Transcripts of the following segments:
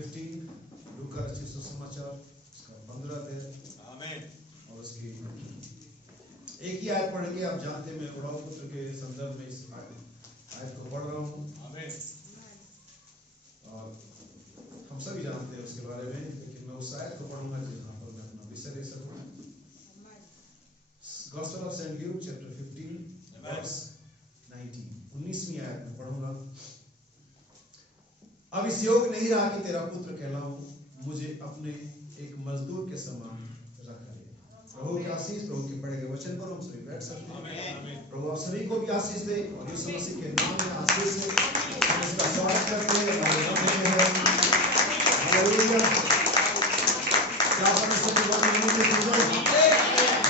15, लूका रचित सुसमाचार उसका 15 अध्याय। आमीन। और उसकी एक ही आयत पढ़ेंगे। आप जानते हैं मैं उड़ाऊ पुत्र के संदर्भ में इस आयत को पढ़ रहा हूँ। आमीन। और हम सभी जानते हैं उसके बारे में, लेकिन मैं उस आयत को पढ़ूंगा जहाँ पर मैं अपना विषय ले सकूँ। Gospel of St. Luke chapter 15 verse 19, 19वीं आयत में पढ़ूंगा। अब इस योग नहीं रहा कि तेरा पुत्र कहलाऊं, मुझे अपने एक मजदूर के समान रख ले। प्रभु की आशीष, प्रभु के पढ़े गए वचन पर हम सभी बैठ सकते हैं। प्रभु आप सभी को भी आशीष दे और यीशु मसीह के नाम में आशीष से हम इसका स्वागत करते हैं। हालेलुया। क्या परमेश्वर की बात नहीं है?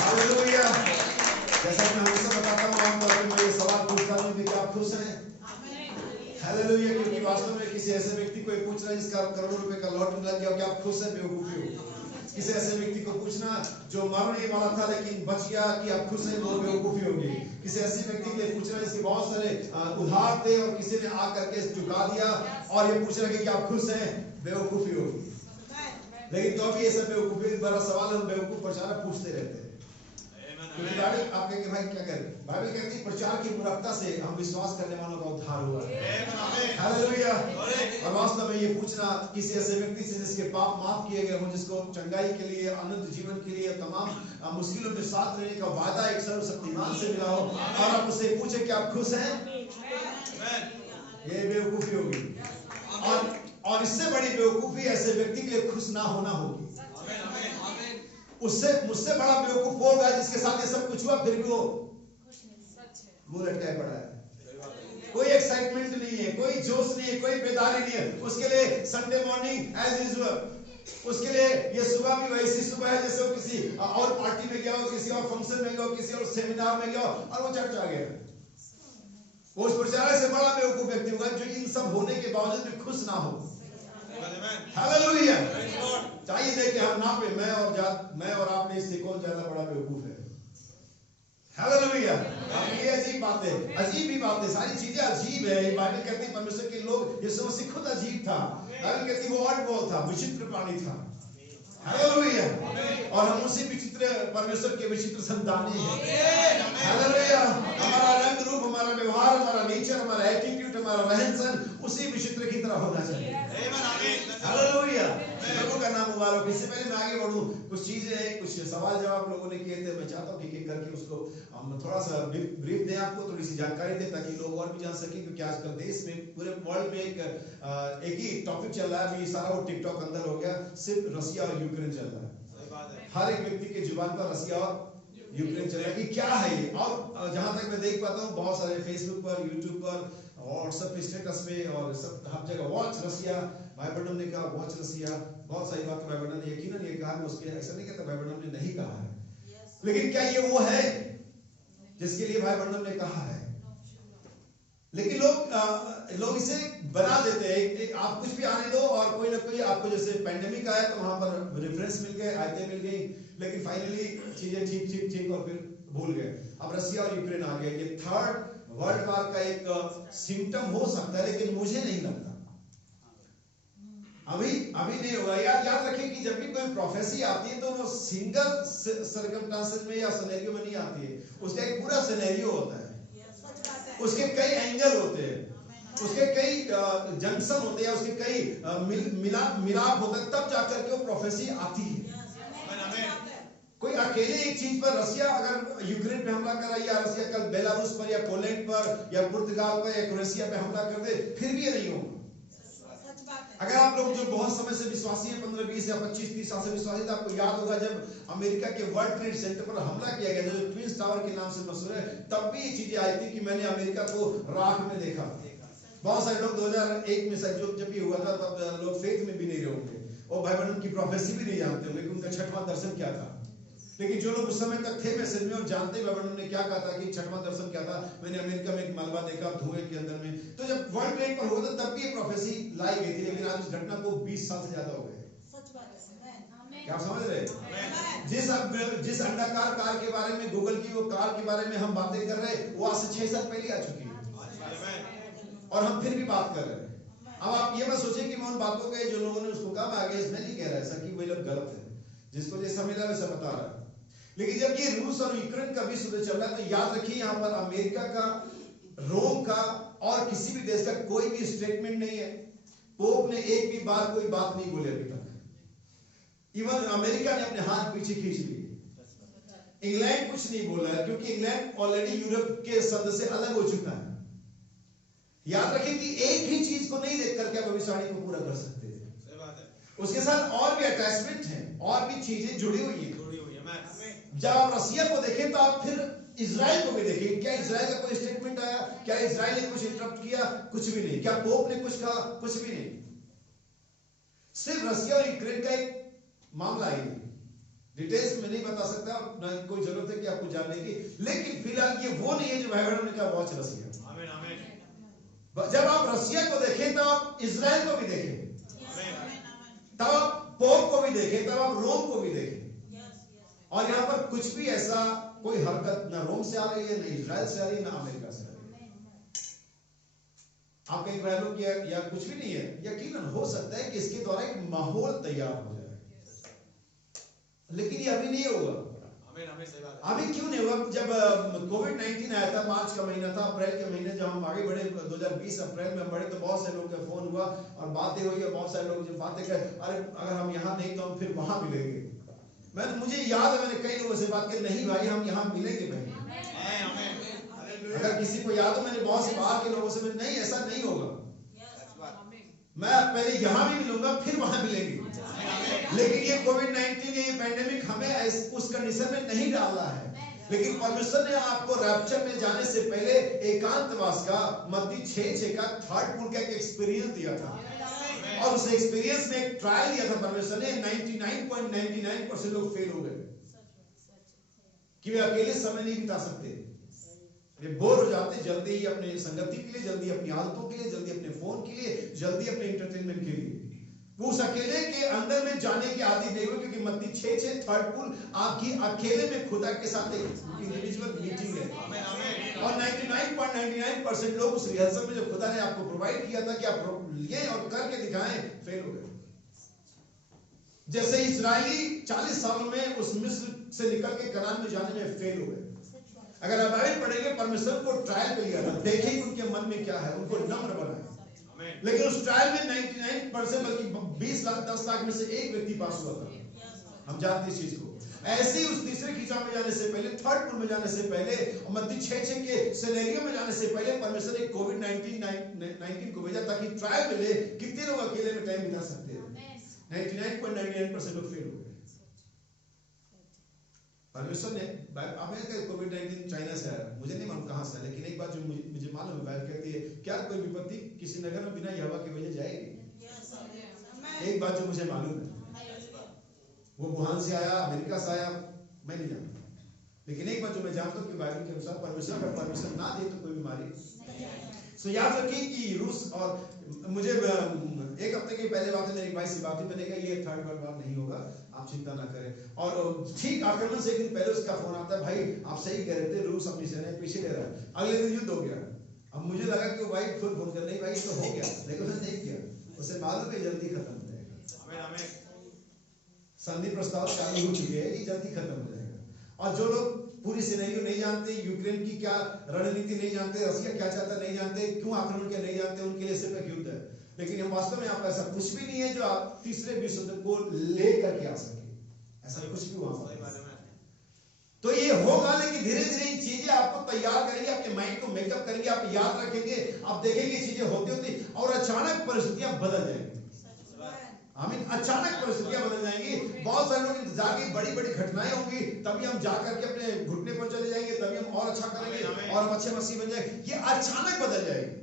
हालेलुया। जैसा कि मैं हमेशा बताता हूँ, आमतौर पर मैं ये सवाल पूछता हूँ कि क्या आप खुश हैं? हालेलुया। क्योंकि वास्तव में किसी ऐसे व्यक्ति को पूछना जिसका करोड़ों रुपए का लॉटरी लग गया, क्या आप खुश हैं? बेवकूफी हो। किसी ऐसे व्यक्ति को पूछना जो मरने वाला था लेकिन बच गया कि आप खुश हैं, वो बेवकूफी होगी। किसी ऐसे व्यक्ति के पूछना जिसके बहुत सारे उधार थे और किसी ने आकर के चुका दिया और ये पूछना कि क्या आप खुश हैं, बेवकूफी होगी। लेकिन तो अभी ये सब बेवकूफी बड़ा सवाल हम बेवकूफ प्रचारक पूछते रहते हैं। आप कहेंगे भाई क्या करें? बाइबल कहती है प्रचार की मूर्खता से हम विश्वास करने वालों का उद्धार हुआ है। हालेलुया। और वास्तव में ये पूछना किसी ऐसे व्यक्ति से जिसके पाप माफ किए गए हों, जिसको चंगाई के लिए, अनंत जीवन के लिए, तमाम मुश्किलों में साथ रहने का वादा एक सर्वशक्तिमान से मिला हो और आप उससे पूछे कि आप खुश हैं, ये बेवकूफी होगी। और इससे बड़ी बेवकूफी ऐसे व्यक्ति के लिए खुश ना होना होगी। उससे मुझसे बड़ा बेवकूफ होगा जिसके साथ ये सब कुछ हुआ फिर भी वो मुंह लटकाए पड़ा है। कोई एक्साइटमेंट नहीं है, कोई जोश नहीं है, कोई बेदारी नहीं है। उसके लिए संडे मॉर्निंग एज यूजुअल, उसके लिए ये सुबह भी वैसी सुबह है जैसे वो किसी और पार्टी में गया हो, किसी और फंक्शन में गया हो, किसी और सेमिनार में गया हो और वो चर्च आ गया। वो उस प्रचारक से बड़ा बेवकूफ व्यक्ति होगा जो इन सब होने के बावजूद भी खुश ना हो। हालेलुया। चाहिए दे कि हम ना पे मैं और आप में इससे कौन ज्यादा बड़ा बेवकूफ है। हालेलुया। ये अजीब बात है, अजीब ही बात है, सारी चीजें अजीब है। बाइबल कहती है परमेश्वर के लोग, यीशु मसीह खुद अजीब था। बाइबल कहती है वो ऑडबॉल था, विचित्र प्राणी था। हालेलुया। और हम उसी विचित्र परमेश्वर के विचित्र संतान हैं। हालेलुया। हमारा रंग रूप, हमारा व्यवहार, हमारा नेचर, हमारा एटीट्यूड, हमारा रहन सहन उसी विचित्र की तरह होना चाहिए। हालेलुया। प्रभु का नाम मुबारक। इससे पहले मैं आगे बढ़ूं, कुछ चीजें हैं, कुछ सवाल जवाब लोगों ने किए थे। मैं चाहता हूं कि एक करके उसको हम थोड़ा सा ब्रीफ दें, आपको थोड़ी सी जानकारी दें ताकि लोग और भी जान सकें। क्योंकि आजकल देश में, पूरे वर्ल्ड में एक ही टॉपिक चल रहा है। अभी सारा वो टिकटॉक अंदर हो गया, सिर्फ रसिया और यूक्रेन चल रहा है। हर एक व्यक्ति के जुबान पर रसिया और यूक्रेन चल रहा है कि क्या है ये। और जहां तक मैं देख पाता हूँ बहुत सारे फेसबुक पर, यूट्यूब पर, व्हाट्सएप स्टेटस में और सब हर जगह वॉच रसिया। भाई बहनों ने कहा वॉच रसिया, बहुत सारी बात भाई बहनों ने यकीनन ये कहा, उसके ऐसा नहीं कहता भाई बहनों ने नहीं कहा है। लेकिन क्या ये वो है जिसके लिए भाई बहनों ने कहा है? लेकिन लोग इसे बना देते हैं। आप कुछ भी आने दो और कोई ना कोई आपको, जैसे पैंडेमिक आया तो वहां पर रेफरेंस मिल गए, आयतें मिल गई, लेकिन फाइनली चीजें ठीक और फिर भूल गए। अब रसिया और यूक्रेन आ गए। ये थर्ड वर्ल्ड वार का एक सिम्टम हो सकता है, लेकिन मुझे नहीं लगता अभी नहीं होगा। याद रखिए कि जब भी कोई प्रोफेसी आती है तो वो सिंगल सर्कमस्टेंसेस में या सिनेरियो में नहीं आती है। उसका एक पूरा सिनेरियो होता है, उसके कई एंगल होते हैं, उसके कई जंक्शन होते हैं, उसके कई मिलाप होता है, तब जाकर के वो प्रोफेसी आती है। कोई अकेले एक चीज पर, रसिया अगर यूक्रेन पे हमला कर, या रसिया कल बेलारूस पर या पोलैंड पर या पुर्तगाल पर या क्रोएशिया पे हमला कर दे, फिर भी ये नहीं होगा। अगर आप लोग जो बहुत समय से विश्वासी हैं, 15, 20 या 25, 30 साल से विश्वासी, तो आपको याद होगा जब अमेरिका के वर्ल्ड ट्रेड सेंटर पर हमला किया गया, जो ट्विंस टावर के नाम से मशहूर है, तब भी ये चीजें आई थी कि मैंने अमेरिका को राख में देखा। बहुत सारे लोग 2001 में जब ये हुआ था तब लोग फेथ में भी नहीं रहे होंगे और भाई बहन की प्रोफेसी भी नहीं जानते होंगे कि उनका छठवां दर्शन क्या था। लेकिन जो लोग उस समय तक थे मैसेज में और जानते भाई बहनों ने क्या कहा था कि छठवां दर्शन क्या था, मैंने अमेरिका में एक मलबा देखा धुएं के अंदर में। तो जब वर्ल्ड ट्रेड पर हुआ था तब भी ये प्रोफेसी लाई गई थी, लेकिन आज उस घटना को 20 साल से ज्यादा हो गए। क्या समझ रहे? जिस अंडाकार कार के बारे में, गूगल की वो कार के बारे में हम बातें कर रहे, वो आज से 6 साल पहले आ चुकी है और हम फिर भी बात कर रहे हैं। अब आप ये मत सोचिए कि मैं उन बातों के जो लोगों ने उसको कहा मैं अगेंस्ट नहीं कह रहा ऐसा कि वही लोग गलत है, जिसको जैसा मिला वैसा बता रहा है। लेकिन जब ये रूस और यूक्रेन का विश्व युद्ध चल रहा है तो याद रखिए यहाँ पर अमेरिका का, रोम का और किसी भी देश का कोई भी स्टेटमेंट नहीं है। पोप ने एक भी बार कोई बात नहीं बोली अभी तक। इवन अमेरिका ने अपने हाथ पीछे खींच लिए। इंग्लैंड कुछ नहीं बोला है क्योंकि इंग्लैंड ऑलरेडी यूरोप के सदस्य से अलग हो चुका है। याद रखें कि एक ही चीज को नहीं देख करके भविष्यवाणी को पूरा कर सकते थे, उसके साथ और भी अटैचमेंट है, और भी चीजें जुड़ी हुई है। जब आप रसिया को देखें तो आप फिर इजराइल को भी देखें। क्या इजराइल का कोई स्टेटमेंट आया? क्या इजराइल ने कुछ इंटरप्ट किया? कुछ भी नहीं। क्या पोप ने कुछ कहा? कुछ भी नहीं। सिर्फ रसिया और यूक्रेन का एक मामला है। डिटेल्स में नहीं बता सकता और ना कोई जरूरत है कि आपको जानने की, लेकिन फिलहाल ये वो नहीं है जो भाई बहनों ने कहा वॉच रसिया। जब आप रसिया को देखें तो आप इजराइल को भी देखें, तब आप पोप को भी देखें, तब आप रोम को भी देखें। और यहाँ पर कुछ भी ऐसा कोई हरकत ना रोम से आ रही है, ना इजराइल से आ रही है, ना अमेरिका से आ रही है। आप कहीं वैल्यू किया या कुछ भी नहीं है। यकीनन हो सकता है कि इसके द्वारा एक माहौल तैयार हो जाए, लेकिन ये अभी नहीं होगा। अभी क्यों नहीं हुआ? जब कोविड-19 आया था, मार्च का महीना था, अप्रैल के महीने जब हम आगे बढ़े 2020 अप्रैल में बढ़े, तो बहुत से लोगों का फोन हुआ और बातें हुई और बहुत सारे लोग जो बातें कर, अरे अगर हम यहाँ नहीं तो हम फिर वहां मिलेंगे। मुझे याद है मैंने कई लोगों से बात की, नहीं भाई हम यहाँ मिलेंगे भाई। अगर किसी को याद हो, मैंने बहुत से बाहर के लोगों से, नहीं ऐसा नहीं होगा, मैं पहले यहाँ भी मिलूंगा फिर वहां मिलेंगे। लेकिन ये कोविड-19 ये पैंडेमिक हमें उस कंडीशन में नहीं डाला है। लेकिन परमेश्वर ने आपको रैप्चर में जाने से पहले एकांतवास का, मत्ती 6:6 का थर्ड पुल का एक एक्सपीरियंस दिया था। और उस एक्सपीरियंस में एक ट्रायल दिया था परमेश्वर ने। 99.99% लोग फेल हो गए कि वे अकेले समय नहीं बिता सकते, वे बोर हो जाते जल्दी ही अपने संगति के लिए, जल्दी अपनी आदतों के लिए, जल्दी अपने फोन के लिए, जल्दी अपने एंटरटेनमेंट के लिए। वो उस अकेले के अंदर में जाने की आदि नहीं हुई, क्योंकि मत्ती 6:6 थर्ड पुल आपकी अकेले में खुदा के साथ एक इंडिविजुअल मीटिंग है। और 99.99% लोग उस रिहर्सल में जो खुदा ने आपको प्रोवाइड किया था कि आप लिए और करके दिखाएं, फेल हो गए। जैसे इजरायली 40 सालों में उस मिस्र से निकल के कनान में जाने में फेल हो गए। अगर आप बाइबल पढ़ेंगे, परमेश्वर को ट्रायल पे लिया था, देखेंगे उनके मन में क्या है, उनको नम्र बनाए। लेकिन उस ट्रायल में 99% बल्कि 20 लाख 10 लाख में से एक व्यक्ति पास हुआ था। हम जानते इस चीज को। ऐसे ही उस तीसरे खिंचाव में जाने से पहले, थर्ड पुल में जाने से पहले, मत्ती 6:6 के सिनेरियो में जाने से पहले परमेश्वर ने कोविड-19 को भेजा ताकि ट्रायल मिले कितने लोग अकेले में टाइम बिता सकते हैं। 99.99% लोग फेल हो गए। परमेश्वर ने, कोविड-19 चाइना से आया, मुझे नहीं मालूम कहां से है, लेकिन एक बात जो मुझे मालूम है, बाइबल कहती है, क्या कोई विपत्ति किसी नगर में बिना यहोवा के वजह जाएगी? एक बात जो मुझे मालूम है, वो वुहान से आया, अमेरिका से आया, मैं नहीं जानता। लेकिन एक बात जो मैं जानता हूं कि बाइबल के अनुसार परमेश्वर का परमिशन ना दे तो कोई बीमारी। सो याद रखिए कि रूस, और मुझे एक हफ्ते के पहले बात है, मेरी भाई से बात हुई, मैंने कहा ये थर्ड वर्ल्ड वॉर नहीं होगा, आप चिंता ना करें। और ठीक आक्रमण से एक दिन पहले उसका फोन आता है, भाई आप सही कह रहे थे, रूस अपनी सेना पीछे ले रहा है। अगले दिन युद्ध हो गया। अब मुझे लगा कि वो भाई खुद फोन कर, नहीं भाई तो हो गया, लेकिन उसने नहीं किया, उसे मालूम है जल्दी खत्म हो जाएगा। संधि प्रस्ताव चालू हो चुके हैं, ये जल्दी खत्म हो जाएगा। और जो लोग पूरी सिनेरियो नहीं जानते, यूक्रेन की क्या रणनीति नहीं जानते, रसिया क्या चाहता नहीं जानते, क्यों आक्रमण किया नहीं जानते, उनके लिए सिर्फ एक युद्ध है। लेकिन हम वास्तव में यहाँ पर ऐसा कुछ भी नहीं है जो आप तीसरे विश्व युद्ध को ले करके आ सके, ऐसा कुछ भी वहां पर। तो ये होगा, लेकिन धीरे धीरे चीजें आपको तैयार करेंगे, आपके माइंड को मेकअप करेंगे, आप याद रखेंगे, आप देखेंगे चीजें होती होती, और अचानक परिस्थितियां बदल जाएंगी। आमीन। अचानक परिस्थितियां बदल जाएंगी। बहुत सारे लोग इंतजार की बड़ी बड़ी घटनाएं होंगी, तभी हम जाकर के अपने घुटने पर चले जाएंगे, तभी हम और अच्छा करेंगे और हम अच्छे मसीह बन जाएंगे। ये अचानक बदल जाएगी।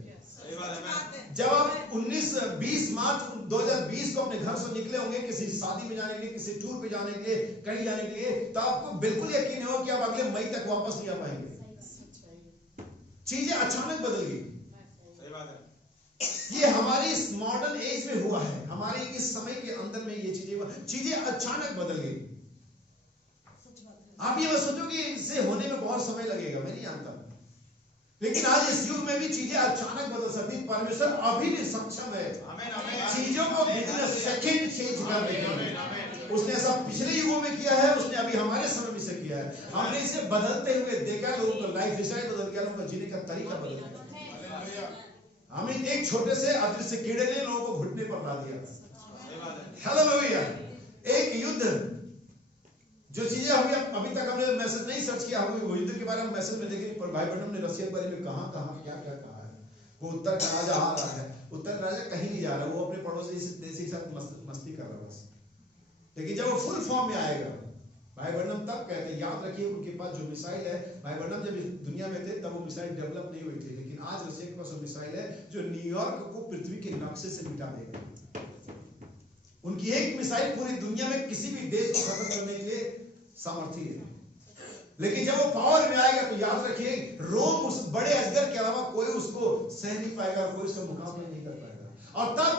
जब आप 19-20 मार्च 2020 को अपने घर से निकले होंगे किसी शादी में जाने के लिए, किसी टूर पे जाने के लिए, कहीं जाने के लिए, तो आपको बिल्कुल यकीन हो कि आप अगले मई तक वापस नहीं आ पाएंगे। चीजें अचानक बदल गई। ये हमारी इस मॉडर्न एज में हुआ है, हमारे इस समय के अंदर में ये चीजें अचानक बदल गई। आप ये मत सोचो कि इससे होने में बहुत समय लगेगा, मैं नहीं जानता। लेकिन आज इस युग में भी चीजें अचानक बदल सकती। परमेश्वर अभी भी सक्षम है चीजों को विदिन अ सेकंड चेंज करने के। उसने ऐसा पिछले युगों में किया है, उसने अभी हमारे समय में से किया है। हमने इसे बदलते हुए देखा, लोगों का लाइफ स्टाइल बदल गया, लोगों का जीने का तरीका बदल गया। हमें एक छोटे से अदृश्य कीड़े ने लोगों को घुटने पर ला दिया। हालेलुया। एक युद्ध, जो चीजें अभी तक हमने मैसेज नहीं सर्च किया, हम युद्ध के बारे में मैसेज में देखेंगे, पर भाई बहनों ने रशिया के बारे में कहां क्या कहा है। वो उत्तर का राजा आ रहा है, उत्तर राजा कहीं नहीं जा रहा, वो अपने पड़ोसी देश के साथ मस्ती कर रहा है बस। लेकिन जब वो फुल फॉर्म में आएगा, भाई बहनम तब कहते हैं, याद रखिए उनके पास जो मिसाइल है, भाई बहनम जब इस दुनिया में थे तब वो मिसाइल डेवलप नहीं हुई थी, लेकिन आज रशिया के पास वो मिसाइल है जो न्यूयॉर्क को पृथ्वी के नक्शे से मिटा देगा। उनकी एक मिसाइल पूरी दुनिया में किसी भी देश को खत्म करने के सामर्थ्य है। लेकिन जब वो पावर में आएगा तो याद रखिए, रोम उस बड़े अजगर के अलावा कोई उसको सह नहीं पाएगा, कोई उसका मुकाबला नहीं कर पाएगा। और तब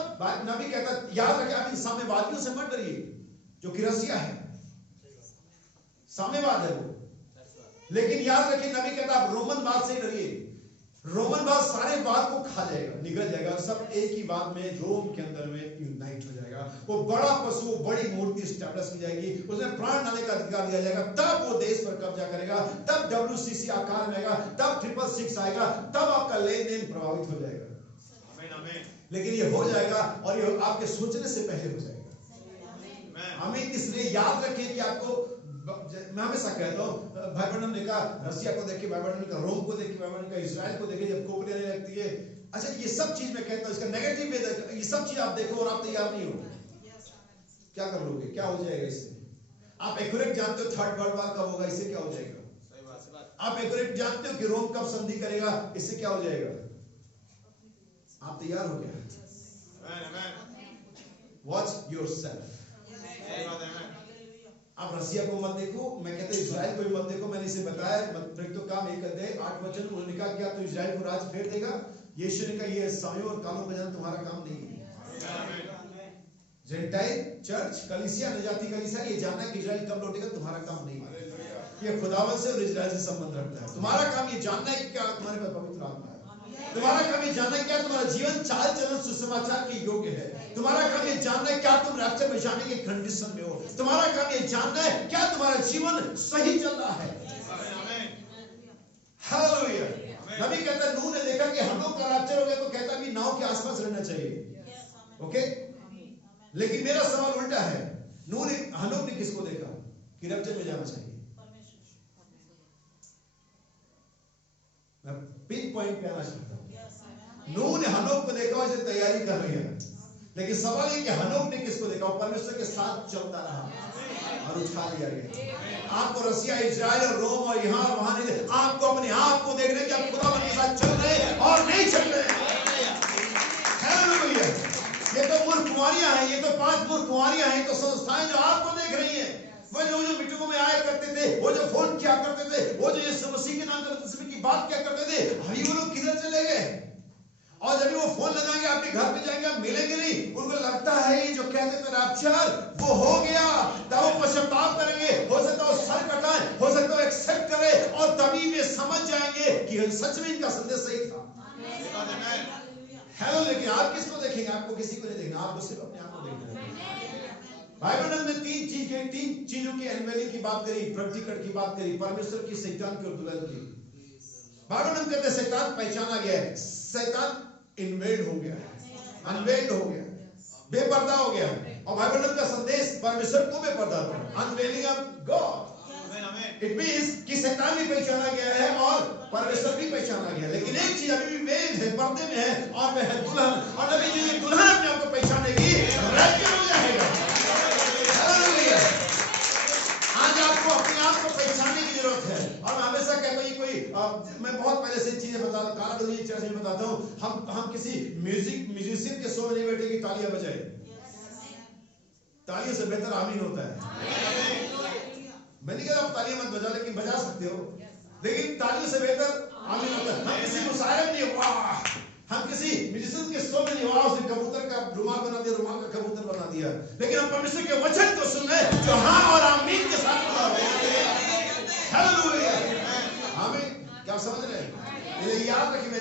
नबी कहता, याद रखिए, आप इन साम्यवादियों से मत डरिए, जो कि रसिया है, साम्यवाद है वो। लेकिन याद रखिए, नबी कहता आप रोमनवाद से डरिए। रोमनवाद सारे बात को खा जाएगा, निगल जाएगा, सब एक ही बात में रोम के अंदर में यूनाइट हो जाएगा। वो बड़ा पशु, बड़ी मूर्ति स्टैब्लिश की जाएगी, उसमें प्राण डालने का अधिकार दिया जाएगा, तब वो देश पर कब्जा करेगा, तब WCC आकार में आएगा, तब 666 आएगा, तब आपका लेन देन प्रभावित हो जाएगा। लेकिन ये हो जाएगा और ये आपके सोचने से पहले हो जाएगा। हमें इसलिए याद रखिए कि आपको, मैं हमेशा कहता हूं, भाई बहन ने कहा रसिया को देख के, भाई बहन ने कहा रोम को देख के, भाई बहन ने कहा इजराइल को देखे, जब खोपड़ी आने लगती है। अच्छा, ये सब चीज मैं कहता हूं, इसका नेगेटिव वे, ये सब चीज आप देखो और आप तैयार नहीं हो, क्या कर लोगे, क्या हो जाएगा इससे? आप एक्यूरेट जानते हो थर्ड वर्ल्ड वॉर कब होगा, इससे क्या हो जाएगा? आप एक्यूरेट जानते हो कि रोम कब संधि करेगा, इससे क्या हो जाएगा? आप तैयार हो गया? Watch yourself. आप रसिया को मत देखो, मैं कहता हूं इजराइल को भी मत देखो। मैंने इसे बताया, तो काम 1 अध्याय 8 वचन, उन्होंने कहा क्या तू इजराइल को राज फेर देगा? यीशु ने कहा ये सायों और कालों का जाना तुम्हारा काम नहीं है। जेंटाइल चर्च, कलीसिया, नजाती कलीसिया, ये जानना है कि इजराइल कब लौटेगा, तुम्हारा काम नहीं है। ये खुदावन से और इजराइल से संबंध रखता है। तुम्हारा काम ये जानना है कि क्या तुम्हारे पास पवित्र आत्मा है। तुम्हारा काम ये जानना है क्या तुम्हारा जीवन चाल चलन सुसमाचार के योग्य है। तुम्हारा काम ये जानना है क्या तुम रैप्चर में जाने के कंडीशन में हो। तुम्हारा काम ये जानना है क्या तुम्हारा जीवन सही चल रहा है। हालेलुया। नबी कहता, नूह ने देखा कि हम लोग का रैप्चर हो गया, तो कहता भी नाव के आसपास रहना चाहिए। ओके, लेकिन मेरा सवाल उल्टा है, नूह ने, हनोक ने किसको देखा कि रैप्चर में जाना चाहिए? मैं पिन पॉइंट पे आना चाहता हूं। नूह ने हनोक को देखा, इसे तैयारी कर रही है, लेकिन सवाल ये कि हनोक ने किसको देखा? परमेश्वर के साथ चलता रहा और उठा लिया गया। आपको रसिया, इजराइल और रोम और यहाँ वहां नहीं, आपको अपने आप को देखने की, आप खुदा के साथ चल रहे हैं और नहीं चल रहे हैं। हालेलुया। ये तो मूर्ख कुंवारियां हैं, ये तो 5 मूर्ख कुंवारियां हैं, तो संस्थाएं जो आपको देख रही हैं, वो लोग जो मीटिंगों में आया करते थे, वो जो फोन किया करते थे, वो जो यीशु मसीह के नाम की बात किया करते थे, अभी वो लोग किधर चले गए? और जब वो फोन लगाएंगे, आपके घर पे जाएंगे, आप मिलेंगे नहीं, उनको लगता है ये जो कहते थे रैप्चर वो हो गया, तब वो पश्चाताप करेंगे, हो सकता है सर कटाए, हो सकता है एक्सेप्ट करे, और तभी वे समझ जाएंगे कि सच में इनका संदेश सही था। हेलो, लेकिन आप किसको देखेंगे? आपको किसी को नहीं देखना, आपको सिर्फ अपने आप को देखना है। भाई बहन ने 3 चीजों की अनवेलिंग की बात करी, प्रकटीकरण की बात करी, परमेश्वर की, शैतान की और दुल्हन की। भाई बहन कहते शैतान पहचाना गया है, शैतान इनवेल्ड हो गया है, अनवेल्ड हो गया, बेपर्दा हो गया। और भाई बहन का संदेश परमेश्वर को बेपर्दा था, unveiling of God. It means कि शैतान भी पहचाना गया है और परमेश्वर भी पहचाना गया, लेकिन एक चीज अभी भी वेद है, पर्दे में है, और वह है दुल्हन। और नबी जी दुल्हन अपने आप को पहचानेगी, रैप्चर हो जाएगा। हालेलुया। आज आपको अपने आप को पहचानने की जरूरत है। और मैं हमेशा कहता हूं, मैं बहुत पहले से चीजें बताता हूं, कारागली चर्च में बताता हूं, हम किसी म्यूजिशियन के शो में नहीं बैठे कि तालियां बजाए। तालियों से बेहतर आमीन होता है। मैं नहीं कहता आप तालियां मत बजा, लेकिन बजा सकते हो, लेकिन तालियों से बेहतर आमीन होता है। हम किसी मुशायरे में नहीं, वाह, हम किसी म्यूजिशियन के शो में नहीं, वाह उसने कबूतर का रुमाल बना दिया, रुमाल का कबूतर बना दिया, लेकिन हम परमेश्वर के वचन को सुन रहे जो हाँ और आमीन के साथ बोला। हालेलुया। आमीन। क्या समझ रहे हैं? याद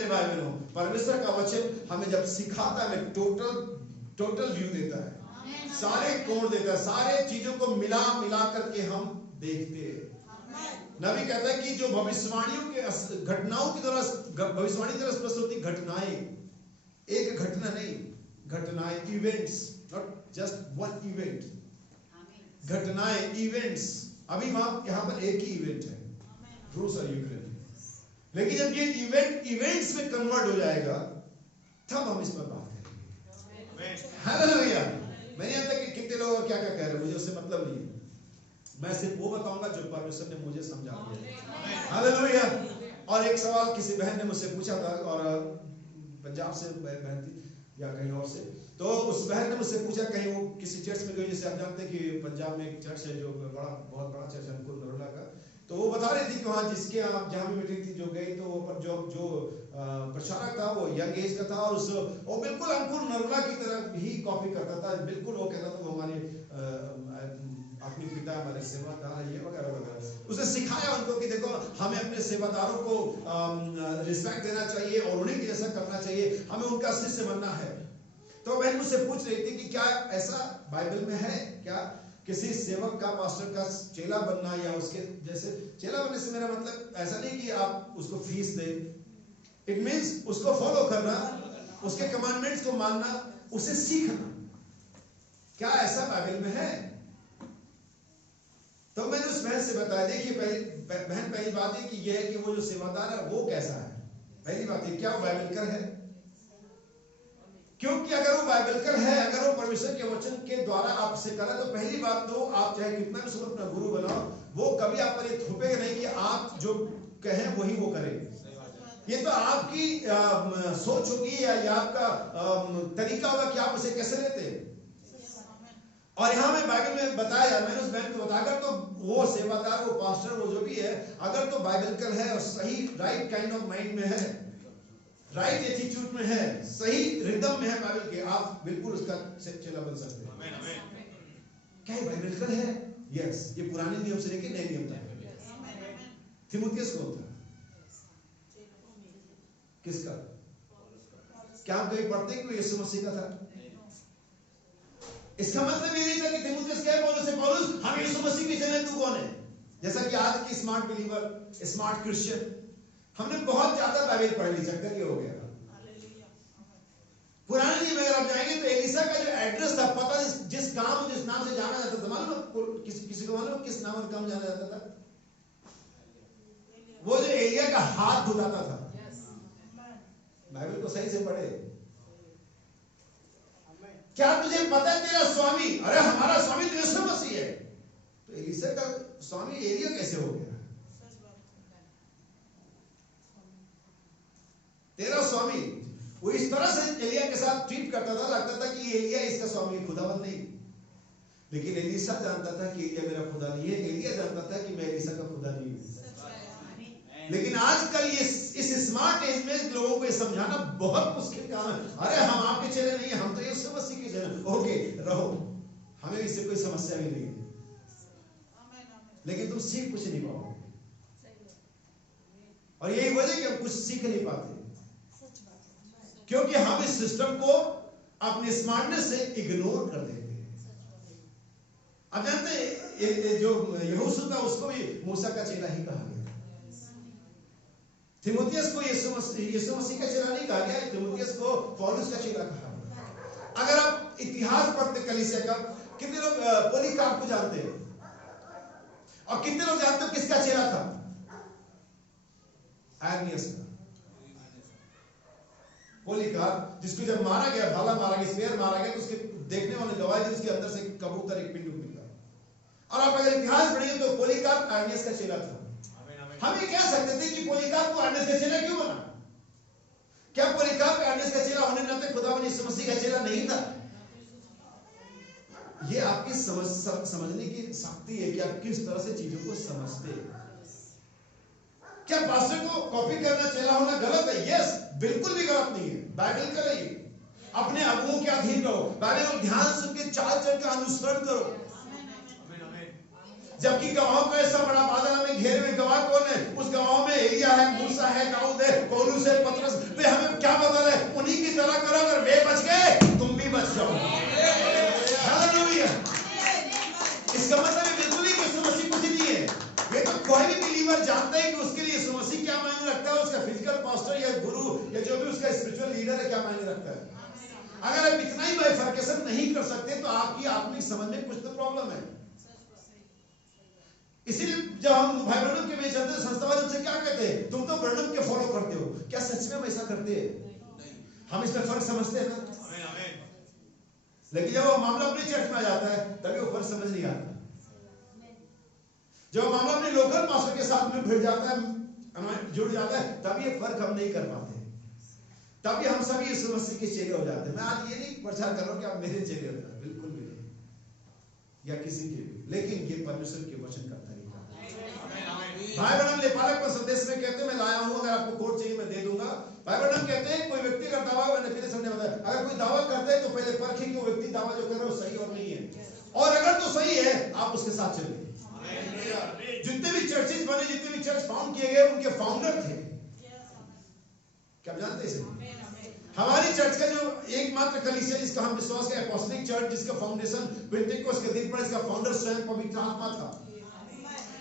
बाइबल हो, परमेश्वर का वचन हमें जब सिखाता है, हमें टोटल व्यू देता है, सारे कोण देता है, सारे चीजों को मिला करके हम देखते हैं। नबी कहता है कि जो भविष्यवाणियों के घटनाओं की तरह भविष्यवाणी की तरह स्पष्ट होती घटनाएं, एक घटना नहीं, घटनाएं, events, not just one event, घटनाएं, इवेंट्स। अभी वहां यहां पर एक ही इवेंट है, रूस और यूक्रेन, लेकिन जब ये इवेंट्स में कन्वर्ट हो जाएगा तब हम इस पर बात करेंगे। हालेलुया। मैं नहीं जानता कि कितने लोग क्या क्या कह रहे हैं, मुझे उससे मतलब नहीं है, मैं सिर्फ वो बताऊंगा जो परमेश्वर ने मुझे समझा दिया। हालेलुया। और एक सवाल किसी बहन ने मुझसे पूछा था, और पंजाब से बहन थी या कहीं और से, तो उस बहन ने मुझसे पूछा, कहीं वो किसी चर्च में गई, जैसे आप जानते हैं कि पंजाब में एक चर्च है जो बहुत बड़ा चर्च है अंकुर नरोला का, तो वो बता रही थी कि वहाँ जिसके आप जहाँ भी मीटिंग थी जो गई, तो जो प्रचारक था वो यंग एज का था, और वो बिल्कुल अंकुर नरोला की तरह ही कॉपी करता था, बिल्कुल वो कहता था वो हमारे अपने पिता हमारे सेवादार ये वगैरह वगैरह। उसने सिखाया उनको कि देखो हमें अपने सेवादारों को रिस्पेक्ट देना चाहिए और उन्हीं के जैसा करना चाहिए, हमें उनका शिष्य बनना है। तो बहन मुझसे पूछ रही थी कि क्या ऐसा बाइबल में है क्या, किसी सेवक का, पास्टर का चेला बनना, या उसके जैसे चेला बनने से मेरा मतलब ऐसा नहीं कि आप उसको फीस दें, इट मींस उसको फॉलो करना, उसके कमांडमेंट्स को मानना, उसे सीखना। क्या ऐसा बाइबल में है? तो मैंने उस बहन से बताया, देखिए पहली बात है कि यह है कि वो जो सेवादार है वो कैसा है। पहली बात है, क्या वो बाइबलिकल है? क्योंकि अगर वो बाइबलिकल है, अगर वो परमेश्वर के वचन के द्वारा आपसे करे, तो पहली बात तो आप चाहे कितना भी सुनो अपना गुरु बनाओ, वो कभी आप पर ये थोपेगा नहीं कि आप जो कहें वही वो करें। ये तो आपकी सोच होगी या आपका तरीका होगा कि आप उसे कैसे लेते हैं। और यहाँ में बाइबल में बताया, मैंने उस बहन को बताकर, तो वो सेवादार, वो पास्टर, वो जो भी है, अगर तो बाइबलिकल है और सही राइट काइंड ऑफ माइंड में है, राइट एटीट्यूड में है, सही रिदम में है बाइबल के, आप बिल्कुल उसका चेला बन सकते हैं। क्या ये बाइबलिकल है? यस। ये पुराने नियम से लेकर नए नियम तक। थिमुथियुस कौन था? किसका? क्या हम कभी पढ़ते हैं कि यीशु मसीह का था? इसका मतलब ये नहीं था कि थिमुथियुस क्या है, पौलुस है, पौलुस हम यीशु मसीह के चेले, तू कौन है? जैसा कि आज की स्मार्ट बिलीवर, स्मार्ट क्रिश्चियन, हमने बहुत ज्यादा बाइबल पढ़ ली, चक्कर ये हो गया। पुराने नियम में अगर आप जाएंगे तो एलिसा का जो एड्रेस था, पता जिस काम जिस नाम से जाना जाता था, मालूम किसी को मालूम किस नाम और काम जाना जाता था? वो जो एलिया का हाथ धुलाता था। बाइबल को सही से पढ़े। क्या तुझे पता है तेरा स्वामी, अरे हमारा स्वामी तो यीशु मसीह है, तो एलिसा का स्वामी एलिया कैसे हो गया? तेरा स्वामी, वो इस तरह से एलिया के साथ ट्रीट करता था, लगता था कि एलिया इसका स्वामी, खुदाबंद नहीं। लेकिन एलिसा जानता था कि एलिया मेरा खुदा नहीं है, एलिया जानता था कि मैं एलिसा का खुदा नहीं हूं। लेकिन आजकल ये इस स्मार्ट एज में लोगों को समझाना बहुत मुश्किल काम है। अरे हम आपके चेले नहीं है, हम तो यीशु मसीह के चेले। ओके रहो, हमें इससे कोई समस्या भी नहीं है, लेकिन तुम सीख कुछ नहीं पाओगे। और यही वजह कि हम कुछ सीख नहीं पाते, क्योंकि हम इस सिस्टम को अपने स्मार्टनेस से इग्नोर कर देते हैं। अब जानते हैं जो यहोशू था उसको भी मूसा का चेला ही कहा गया। थिमुथियुस को यीशु मसीह का चेला नहीं कहा गया, थिमुथियुस को पौलुस का चेला कहा गया। अगर आप इतिहास पढ़ते कलीसिया का, कितने लोग पॉलीकार्प को जानते हैं? और कितने लोग जानते हो किसका चेला था? एर्मियस का। पॉलीकार्प जिसको जब मारा गया, भाला मारा गया, स्पेयर मारा गया, तो उसके देखने वाले गवाह थे, उसके अंदर से कबूतर एक पिंड निकला। और आप अगर इतिहास पढ़ेंगे तो पॉलीकार्प एर्मियस का चेला था। हम ये कह सकते थे कि पॉलीकार्प को एर्मियस का चेला क्यों बना? क्या पॉलीकार्प एर्मियस का चेला होने नाते खुदावंद यीशु मसीह का चेला नहीं था? ये आपकी समझने की शक्ति है कि आप किस तरह से चीजों को समझते हैं। क्या पास्टर को कॉपी करना, चेला होना गलत है? यस, बिल्कुल भी गलत नहीं है। बाइबल का रहिए, अपने अगुओं के अधीन रहो, बाइबल ध्यान सुन के चाल चल का अनुसरण करो। जबकि गवाहों का ऐसा बड़ा बादल में घेरे में गवाह कौन है? उस गवाहों में एलिया है, मूसा है, दाऊद है, पौलुस है, पतरस। तो बिलीवर जानता है कि उसके लिए यीशु मसीह क्या मायने रखता है, उसका फिजिकल पास्टर या गुरु या जो भी उसका स्पिरिचुअल लीडर है क्या मायने रखता है। अगर आप इतना ही बाइफर्केशन नहीं कर सकते तो आपकी आत्मिक समझ में कुछ तो प्रॉब्लम है। इसीलिए जब हम भाई ब्रनम के में चलते हैं, संस्थावाद उनसे क्या कहते हैं, तुम तो ब्रनम के फॉलो करते हो, क्या सच में हम ऐसा करते हैं? हम इसमें फर्क समझते हैं ना। लेकिन जब वो मामला अपनी चर्च में आ जाता है तभी वो फर्क समझ नहीं आता। जब मामला अपने लोकल पास्टर के साथ में भिड़ जाता है, जुड़ जाता है, तभी ये फर्क हम नहीं कर पाते। तभी हम सभी यीशु मसीह के चेले हो जाते हैं। मैं आज ये नहीं प्रचार कर रहा हूं कि आप मेरे चेले हो जाए, बिल्कुल भी नहीं, या किसी के भी, लेकिन ये परमेश्वर के वचन का तरीका है। भाई ब्रनम लेपालक पर संदेश में कहते हैं, मैं लाया हूं, अगर आपको कोड चाहिए मैं दे दूंगा। भाई ब्रनम कहते हैं कोई व्यक्ति का दावा, मैंने फिर समझे बताया, अगर कोई दावा करता है तो पहले परखें कि वो व्यक्ति दावा जो कर रहा है वो सही और नहीं है, और अगर तो सही है आप उसके साथ चलिए। जितने भी चर्चेज बने, जितने भी चर्च फाउंड किए गए, उनके फाउंडर थे, क्या आप जानते हैं? हमारी चर्च का जो एकमात्र कलीसिया जिसका हम विश्वास करें, अपॉस्टलिक चर्च, जिसका फाउंडेशन पेंटेकोस्ट के दिन पर, इसका फाउंडर स्वयं पवित्र आत्मा था।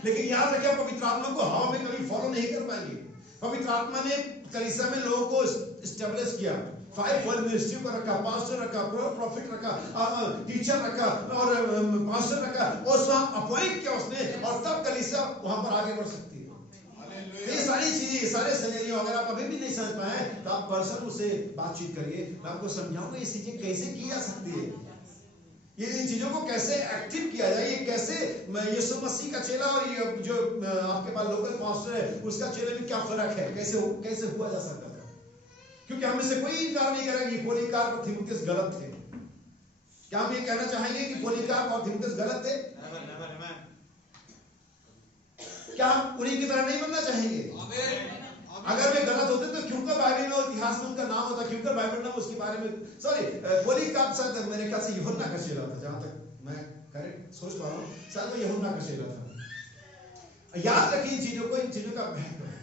लेकिन याद रखिए, पवित्र आत्मा को हवा में कभी फॉलो नहीं कर पाएंगे। पवित्र आत्मा ने कलीसिया में लोगों को एस्टेब्लिश किया, 5 फोल्ड मिनिस्ट्री को रखा, पास्टर रखा, प्रॉफिट रखा, टीचर रखा और पास्टर रखा, और उसमें अपॉइंट किया उसने, और तब कलीसिया वहां पर आगे बढ़ सकती है। ये सारी चीजें, ये सारे सिनेरियो अगर आप अभी भी नहीं समझ पाए तो आप पर्सन उसे बातचीत करिए, मैं आपको समझाऊंगा ये चीजें कैसे की जा सकती है, ये इन चीजों को कैसे एक्टिव किया जाए, ये कैसे यीशु मसीह का चेला और ये जो आपके पास लोकल पास्टर है उसका चेले में क्या फर्क है, कैसे हुआ जा सकता है। क्योंकि हम इसे कोई इनकार नहीं करेगा कि पोलीकार्प और तीमुथियुस गलत थे। क्या हम ये कहना चाहेंगे कि पोलीकार्प और तीमुथियुस गलत थे? क्या हम उन्हीं की तरह नहीं बनना चाहेंगे? अगर वे गलत होते तो क्यों कर बाइबल में और इतिहास में उनका नाम होता, क्यों कर बाइबल में उसके बारे में, सॉरी पोलीकार्प शायद मेरे ख्याल से यूहन्ना का चेला था, जहां तक मैं करेक्ट सोच पा रहा हूं, शायद वो यूहन्ना का चेला था। याद रखिए इन चीजों को, इन चीजों का महत्व है।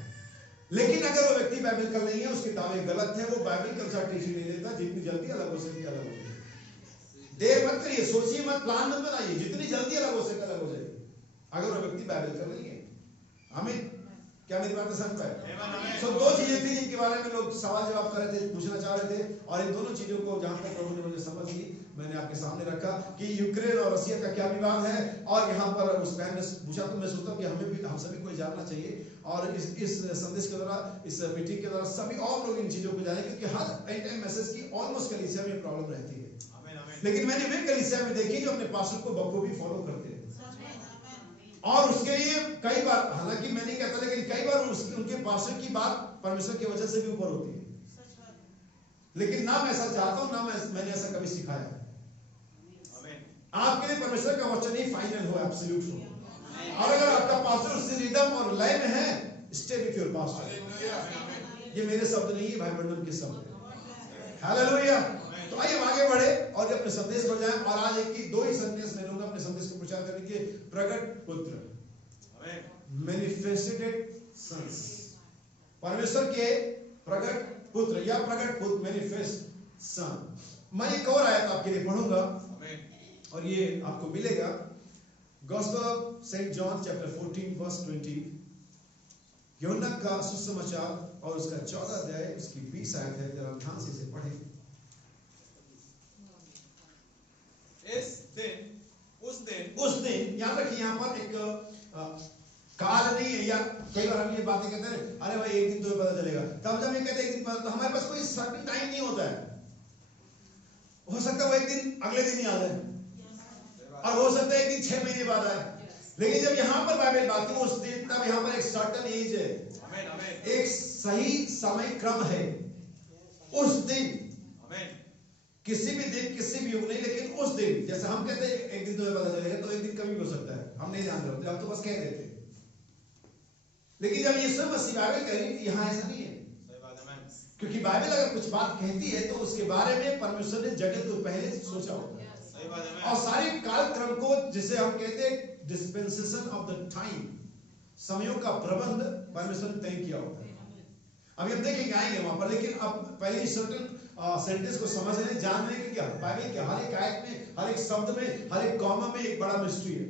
लेकिन अगर वो व्यक्ति बाइबल का नहीं है, उसके दावे गलत है, वो बाइबल के अनुसार टीचिंग नहीं देता, जितनी जल्दी अलग हो सके अलग हो जाए। देर मत करिए, सोचिए मत, प्लान मत बनाइए, जितनी जल्दी अलग हो सके अलग हो जाए, अगर वो व्यक्ति बाइबल का नहीं है। हमें क्या मेरी बात समझ पाए? सो दो चीजें थी जिनके बारे में लोग सवाल जवाब कर रहे थे, पूछना चाह रहे थे, और इन दोनों चीजों को जहां तक प्रभु ने मुझे समझ दी, मैंने आपके सामने रखा कि यूक्रेन और रशिया का क्या विवाद है, और यहाँ पर उस बहन ने पूछा, तो मैं सोचता हूँ कि हमें भी, हम सभी को जानना चाहिए, और इस संदेश के द्वारा, इस मीटिंग के द्वारा सभी और लोग इन चीजों को जाने, क्योंकि हर एंड टाइम मैसेज की ऑलमोस्ट कलीसिया में प्रॉब्लम रहती है। लेकिन मैंने वे कलीसिया में देखी जो अपने पास्टर को बखूबी फॉलो करते हैं, और उसके लिए कई बार, हालांकि मैं नहीं कहता, लेकिन कई बार उनके पास्टर की बात परमेश्वर की वजह से भी ऊपर होती है। लेकिन ना मैं ऐसा चाहता हूं, ना मैंने ऐसा कभी सिखाया। आपके लिए परमेश्वर का वचन ही फाइनल हो, एब्सोल्यूट हो, और अगर आपका पास्टर उस रिदम और लय में है, स्टे विथ योर पास्टर। ये मेरे शब्द नहीं है, भाई ब्रनम के शब्द है। हालेलुया। तो आइए आगे बढ़े और अपने संदेश पर जाएं, और आज एक ही दो ही संदेश मैं लूंगा अपने संदेश को प्रचार करने के। प्रकट पुत्र, मैनिफेस्टेड सन्स, परमेश्वर के प्रकट पुत्र या प्रकट पुत्र, मैनिफेस्ट सन। मैं एक और आयत आपके लिए पढ़ूंगा और ये आपको मिलेगा, gospel of saint John chapter 14 verse 20, यूहन्ना का सुसमाचार और उसका 14 अध्याय उसकी 20 आयत है, जरा ध्यान से इसे पढ़ें। उस दिन याद रखिए, यहाँ पर एक काल नहीं है, या कई बार हम ये बातें कहते हैं, अरे भाई एक दिन तो पता चलेगा, तब जब ये कहते हैं एक दिन पता, तो हमारे पास कोई सर्टेन टाइम नहीं होता है। हो सकता है वो एक दिन अगले दिन ही आ जाए, और हो सकता है एक दिन 6 महीने बाद आए, लेकिन जब यहाँ पर बाइबल बात है उस दिन, तब यहाँ पर एक सर्टेन एज है, एक सही समय क्रम है। उस दिन, किसी भी दिन, किसी भी युग नहीं, लेकिन उस दिन, जैसे हम कहते हैं एक दिन तुम्हें पता चलेगा, तो एक दिन कभी हो सकता है, हम नहीं जान रहे होते, हम तो बस कह देते। लेकिन जब यीशु मसीह बाइबल कह रही, यहाँ ऐसा नहीं है, क्योंकि बाइबल अगर कुछ बात कहती है तो उसके बारे में परमेश्वर ने जगत को पहले सोचा होता है, और सारे कालक्रम को, जिसे हम कहते हैं डिस्पेंसेशन ऑफ द टाइम, समयों का प्रबंध परमेश्वर ने तय किया होता है। अभी हम देखेंगे, आएंगे वहां पर, लेकिन अब पहले सर्टेन सेंटेंस को समझने, जानने के क्या बाइबल के हर एक आयत में, हर एक शब्द में, हर एक कॉमा में एक बड़ा मिस्ट्री है।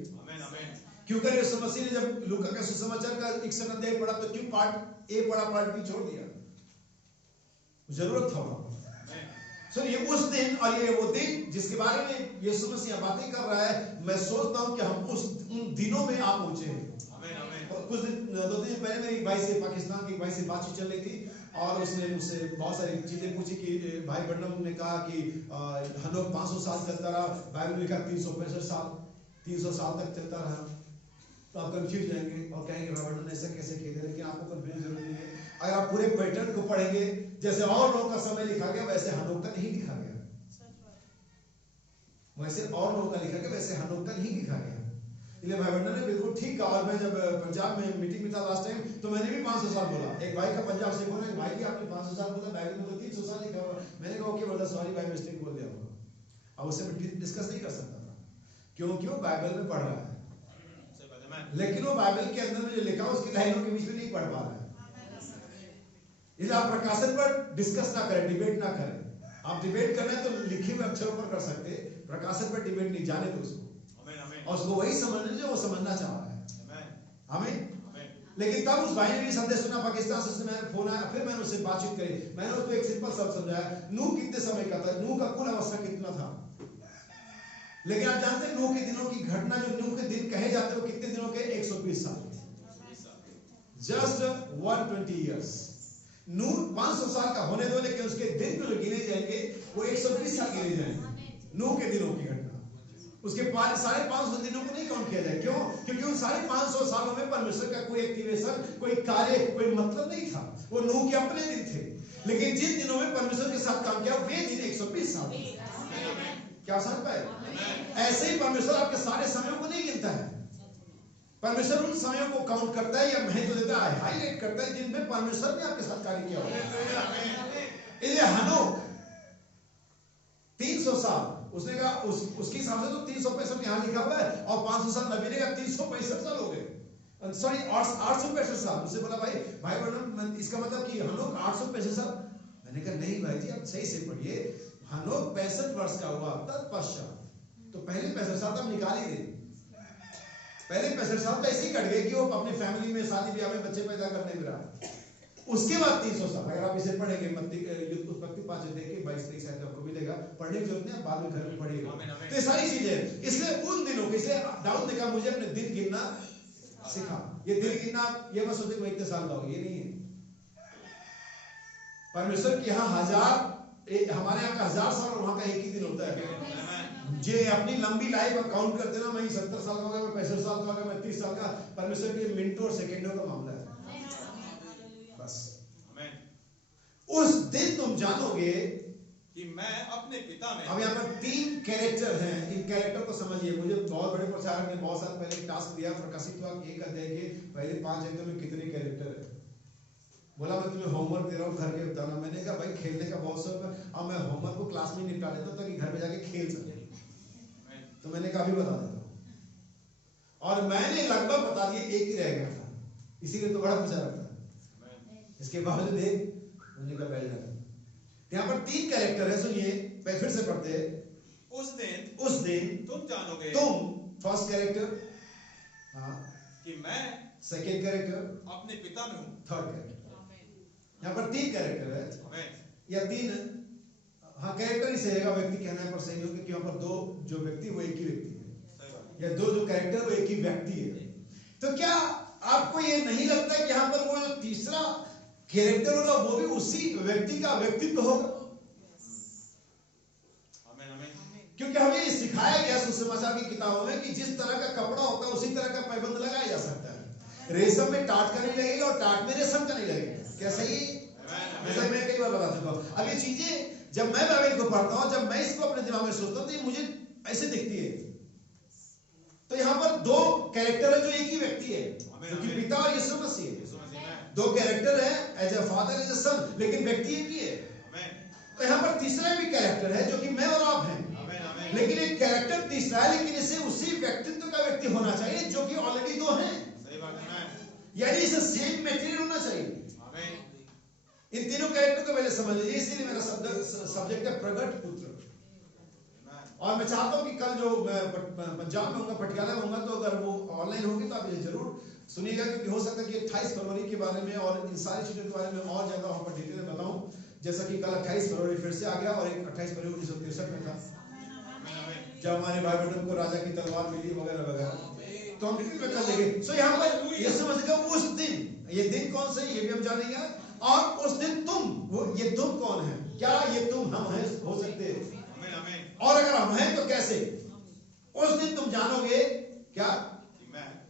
क्यों कर यीशु मसीह ने जब लूका का सुसमाचार का 61 अध्याय पढ़ा तो क्यों पार्ट ए पढ़ा पार्ट बी छोड़ दिया? जरूरत था वहां। सो ये उस दिन और ये वो दिन जिसके बारे में यीशु मसीह बातें कर रहा है, मैं सोचता हूं कि हम उन दिनों में आप पहुंचे हैं। कुछ दिन 2 दिन पहले मेरी भाई से, पाकिस्तान के भाई से बातचीत चल रही थी और उसने मुझसे बहुत सारी चीजें पूछी कि भाई बर्नम ने कहा कि हनोक 500 साल चलता रहा, बाइबल में लिखा 365 साल, 300 साल तक चलता रहा। तो आप कंफ्यूज जाएंगे और कहेंगे भाई बर्नम ने ऐसा कैसे किया? लेकिन आपको कंफ्यूज जरूर नहीं है। अगर आप पूरे पैटर्न को पढ़ेंगे, जैसे और लोगों का समय लिखा गया वैसे हनोक का नहीं लिखा गया, वैसे और लोगों का लिखा गया वैसे हनोक का नहीं लिखा गया। इसलिए भाई बर्नम ने बिल्कुल ठीक कहा। और मैं जब पंजाब में मीटिंग में था लास्ट टाइम तो मैंने भी 500 साल बोला। एक भाई का पंजाब से बोला, भाई जी आपने 500 साल बोला, बाइबल में तो 300 साल लिखा हुआ। मैंने कहा ओके ब्रदर, सॉरी भाई, मिस्टेक बोल दिया होगा। अब उससे मैं डिस्कस नहीं कर सकता था क्योंकि वो बाइबल में पढ़ रहा है, लेकिन वो बाइबल के अंदर में जो लिखा है उसकी लाइनों के बीच में नहीं पढ़ पा रहा है। इसलिए आप प्रकाशन पर डिस्कस ना करें, डिबेट ना करें। आप डिबेट करना है तो लिखे हुए अक्षरों पर कर सकते, प्रकाशन पर डिबेट नहीं, जाने दो उसको और उसको वही समझने जो वो समझना चाह रहा है। हमें लेकिन तब उस भाई ने भी संदेश सुना पाकिस्तान से, उसने मैंने फोन आया, फिर मैंने उससे बातचीत करी। मैंने उसको एक सिंपल शब्द समझाया, नूह कितने समय का था, नूह का कुल अवस्था कितना था। लेकिन आप जानते हैं नूह के दिनों की घटना, जो नूह के दिन कहे जाते हैं वो कितने दिनों के? 120 साल, जस्ट 120 इयर्स। नूह 500 साल का होने दो, लेकिन उसके दिन को जो गिने जाएंगे वो 120 साल गिने जाएंगे। नूह के दिनों की घटना, उसके 550 दिनों को नहीं काउंट किया जाए। क्यों? क्योंकि उन 550 सालों में परमेश्वर का कोई एक्टिवेशन, कोई कार्य, कोई मतलब नहीं था। वो नूह के अपने दिन थे, लेकिन जिन दिनों में परमेश्वर के साथ काम किया वे दिन 120 साल। क्या समझ पाए? ऐसे ही परमेश्वर आपके सारे समयों को नहीं गिनता है। परमेश्वर उन समयों को काउंट करता है या महत्व देता है, हाईलाइट करता है जिनमें परमेश्वर ने आपके साथ कार्य किया होगा। इसलिए हनोक 300 साल, उसने कहा उसके हिसाब से तो 365 यहां लिखा हुआ है और 500 साल नबी ने कहा 365 साल हो गए, सॉरी 865 साल। उससे बोला भाई बर्नम इसका मतलब कि हनोक 865 साल। मैंने कहा नहीं भाई जी, आप सही से पढ़िए। हनोक 65 वर्ष का हुआ तत्पश्चात, तो पहले 65 साल तक निकाल ही दे। पहले 65 साल तो ऐसे ही कट गए कि वो अपने फैमिली में शादी ब्याह में बच्चे पैदा करने में रहा। उसके बाद 300 साल, अगर आप इसे पढ़ेंगे उत्पत्ति 5 अध्याय के 22-23 आयत आपको मिलेगा, पढ़ने की जरूरत नहीं, आप बाद में घर में पढ़िएगा। तो ये सारी चीजें, इसलिए उन दिनों के, इसलिए दाऊद ने कहा मुझे अपने दिन गिनना सिखा। ये दिन गिनना, ये मत सोचे मैं इतने साल का हूं, ये नहीं है। परमेश्वर के यहाँ हमारे यहाँ का 1000 साल और वहां का एक ही दिन होता है। जे अपनी लंबी लाइफ काउंट करते ना, मैं 70 साल का होगा, मैं 65 साल का होगा, मैं 30 साल का। परमेश्वर के मिनटों और सेकेंडों का मामला है बस। उस दिन तुम जानोगे कि मैं अपने पिता में। अब यहाँ पर 3 कैरेक्टर हैं, इन कैरेक्टर को समझिए। मुझे बहुत बड़े प्रचारक ने बहुत साल पहले टास्क दिया, प्रकाशित हुआ 1 अध्याय के पहले 5 अध्याय में कितने कैरेक्टर है। बोला मैं तुम्हें होमवर्क दे रहा हूँ, घर के बताना। मैंने कहा भाई खेलने का बहुत शौक है, अब मैं होमवर्क को क्लास में निपटा लेता हूँ ताकि घर में जाके खेल सके। तो मैंने कहा अभी बता देता हूँ, और मैंने लगभग बता दिया, एक ही रह गया था, इसीलिए तो बड़ा प्रचारक था। इसके बावजूद मैंने कहा बैठ जाता। यहाँ पर 3 कैरेक्टर है, सुनिए फिर से पढ़ते हैं। उस दिन तुम जानोगे, तुम फर्स्ट कैरेक्टर, हाँ, कि मैं सेकेंड कैरेक्टर अपने पिता में हूं, थर्ड कैरेक्टर। यहाँ पर 3 कैरेक्टर है या 3, हाँ कैरेक्टर ही सही है, व्यक्ति कहना है पर सही होगा, क्योंकि यहाँ पर 2 जो व्यक्ति वो एक ही व्यक्ति है, या 2 जो कैरेक्टर वो एक ही व्यक्ति है। तो क्या आपको ये नहीं लगता कि यहाँ पर वो जो तीसरा कैरेक्टर होगा वो भी उसी व्यक्ति का व्यक्तित्व होगा? क्योंकि हमें सिखाया गया सुसमाचार की किताबों में कि जिस तरह का कपड़ा होता है उसी तरह का पैबंद लगाया जा सकता है। रेशम में टाट का नहीं लगेगा और टाट में रेशम का नहीं लगेगा। क्या सही? जैसा मैं कई बार बता चुका हूं। अब ये चीजें जब मैं बाइबल को पढ़ता हूं, जब मैं इसको अपने दिमाग में सोचता हूं, तो ये मुझे ऐसे दिखती है। तो यहाँ पर 2 कैरेक्टर है जो एक ही व्यक्ति है, क्योंकि पिता और यीशु मसीह है। 2 कैरेक्टर है, as a father as a son, लेकिन व्यक्ति एक ही है। तो यहाँ पर तीसरा भी कैरेक्टर है जो कि मैं और आप हैं, लेकिन एक कैरेक्टर तीसरा है, लेकिन इसे उसी व्यक्तित्व का व्यक्ति होना चाहिए जो कि ऑलरेडी 2 हैं। यानी इसे सेम मटेरियल होना चाहिए। इन तीनों कैरेक्टर को पहले समझ लीजिए। इसीलिए मेरा सब्जेक्ट है प्रगट पुत्र। और मैं चाहता हूँ कि कल जो मैं पंजाब में होगा, पटियाला में होगा, तो अगर वो ऑनलाइन होगी तो आप ये जरूर सुनिएगा, क्योंकि हो सकता है कि 28 फरवरी के बारे में और इन सारी चीजों के बारे में और ज्यादा वहां पर डिटेल में बताऊं। जैसा कि कल 28 फरवरी फिर से आ गया, और एक 28 फरवरी 1963 में था जब हमारे भाई बहन को राजा की तलवार मिली वगैरह वगैरह, तो हम डिटेल में कर लेंगे। सो यहाँ पर ये समझ उस दिन, ये दिन कौन से, ये भी हम जानेंगे। और उस दिन तुम, वो ये तुम कौन है? क्या ये तुम हम हैं? हो सकते हैं, और अगर हम हैं तो कैसे? उस दिन तुम जानोगे क्या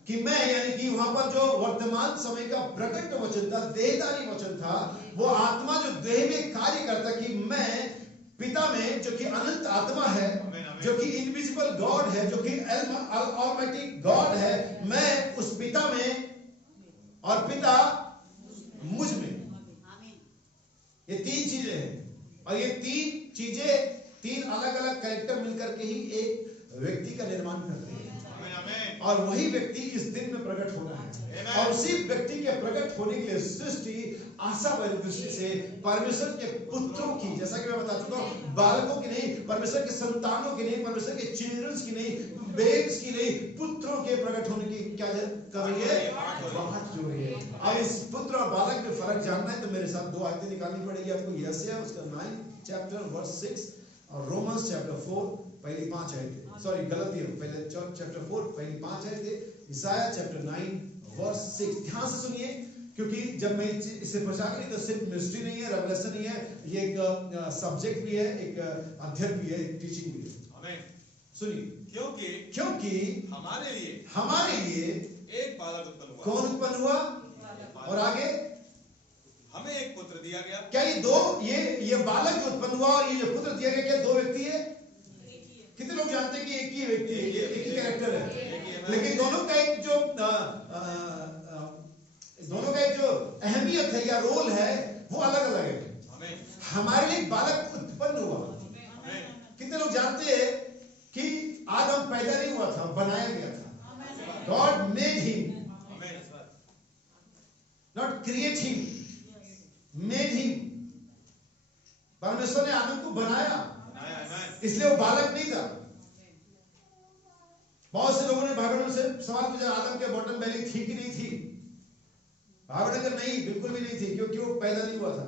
कि मैं, यानी कि वहां पर जो वर्तमान समय का प्रकट वचन था, देहधारी वचन था, वो आत्मा जो देह में कार्य करता, कि मैं पिता में, जो कि अनंत आत्मा है, जो कि इनविजिबल गॉड है, जो कि ऑलमाइटी गॉड है, मैं उस पिता में और पिता मुझ में। ये तीन चीजें हैं, और ये तीन चीजें, तीन अलग अलग कैरेक्टर मिलकर के ही एक व्यक्ति का निर्माण करते हैं, और वही व्यक्ति इस दिन में प्रकट होना है। और उसी व्यक्ति के प्रकट होने के लिए सृष्टि आशावादी दृष्टि से परमेश्वर के पुत्रों की, जैसा कि मैं बता चुका हूं, बालकों की नहीं, परमेश्वर के संतानों की नहीं, परमेश्वर के चिल्ड्रंस की नहीं, बेब्स की नहीं, पुत्रों के प्रकट होने की क्या कर रही है? बात जो है। अब इस पुत्र और बालक में फर्क जानना है तो मेरे साथ दो आयतें निकालनी पड़ेगी आपको। यशायाह उसका 9 चैप्टर वर्स 6 और रोमन्स चैप्टर 4 पहली 5 आयतें, सॉरी गलतियां, पहले चैप्टर 4 पहली 5 आयतें, यशायाह चैप्टर 9 वर्स 6। ध्यान से सुनिए, क्योंकि जब मैं इसे प्रचार करी तो सिर्फ मिनिस्ट्री नहीं है, रेवलेशन नहीं है, ये एक सब्जेक्ट भी है, एक अध्ययन भी है, एक टीचिंग भी है। सुनिए, क्योंकि हमारे लिए एक बालक उत्पन्न हुआ। कौन उत्पन्न हुआ? और आगे हमें एक पुत्र दिया गया। क्या ये दो, ये बालक जो उत्पन्न हुआ और ये जो पुत्र दिया गया, क्या दो व्यक्ति है? कितने लोग जानते हैं कि एक ही व्यक्ति है, एक ही कैरेक्टर है, लेकिन दोनों का एक जो अहमियत है या रोल है वो अलग अलग है। हमारे लिए बालक उत्पन्न हुआ। कितने लोग जानते हैं कि आदम पैदा नहीं हुआ था, बनाया गया था। God made him, not create him, made him. परमेश्वर ने आदम को बनाया, इसलिए वो बालक नहीं था। बहुत से लोगों ने भाई से सवाल पूछा, आदम के बॉटम बैली थी कि नहीं थी? भाई नहीं, बिल्कुल भी नहीं थी, क्योंकि वो पैदा नहीं हुआ था।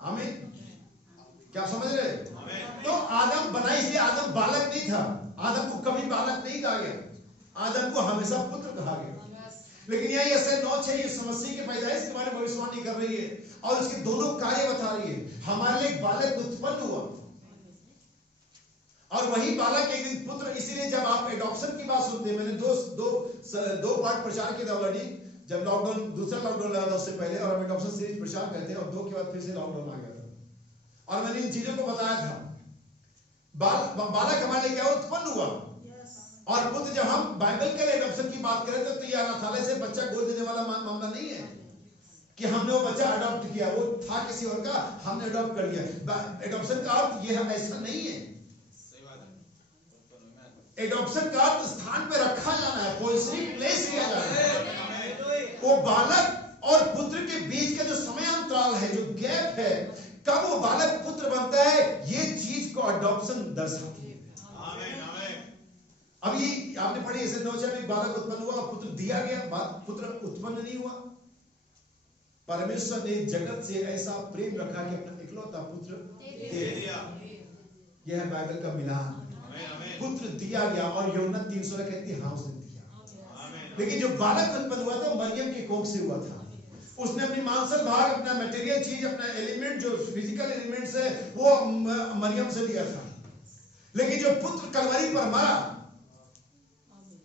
आमीन, क्या समझ रहे? तो आदम बना, इसलिए आदम बालक नहीं था। आदम को कभी बालक नहीं कहा गया, आदम को हमेशा पुत्र कहा गया। लेकिन यही ऐसे 9:6 ये समस्या के पैदाइश के बारे में भविष्यवाणी कर रही है, और उसके दोनों कार्य बता रही है। हमारे लिए बालक उत्पन्न हुआ, और वही बालक एक दिन पुत्र। इसीलिए जब आप एडॉप्शन की बात सुनते हैं, मैंने दो पार्ट प्रचार किया था ऑलरेडी, जब लॉकडाउन, दूसरा लॉकडाउन लगा था उससे पहले, और हम एडॉप्शन सीरीज प्रचार करते हैं, और 2 के बाद फिर से लॉकडाउन आ गया था, और मैंने इन चीजों को बताया था। बालक हमारे लिए क्या उत्पन्न हुआ, और पुत्र। जब हम बाइबल के एडॉप्शन की बात करें तो ये अनाथालय से बच्चा गोद देने वाला मामला नहीं है कि हमने वो बच्चा अडॉप्ट किया, वो था किसी और का, हमने अडॉप्ट कर लिया। एडॉप्शन का अर्थ ये ऐसा नहीं है। एडॉप्शन का अर्थ स्थान पे रखा जाना है, पोजीशनली प्लेस किया जाना है। वो बालक और पुत्र के बीच का जो समय अंतराल है, जो गैप है, कब वो बालक पुत्र बनता है, ये चीज को अडॉप्शन दर्शाती है। अब ये आपने पढ़ी ऐसे 9:6 में बालक उत्पन्न हुआ और पुत्र दिया गया। पुत्र उत्पन्न नहीं हुआ, परमेश्वर ने जगत से ऐसा प्रेम रखा कि अपना इकलौता पुत्र दे दिया। यह है बाइबल का मिलान। पुत्र दिया गया, और यूहन्ना 3:16 कहती है, हाँ उसने दिया। लेकिन जो बालक उत्पन्न हुआ था मरियम के कोख से हुआ था। उसने अपनी मांसल भाग, अपना मटेरियल चीज, अपना एलिमेंट, जो फिजिकल एलिमेंट्स है, वो मरियम से लिया था। लेकिन जो पुत्र कलवरी पर मरा,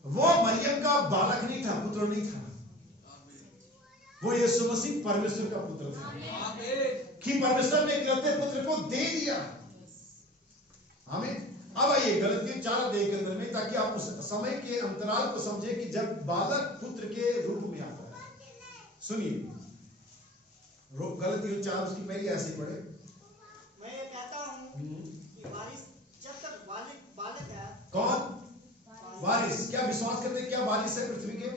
वो मरियम का बालक नहीं था, पुत्र नहीं था, वो यीशु मसीह परमेश्वर का पुत्र था, कि परमेश्वर ने इकलौते पुत्र को दे दिया। आमीन। अब आइए गलतियां 4 अध्याय के अंदर में, ताकि आप उस समय के अंतराल को समझे कि जब बालक पुत्र के रूप में आता है। सुनिए, गलतियां 4 उसकी पहली ऐसे ही पढ़े। मैं ये कहता हूं कि वारिस जब तक बालक है। कौन वारिस? क्या विश्वास करते हैं क्या वारिस है पृथ्वी के?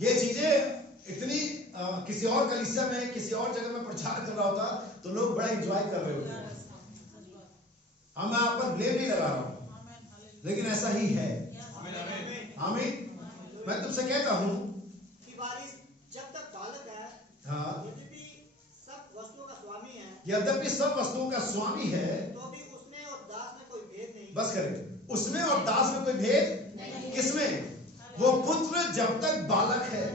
ये चीजें इतनी किसी और कलीसिया में, किसी और जगह में प्रचार कर रहा होता तो लोग बड़ा एंजॉय कर रहे होते। अब मैं आप पर ब्लेम नहीं लगा रहा हूं, लेकिन ऐसा ही है। आमीन। मैं तुमसे कहता हूं कि वारिस जब तक बालक है, हाँ, यद्यपि सब वस्तुओं का स्वामी है, यद्यपि सब वस्तुओं का स्वामी है, तो भी उसमें और दास में कोई भेद नहीं। बस करें, उसमें और दास में कोई भेद किसमें? वो पुत्र जब तक बालक है।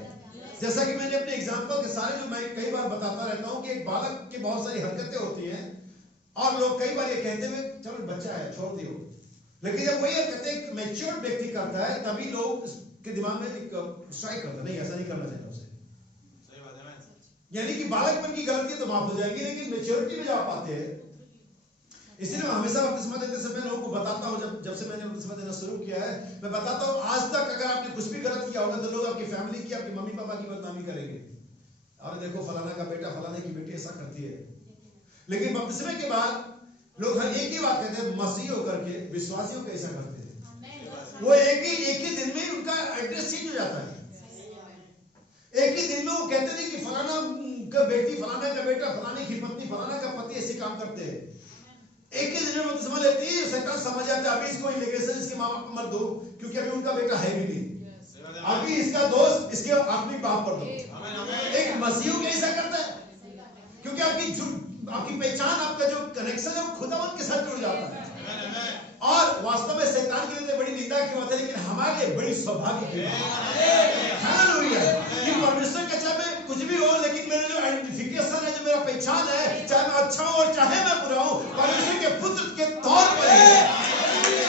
जैसा कि मैंने अपने एग्जांपल के सारे जो मैं कई बार बताता रहता हूं कि एक बालक की बहुत सारी हरकतें होती हैं और लोग कई बार ये कहते हुए चलो बच्चा है छोड़ दियो, लेकिन जब वही हरकतें एक मैच्योर व्यक्ति करता है तभी लोग के दिमाग में स्ट्राइक करता नहीं, ऐसा नहीं करना चाहिए उसे। सही बात है। यानी कि बालकपन की गलती तो माफ हो जाएगी, लेकिन मैच्योरिटी में जब आप आते हैं, इसलिए मैं हमेशा बपतिस्मा देते समय लोगों को बताता हूं, जब से मैंने बपतिस्मा देना शुरू किया है, मैं बताता हूं आज तक अगर आपने कुछ भी गलत किया होगा तो लोग आपकी फैमिली की, आपकी मम्मी पापा की बदनामी करेंगे। और देखो फलाना का बेटा, फलाने की बेटी ऐसा करती है। लेकिन बपतिस्मा के बाद लोग हर एक ही बात कहते हैं, मसीह होकर के विश्वासियों को ऐसा करते हैं। वो एक ही दिन में उनका एड्रेस चेंज हो जाता है। एक ही दिन में वो कहते नहीं कि फलाना का बेटी, फलाना का बेटा, फलाने की पत्नी, फलाना का पति ऐसे काम करते हैं। एक ही दिन में बपतिस्मा लेती है, शैतान समझ जाता है अभी इसको इलेगेशन इसके माँ बाप को मत दो, क्योंकि अभी उनका बेटा है भी नहीं, अभी इसका दोस्त इसके आत्मिक बाप पर दो। एक मसीह कैसा करता है, क्योंकि आपकी पहचान, आपका जो कनेक्शन है वो खुदावंत के साथ जुड़ जाता है। और वास्तव में शैतान के लिए बड़ी निंदा की बात है, लेकिन हमारे लिए बड़ी सौभाग्य की बात है। हालेलुया। कि परमेश्वर के चाहे कुछ भी हो, लेकिन मेरा जो आइडेंटिफिकेशन है, जो मेरा पहचान है, चाहे मैं अच्छा हूं और चाहे मैं बुरा हूं, परमेश्वर के पुत्र के तौर पर है।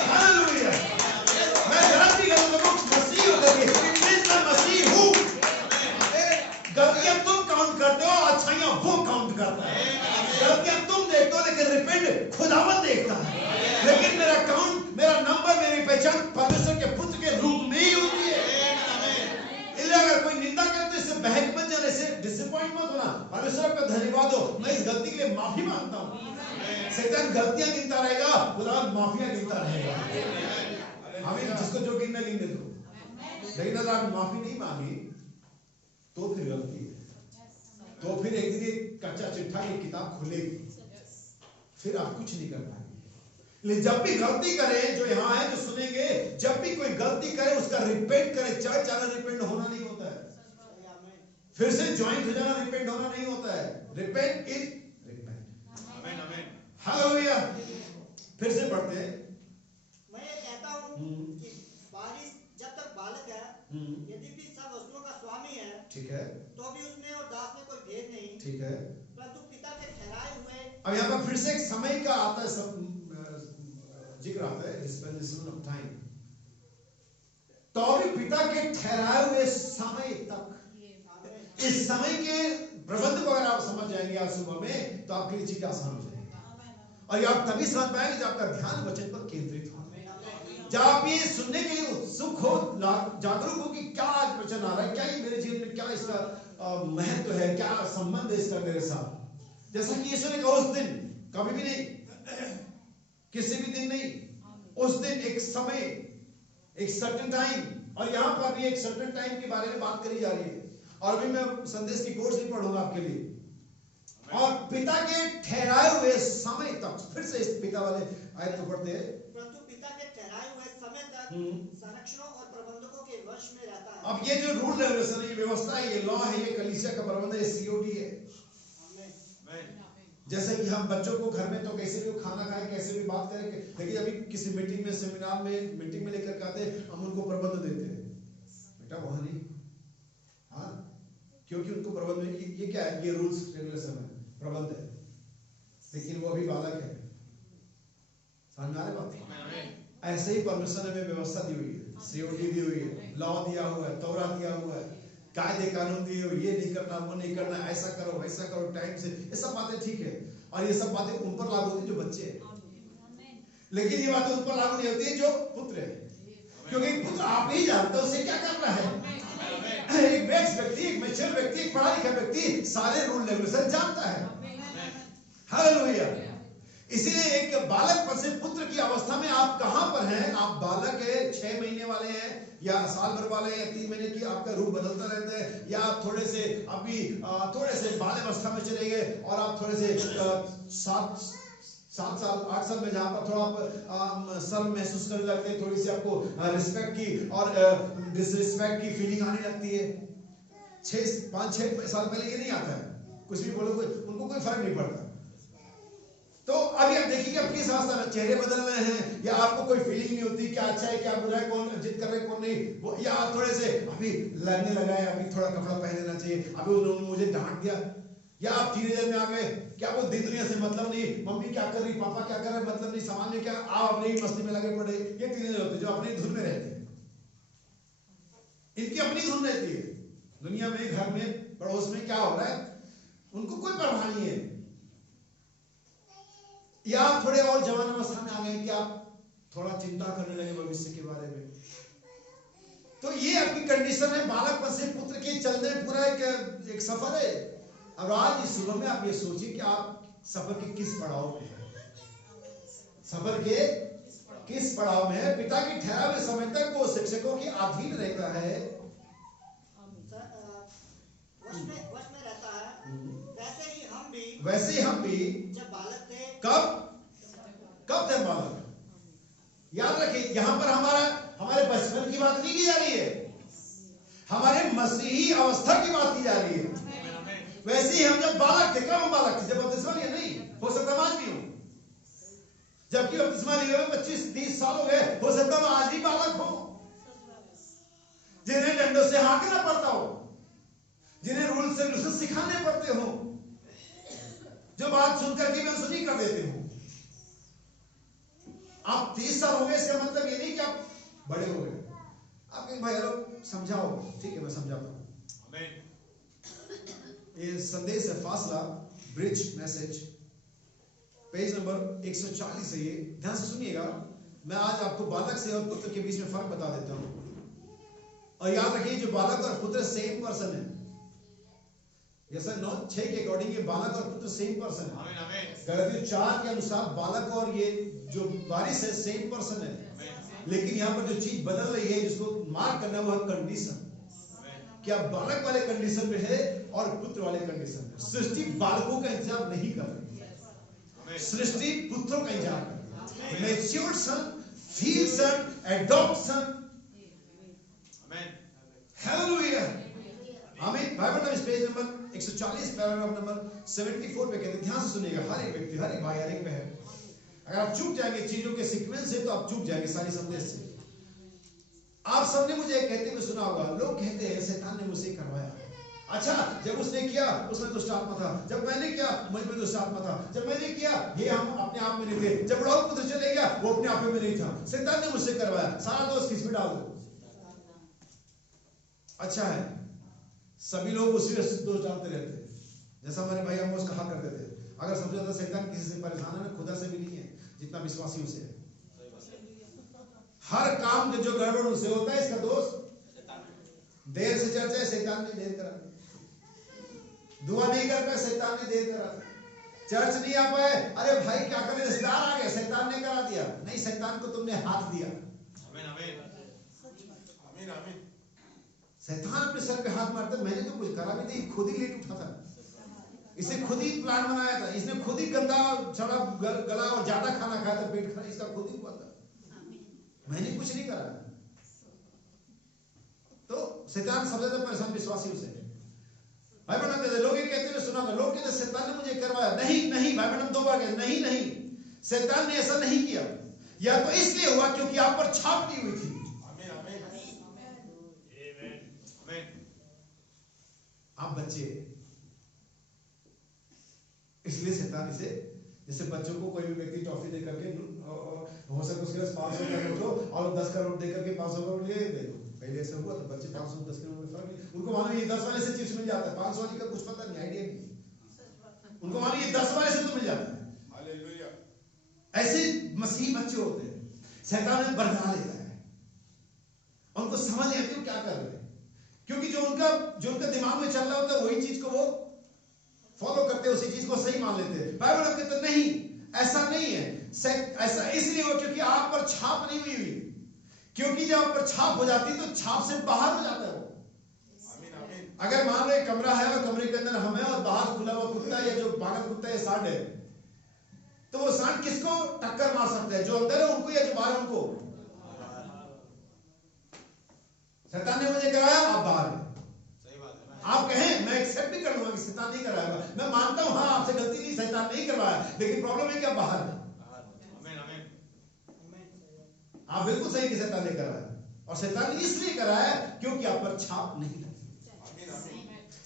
हालेलुया। मैं गलत भी करूं तो मसीह होकर मैं मसीह हूं। गलतियां तुम काउंट करते हो, अच्छाइयां वो काउंट करता है। गलतियां तुम देखते हो, लेकिन रिपेंट खुदावंत देखता है। लेकिन मेरा काउंट, मेरा नंबर, मेरी पहचान परमेश्वर के पुत्र के रूप में ही होती है। इसलिए अगर कोई निंदा करे तो इससे बहक मत जाने से डिसअपॉइंट मत होना। परमेश्वर का धन्यवाद हो, मैं इस गलती के लिए माफी मांगता हूं। शैतान गलतियां गिनता रहेगा, खुदावंत माफियां गिनता रहेगा। हमें जिसको जो गिनना गिनने दो। लेकिन अगर आप माफी नहीं मांगी तो फिर गलती है, तो फिर एक दिन एक कच्चा चिट्ठा की किताब खुलेगी, फिर आप कुछ नहीं कर पाएंगे। लेकिन जब भी गलती करें, जो यहाँ है जो सुनेंगे, जब भी कोई गलती करे उसका रिपेंट करें। चर्च जाना रिपेंट होना नहीं होता है, फिर से ज्वाइंट हो जाना रिपेंट होना नहीं होता है। Repent is repent. आमीन आमीन। हालेलुया। फिर से पढ़ते हैं। मैं ये कहता हूं कि वारिस जब तक बालक है, यद्यपि सब वस्तुओं का स्वामी है, ठीक है, तो भी उसमें और दास में कोई भेद नहीं। ठीक है। परंतु पिता के ठहराए हुए, अब यहाँ पर फिर से एक समय का आता है, सब जिक्र आता है, डिस्पेंसेशन ऑफ टाइम। तो भी पिता के ठहराए हुए समय तक, इस समय के प्रबंध को अगर आप समझ जाएंगे आज सुबह में, तो आपके लिए चीज आसान हो जाएगी। और ये आप तभी समझ पाएंगे जब आपका ध्यान वचन पर केंद्रित हो, जब आप ये सुनने के लिए उत्सुक हो, जागरूक हो कि क्या आज वचन आ रहा है, क्या ये मेरे जीवन में, क्या इसका महत्व है, क्या संबंध है इसका मेरे साथ। जैसा कि यीशु ने कहा उस दिन, कभी भी नहीं, किसी भी दिन नहीं, उस दिन एक समय, एक सर्टेन टाइम, और यहां पर भी एक सर्टेन टाइम के बारे में बात करी जा रही है। और अभी मैं संदेश की कोर्स नहीं पढ़ूंगा आपके लिए। और पिता के ठहराए हुए समय तक, फिर से इस पिता वाले आयत को पढ़ते हैं। परंतु पिता के ठहराए हुए समय तक संरक्षणों और प्रबंधकों के वश में रहता है। अब ये जो रूल रेगुलेशन है, ये व्यवस्था है, ये लॉ है, ये कलीसिया का प्रबंध है, ये सीओडी है। जैसे कि हम बच्चों को घर में तो कैसे भी खाना खाए, कैसे भी बात करें, लेकिन अभी किसी मीटिंग में, सेमिनार में, मीटिंग में लेकर आते हैं, हम उनको प्रबंध देते हैं, बेटा वहां नहीं, हाँ, क्योंकि उनको प्रबंध में ये क्या है, ये रूल्स रेगुलेशन है, प्रबंध है, लेकिन वो अभी बालक है। समझ में आ रही बात? ऐसे ही परमेश्वर ने हमें व्यवस्था दी हुई है, सीओडी दी हुई है, लॉ दिया हुआ है, तौरा दिया हुआ है, कायदे कानून दिए हुए, ये नहीं करना, वो नहीं करना, ऐसा करो, वैसा करो, टाइम से, ये सब बातें ठीक है। और ये सब बातें उन पर लागू होती है जो बच्चे हैं, लेकिन ये बातें उन पर लागू नहीं होती जो पुत्र है, क्योंकि पुत्र आप ही जानते हो उसे क्या करना है। एक व्यक्ति, एक मैच्योर व्यक्ति, एक पढ़ा लिखा व्यक्ति सारे रूल रेगुलेशन जानता है। हालेलुया। इसीलिए एक बालक पर से पुत्र की अवस्था में आप कहां पर हैं? आप बालक है, 6 महीने वाले हैं, या साल भर वाले हैं, या 3 महीने की, आपका रूप बदलता रहता है, या आप थोड़े से अभी थोड़े से बाल अवस्था में चले गए और आप थोड़े से 7 साल 8 साल में जहां पर थोड़ा आप शर्म महसूस करने लगते हैं, थोड़ी सी आपको रिस्पेक्ट की और डिसरिस्पेक्ट की फीलिंग आने लगती है। 5-6 साल पहले ये नहीं आता है, कुछ भी बोलो उनको कोई फर्क नहीं पड़ता। तो अभी आप देखिए कि अब किस अवस्था में चेहरे बदल रहे हैं, या आपको कोई फीलिंग नहीं होती क्या अच्छा है क्या बुरा है, कौन जिद कर रहे कौन नहीं, वो या आप थोड़े से अभी लगने लगा है अभी थोड़ा कपड़ा पहन लेना चाहिए, अभी उन्होंने मुझे डांट दिया, या आप टीनेजर में आ गए, क्या वो दिन दुनिया से मतलब नहीं, मम्मी क्या कर रही पापा क्या कर रहे मतलब नहीं, सामान में क्या, आप अपनी ही मस्ती में लगे पड़े। ये टीनेजर होते जो अपनी धुन में रहते हैं, इनकी अपनी धुन रहती है, दुनिया में घर में पड़ोस में क्या हो रहा है उनको कोई परवाह नहीं है। या आप थोड़े और जवान अवस्था में आ गए कि आप थोड़ा चिंता करने लगे भविष्य के बारे में। तो ये आपकी कंडीशन है, बालकपन से पुत्र के चलने पूरा एक सफर है। अब आज इस सुबह में आप ये सोचिए कि आप सफर के किस पड़ाव में हैं, सफर के किस पड़ाव में है। पिता की ठहराए हुए समय तक वो शिक्षकों के अधीन रहता है, वश में रहता है। वैसे ही हम भी जब बालक थे, कब थे बालक। याद रखिए यहां पर हमारे बचपन की बात नहीं की जा रही है, हमारे मसीही अवस्था की बात की जा रही है। वैसे ही हम जब बालक थे, कब हम बालक थे, जब बपतिस्मा लिया नहीं, हो सकता है आज भी हो, जबकि बपतिस्मा लिए हुए 25-30 साल हो गए, हो सकता है आज भी बालक हो, जिन्हें डंडों से हाँकना पड़ता हो, जिन्हें रूल से रेगुलेशन सिखाने पड़ते हो, जो बात सुनकर के अनसुनी कर देते हो। आप 30 साल हो गए, इसका मतलब ये नहीं कि आप बड़े हो गए। आप कहीं भाई हेलो समझाओ, ठीक है मैं समझाता हूं। ये संदेश है फासला ब्रिज मैसेज, पेज नंबर 140 है। ये ध्यान से सुनिएगा, मैं आज आपको बालक से और पुत्र के बीच में फर्क बता देता हूं। और याद रखिए जो बालक और पुत्र सेम पर्सन है। यस नो 6 के अकॉर्डिंग ये बालक और पुत्र सेम पर्सन है। गलतियों 4 के अनुसार बालक और ये जो वारिस है सेम पर्सन है, लेकिन यहाँ पर जो चीज बदल रही है जिसको मार्क करना वो है कंडीशन। क्या बालक वाले कंडीशन में है और पुत्र वाले कंडीशन में। सृष्टि बालकों का इंतजार नहीं कर रही, सृष्टि पुत्रों का इंतजार कर रही है। मैच्योर सन, फील सन, एडॉप्ट सन। हालेलुया, आमीन। बाइबल में पेज नंबर 140 पैराग्राफ नंबर 74 पे कहते हैं, ध्यान से सुनिएगा हर एक व्यक्ति, हर एक भाई, हर एक बहन। अगर आप चूक जाएंगे चीजों के सीक्वेंस से तो आप चूक जाएंगे सारी संदेश से। आप सबने मुझे कहते हुए सुना होगा, लोग कहते हैं शैतान ने मुझसे करवाया। अच्छा, जब उसने किया उसमें दुष्ट आत्मा था, जब मैंने किया मुझ में दुष्ट आत्मा था, जब मैंने किया ये हम अपने आप में नहीं थे, जब बुढ़ाऊ पुत्र चले गया वो अपने आप में नहीं था, शैतान ने मुझसे करवाया। सारा दोष किस पे डाल दो। अच्छा है, सभी लोग उसी में दोष डालते रहते हैं। जैसा हमारे भाई हम उसका कहा करते थे, अगर सबसे ज्यादा शैतान किसी से परेशान है ना, खुदा से भी नहीं है जितना विश्वासी उसे है। हर काम जो गड़बड़ उसे होता है, इसका दोष देर से चर्चा है, शैतान ने देर करा, दुआ नहीं कर पाए, शैतान ने देर करा, चर्च नहीं आ पाए, अरे भाई क्या करें रिश्तेदार आ गए, शैतान ने करा दिया। नहीं, शैतान को तुमने हाथ दिया। शैतान अपने सर पे हाथ मारता, मैंने तो कुछ करा भी नहीं, खुद ही लेट उठा था, इसे खुद ही प्लान बनाया था, इसने खुद ही गंदा सड़ा गला और ज्यादा खाना खाया था, पेट खराब इसका खुद ही हुआ था, मैंने कुछ नहीं करा। तो शैतान सबसे ज्यादा परेशान विश्वासी उसे है। भाई बहन लोग ये कहते हुए सुना, लोग कहते शैतान ने मुझे करवाया। नहीं नहीं भाई बहन, 2 बार कहते नहीं नहीं, शैतान ने ऐसा नहीं किया। या तो इसलिए हुआ क्योंकि आप पर छाप ली हुई थी। आप बच्चे, इसलिए शैतान इसे, जैसे बच्चों को कोई भी व्यक्ति टॉफी दे करके हो सके उसके पास 500 का नोट हो और 10 का नोट दे करके 500 का नोट ले दे। पहले ऐसा हुआ तो बच्चे 500 10 के नोट में फर्क नहीं, उनको मानो ये 10 वाले से चिप्स मिल जाता है, 500 वाली का कुछ पता नहीं, आइडिया नहीं, उनको मानो ये 10 वाले से तो मिल जाता है। हालेलुया। ऐसे मसीही बच्चे होते हैं, शैतान में बरगला लेता है, उनको समझ नहीं आती क्या कर रहे हैं, क्योंकि जो उनका दिमाग में चल रहा होता है वही चीज को वो फॉलो करते हैं, उसी चीज को सही मान लेते हैं। बाइबल कहते हैं नहीं, ऐसा नहीं है। ऐसा इसलिए हो क्योंकि आप पर छाप नहीं हुई, क्योंकि जब आप पर छाप हो जाती तो छाप से बाहर हो जाता है वो। अगर मान लो एक कमरा है और कमरे के अंदर हम है और बाहर खुला हुआ कुत्ता या जो पागल कुत्ता है, साढ़ है, तो वो सांड किसको टक्कर मार सकता है? जो अंदर है उनको या जो बाहर है उनको? शैतान ने मुझे कराया, आप बाहर हैं। आप कहें मैं एक्सेप्ट भी कर लूंगा कि शैतान नहीं कराया, मैं मानता हूं हाँ आपसे गलती नहीं, शैतान नहीं करवाया, लेकिन प्रॉब्लम है कि आप बाहर हैं। आप बिल्कुल सही कि शैतान ने कराया, और शैतान ने इसलिए कराया क्योंकि आप पर छाप नहीं लगी।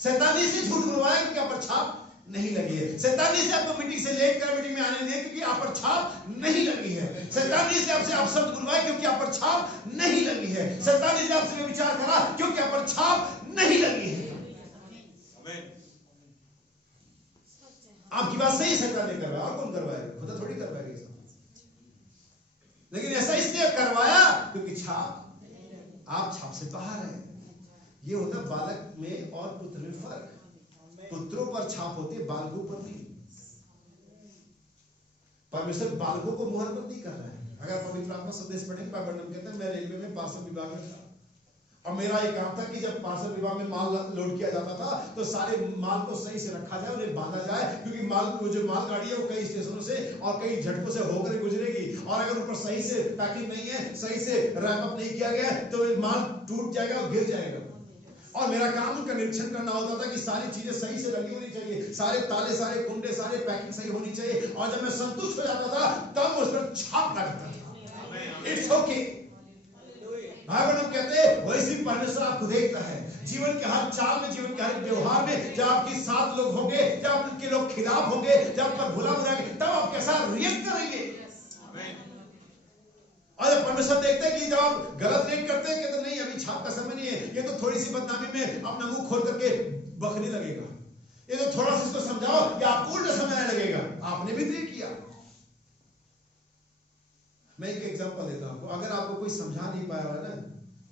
शैतान ने इसलिए झूठ बुलवाया क्योंकि आप पर छाप नहीं लगी है। शैतान ने इसे आपको मीटिंग से लेट कर मीटिंग में आने दिया क्योंकि आप पर छाप नहीं लगी है। शैतान ने इसे आपसे अपशब्द बुलवाया क्योंकि आप पर छाप नहीं लगी है। शैतान ने इसे आपसे विचार करा क्योंकि आप पर छाप नहीं लगी है। आपकी बात सही, शैतान ने करवाया, और कौन करवाएगा? खुदा थोड़ी करवाएगा ये सब। लेकिन ऐसा इसलिए करवाया क्योंकि छाप, आप छाप से बाहर हैं। ये होता बालक में और पुत्र में फर्क। पुत्रों पर छाप होती है, बालकों पर नहीं। परमेश्वर बालकों को मुहरबंद नहीं कर रहा है। अगर पवित्र आत्मा संदेश पढ़ेंगे, वर्णन कहते हैं मैं रेलवे में पार्सल विभाग में था, और मेरा एक काम था कि जब पार्सल विभाग में माल लोड किया जाता था तो सारे माल को सही से रखा जाए, उन्हें बांधा जाए, क्योंकि जो माल गाड़ी है वो कई स्टेशनों से और कई झटकों से होकर गुजरेगी, और अगर ऊपर सही से पैकिंग नहीं है, सही से रैप अप नहीं किया गया तो माल टूट जाएगा और गिर जाएगा। और मेरा काम उनका निरीक्षण करना होता था कि सारी चीजें सही से लगी होनी चाहिए, सारे ताले, सारे कुंडे, सारे पैकिंग सही होनी चाहिए, और जब मैं संतुष्ट हो जाता था तब उस पर छाप लगता था। It's okay. भाई बहनों कहते हैं वैसे भी परमेश्वर आपको देखता है जीवन के हर चाल में, जीवन के हर व्यवहार में। जब आपके साथ लोग होंगे, जब आपके लोग खिलाफ होंगे, जब पर भुला बुराएंगे, तब आप कैसा रिएक्ट करेंगे। और जब परमेश्वर देखते हैं कि जब आप गलत रिएक्ट करते हैं कि तो नहीं अभी छाप का समय नहीं है, ये तो थोड़ी सी बदनामी में अपना मुंह खोल करके बकने लगेगा, ये तो थोड़ा सा इसको समझाओ कि आपको उल्टा समय आने लगेगा, आपने भी तो किया। मैं एक एग्जांपल देता हूं आपको। अगर आपको कोई समझा नहीं पाया है ना,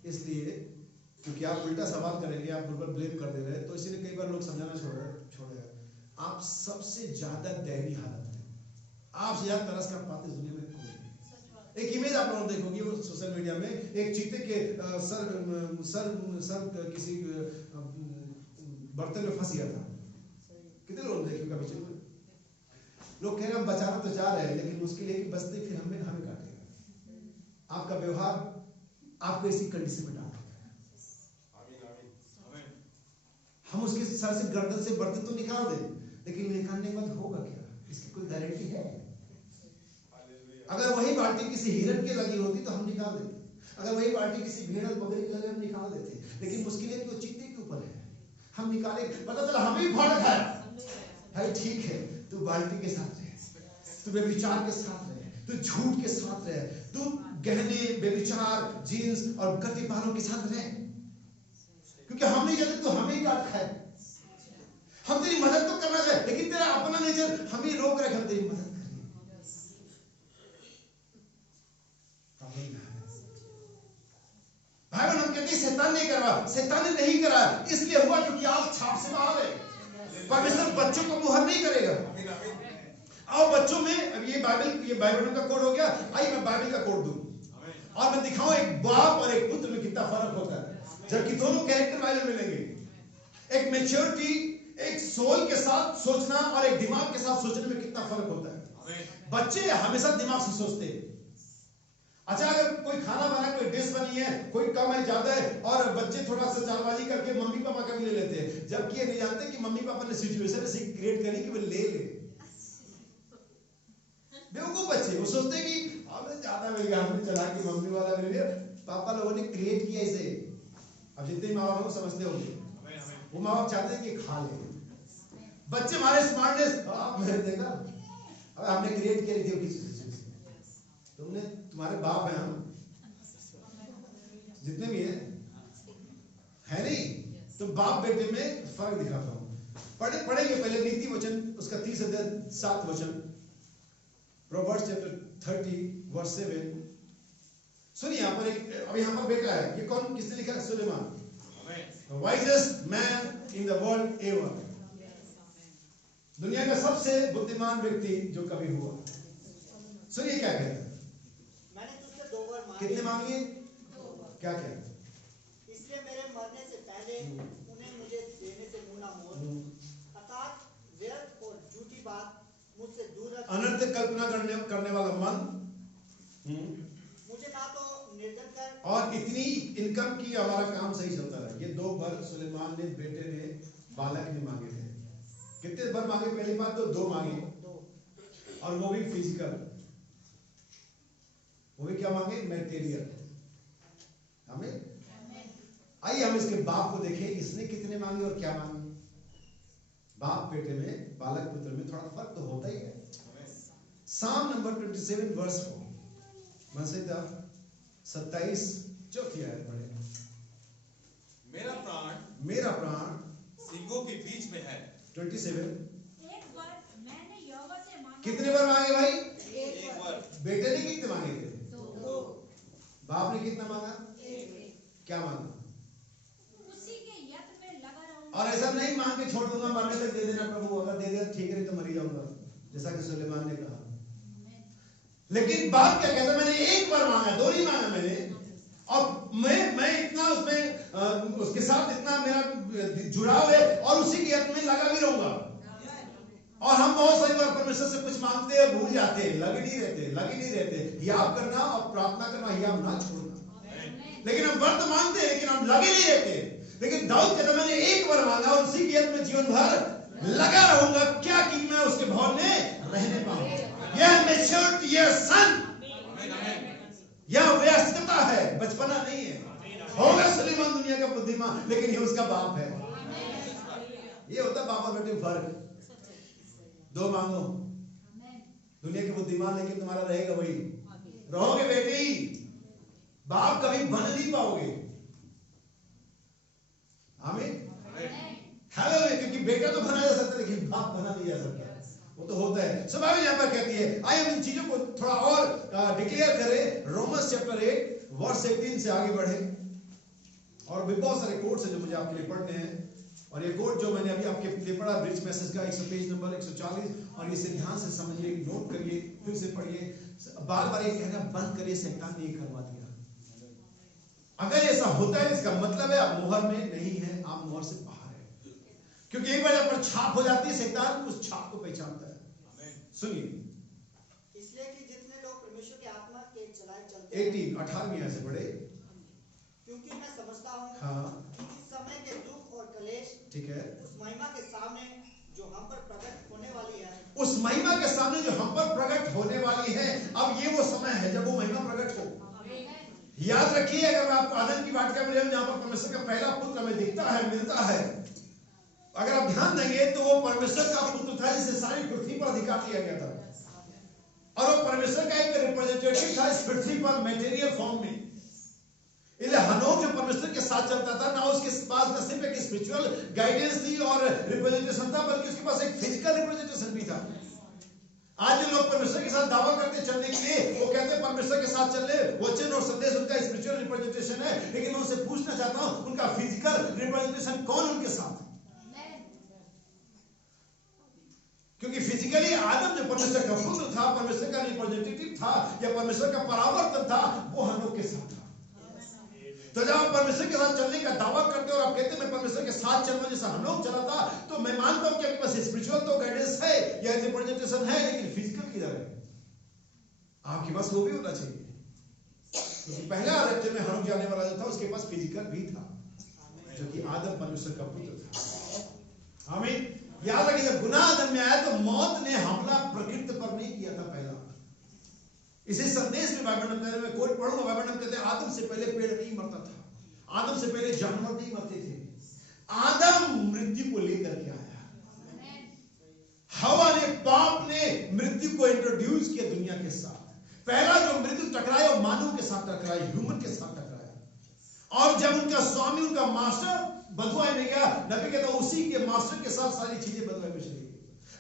इसलिए क्योंकि आप उल्टा सवाल करेंगे, आप मुझ पर ब्लेम कर दे रहे हैं, तो इसलिए कई बार लोग समझाना छोड़ेगा। आप सबसे ज्यादा दयनीय हालत में, आपसे ज्यादा तरस का पाते दुनिया में कोई नहीं। एक इमेज आप लोग देखोगे वो सोशल मीडिया में, एक चीते के सर किसी बर्तन में फंस गया था। कितने लोग देखे कभी चीते? लोग कह रहे हैं हम बचाना तो चाह रहे हैं, लेकिन मुश्किल है कि बचते फिर हमें काटेगा। आपका व्यवहार आपको इसी कंडीशन में डाल देगा। हम उसके सर से, गर्दन से बर्तन तो निकाल दें, लेकिन निकालने के बाद होगा क्या, इसकी कोई गारंटी है? अगर वही बाल्टी किसी हिरण की लगी होती तो हम निकाल देते, अगर वही बाल्टी किसी भेड़ बकरी की लगी हम निकाल देते, लेकिन मुश्किल है कि वो चीते के ऊपर है, हम निकाले, पता चला हमें भी फाड़ खाया। भाई ठीक है, तू बाल्टी के साथ रहे, तू व्यभिचार के साथ रहे, तू झूठ के साथ रहे, तू गहने, व्यभिचार, जीन्स और गतिवारों के साथ रहे, क्योंकि हम नहीं चाहते तो हमें ही काट खाए। हम तेरी मदद तो करना चाहे, लेकिन तेरा अपना नेचर हमें रोक रहे, हम तेरी मदद करें। भाई बहन हम कहते हैं शैतान नहीं करवा, शैतान ने नहीं कराया, इसलिए हुआ क्योंकि आप छाप से बाहर है। परमेश्वर बच्चों को मुहर नहीं करेगा। और बच्चों में अब ये बाइबल का कोड हो गया, आइए मैं बाइबल का कोड दूं और मैं दिखाऊं एक बाप और एक पुत्र में कितना फर्क होता है, जबकि दोनों कैरेक्टर बाइबल में मिलेंगे। एक मैच्योरिटी, एक सोल के साथ सोचना और एक दिमाग के साथ सोचने में कितना फर्क होता है। बच्चे हमेशा दिमाग से सोचते हैं। अच्छा अगर कोई खाना बना, कोई डिश बनी है, कोई कम है ज्यादा है, और बच्चे थोड़ा सा चालबाजी करके मम्मी पापा का भी ले लेते हैं, जबकि ये नहीं जानते कि मम्मी पापा ने सिचुएशन ऐसी क्रिएट करी कि वो ले ले। बेवकूफ बच्चे, वो सोचते हैं कि हमने ज्यादा मिल गया, हमने चला के मम्मी वाला मिल गया, पापा लोगों ने क्रिएट किया इसे। अब जितने माँ बाप समझते होंगे, वो माँ बाप चाहते हैं कि खा ले। बच्चे हमारे स्मार्टनेस, मैंने देखा अब हमने क्रिएट किया थी किसी तुमने, तुम्हारे बाप हैं, हम जितने भी है नहीं, तो बाप बेटे में फर्क दिखाता हूं। पढ़ेंगे पहले नीति वचन उसका 30 अध्याय 7 वचन, प्रोवर्ब्स चैप्टर 30 वर्स 7। सुनिए यहाँ पर एक, अब यहाँ पर बेटा है, ये कौन, किसने लिखा है? सुलेमान, wisest man in the world ever, दुनिया का सबसे बुद्धिमान व्यक्ति जो कभी हुआ। सुनिए क्या कहता है, मैंने तुझसे 2 बार मांगे, कितने मांगे? क्या क्या? इसलिए मेरे मरने से पहले उन्हें मुझे देने से मुंह ना मोड़, अर्थात व्यर्थ और झूठी बात मुझसे दूर रख। अनर्थ कल्पना करने वाला मन, मुझे ना तो निर्धन कर, और इतनी इनकम की हमारा काम सही चलता रहा। ये 2 वर सुलेमान ने, बेटे ने, बालक ने मांगे थे। कितने वर मांगे? पहली बात तो 2 मांगे, और वो भी फिजिकल। वो भी क्या मांगे? मैटेरियल। हमें आइए हम इसके बाप को देखें, इसने कितने मांगे और क्या मांगे। बाप बेटे में, बालक पुत्र में थोड़ा फर्क तो होता ही है। साम नंबर 27 वर्स 4 मसीदा 27 चौथी आयत पढ़े। मेरा प्राण सिंगों के बीच में है। 27 एक बार मैंने यहोवा से मांगा। कितने बार मांगे भाई? एक बार। बेटे ने कितने मांगे थे? 2। बाप ने कितना मांगा? 1। क्या मांगा? उसी के यत्न में लगा रहूंगा। और ऐसा नहीं मांग के छोड़ दूंगा, मरने तक दे देना प्रभु, अगर दे दिया ठीक है, तो मर जाऊंगा, जैसा कि सुलेमान ने कहा। लेकिन बाप क्या कहता? मैंने एक बार मांगा, 2 नहीं मांगा मैंने, और मैं इतना उसमें उसके साथ इतना मेरा जुड़ाव है, और उसी के यत्न में लगा भी रहूंगा। और हम बहुत सारी बार परमेश्वर से कुछ मांगते हैं, भूल जाते हैं, लगे नहीं रहते। याद करना और प्रार्थना करना, याद ना छोड़ना। लेकिन हम वर्त मांगते हैं, लेकिन हम लगे नहीं रहते। लेकिन दाऊद कहता मैंने एक बार मांगा और उसी के यत्न में जीवन भर लगा रहूंगा, क्या कि मैं उसके भवन में रहने पाऊं। यह मैच्योरिटी, यह सन, यह व्यस्तता है, बचपना नहीं है। होगा सुलेमान दुनिया का बुद्धिमान, लेकिन ये उसका बाप है। ये होता बाप और बेटे फर्क। 2 मांगो, दुनिया के बुद्धिमान, लेकिन तुम्हारा रहेगा वही, रहोगे बेटे, बाप कभी बन नहीं पाओगे। आमीन, हालेलुया। क्योंकि बेटा तो बना जा सकता है, लेकिन बाप बना नहीं जा सकता। वो तो होता है। सो बाइबल यहाँ पर कहती है, आइए हम इन चीजों को थोड़ा और डिक्लेयर करें। रोमन्स चैप्टर 8 वर्स 18 से आगे बढ़े, और भी बहुत सारे कोट्स हैं जो मुझे आपके लिए पढ़ने हैं। और ये कोट जो मैंने अभी आपके लिए पढ़ा, ब्रिज मैसेज का 100 पेज नंबर 140, और इसे ध्यान से समझिए, नोट करिए, फिर से पढ़िए, बार बार ये कहना बंद करिए, शैतान ने ये करवा दिया। अगर ऐसा होता है, इसका मतलब है आप मोहर में नहीं है, आप मोहर से बाहर है। क्योंकि एक बार जब पर छाप हो जाती है, शैतान उस छाप को पहचानता है। सुनिए, इसलिए कि जितने लोग परमेश्वर की आत्मा के चलाए चलते 18 से पढ़े। क्योंकि मैं समझता हूँ हाँ, कि इस समय के दुख और कलेश ठीक है। उस महिमा के सामने जो हम पर प्रकट होने वाली है, उस महिमा के सामने जो हम पर प्रकट होने वाली है, अब ये वो समय है जब वो महिमा प्रकट हो। याद रखिए, अगर मैं आपको आदम की वाटिका में ले जहां पर परमेश्वर का पहला पुत्र हमें दिखता है, मिलता है, अगर आप ध्यान देंगे तो वो परमेश्वर का पुत्र था जिसे सारी पृथ्वी पर अधिकार दिया गया था, और वो परमेश्वर का एक रिप्रेजेंटेटिव था इस पृथ्वी पर मटेरियल फॉर्म में। इसलिए हनोक जो परमेश्वर के साथ चलता था, ना उसके पास न सिर्फ एक स्पिरिचुअल गाइडेंस थी और रिप्रेजेंटेशन था, बल्कि उसके पास एक फिजिकल रिप्रेजेंटेशन भी था। आज जो लोग परमेश्वर के साथ दावा करते चलने के लिए, वो कहते हैं परमेश्वर के साथ चलने, वचन और संदेश उनका स्पिरिचुअल रिप्रेजेंटेशन है, लेकिन मैं उनसे पूछना चाहता हूं, उनका फिजिकल रिप्रेजेंटेशन कौन उनके साथ? क्योंकि फिजिकली आदम जो परमेश्वर का पुत्र था, परमेश्वर का रिप्रेजेंटेटिव था, या परमेश्वर का परावर्तन था, वो हनोक के साथ था। तो जब आप परमेश्वर के साथ चलने का दावा करते हो और आप कहते हैं मैं परमेश्वर के साथ चलना जैसा हनोक चला था, तो मैं मानता हूं कि आपके पास स्पिरिचुअल तो गाइडेंस है या रिप्रेजेंटेशन है, लेकिन फिजिकल किधर है? आपके पास वो भी होना चाहिए। क्योंकि पहला राज्य में हनोक जाने वाला जो था, उसके पास फिजिकल भी था, जो कि आदम परमेश्वर का पुत्र था। आमीन। याद रखिए, जब गुनाह आदम में आया तो मौत ने हमला प्रकृति पर नहीं किया था पहला। इसी संदेश में बाइबल में मैं कोट पढ़ूंगा, बाइबल में कहते हैं आदम से पहले पेड़ नहीं मरता था, आदम से पहले जानवर नहीं मरते थे, आदम मृत्यु को लेकर के आया। हवा ने, पाप ने मृत्यु को इंट्रोड्यूस किया दुनिया के साथ। पहला जो मृत्यु टकराया वो मानव के साथ टकराया, ह्यूमन के साथ टकराया। और जब उनका स्वामी, उनका मास्टर बदुआई में गया, नबी कहता उसी के मास्टर के साथ सारी चीजें बदुआई में चली गई।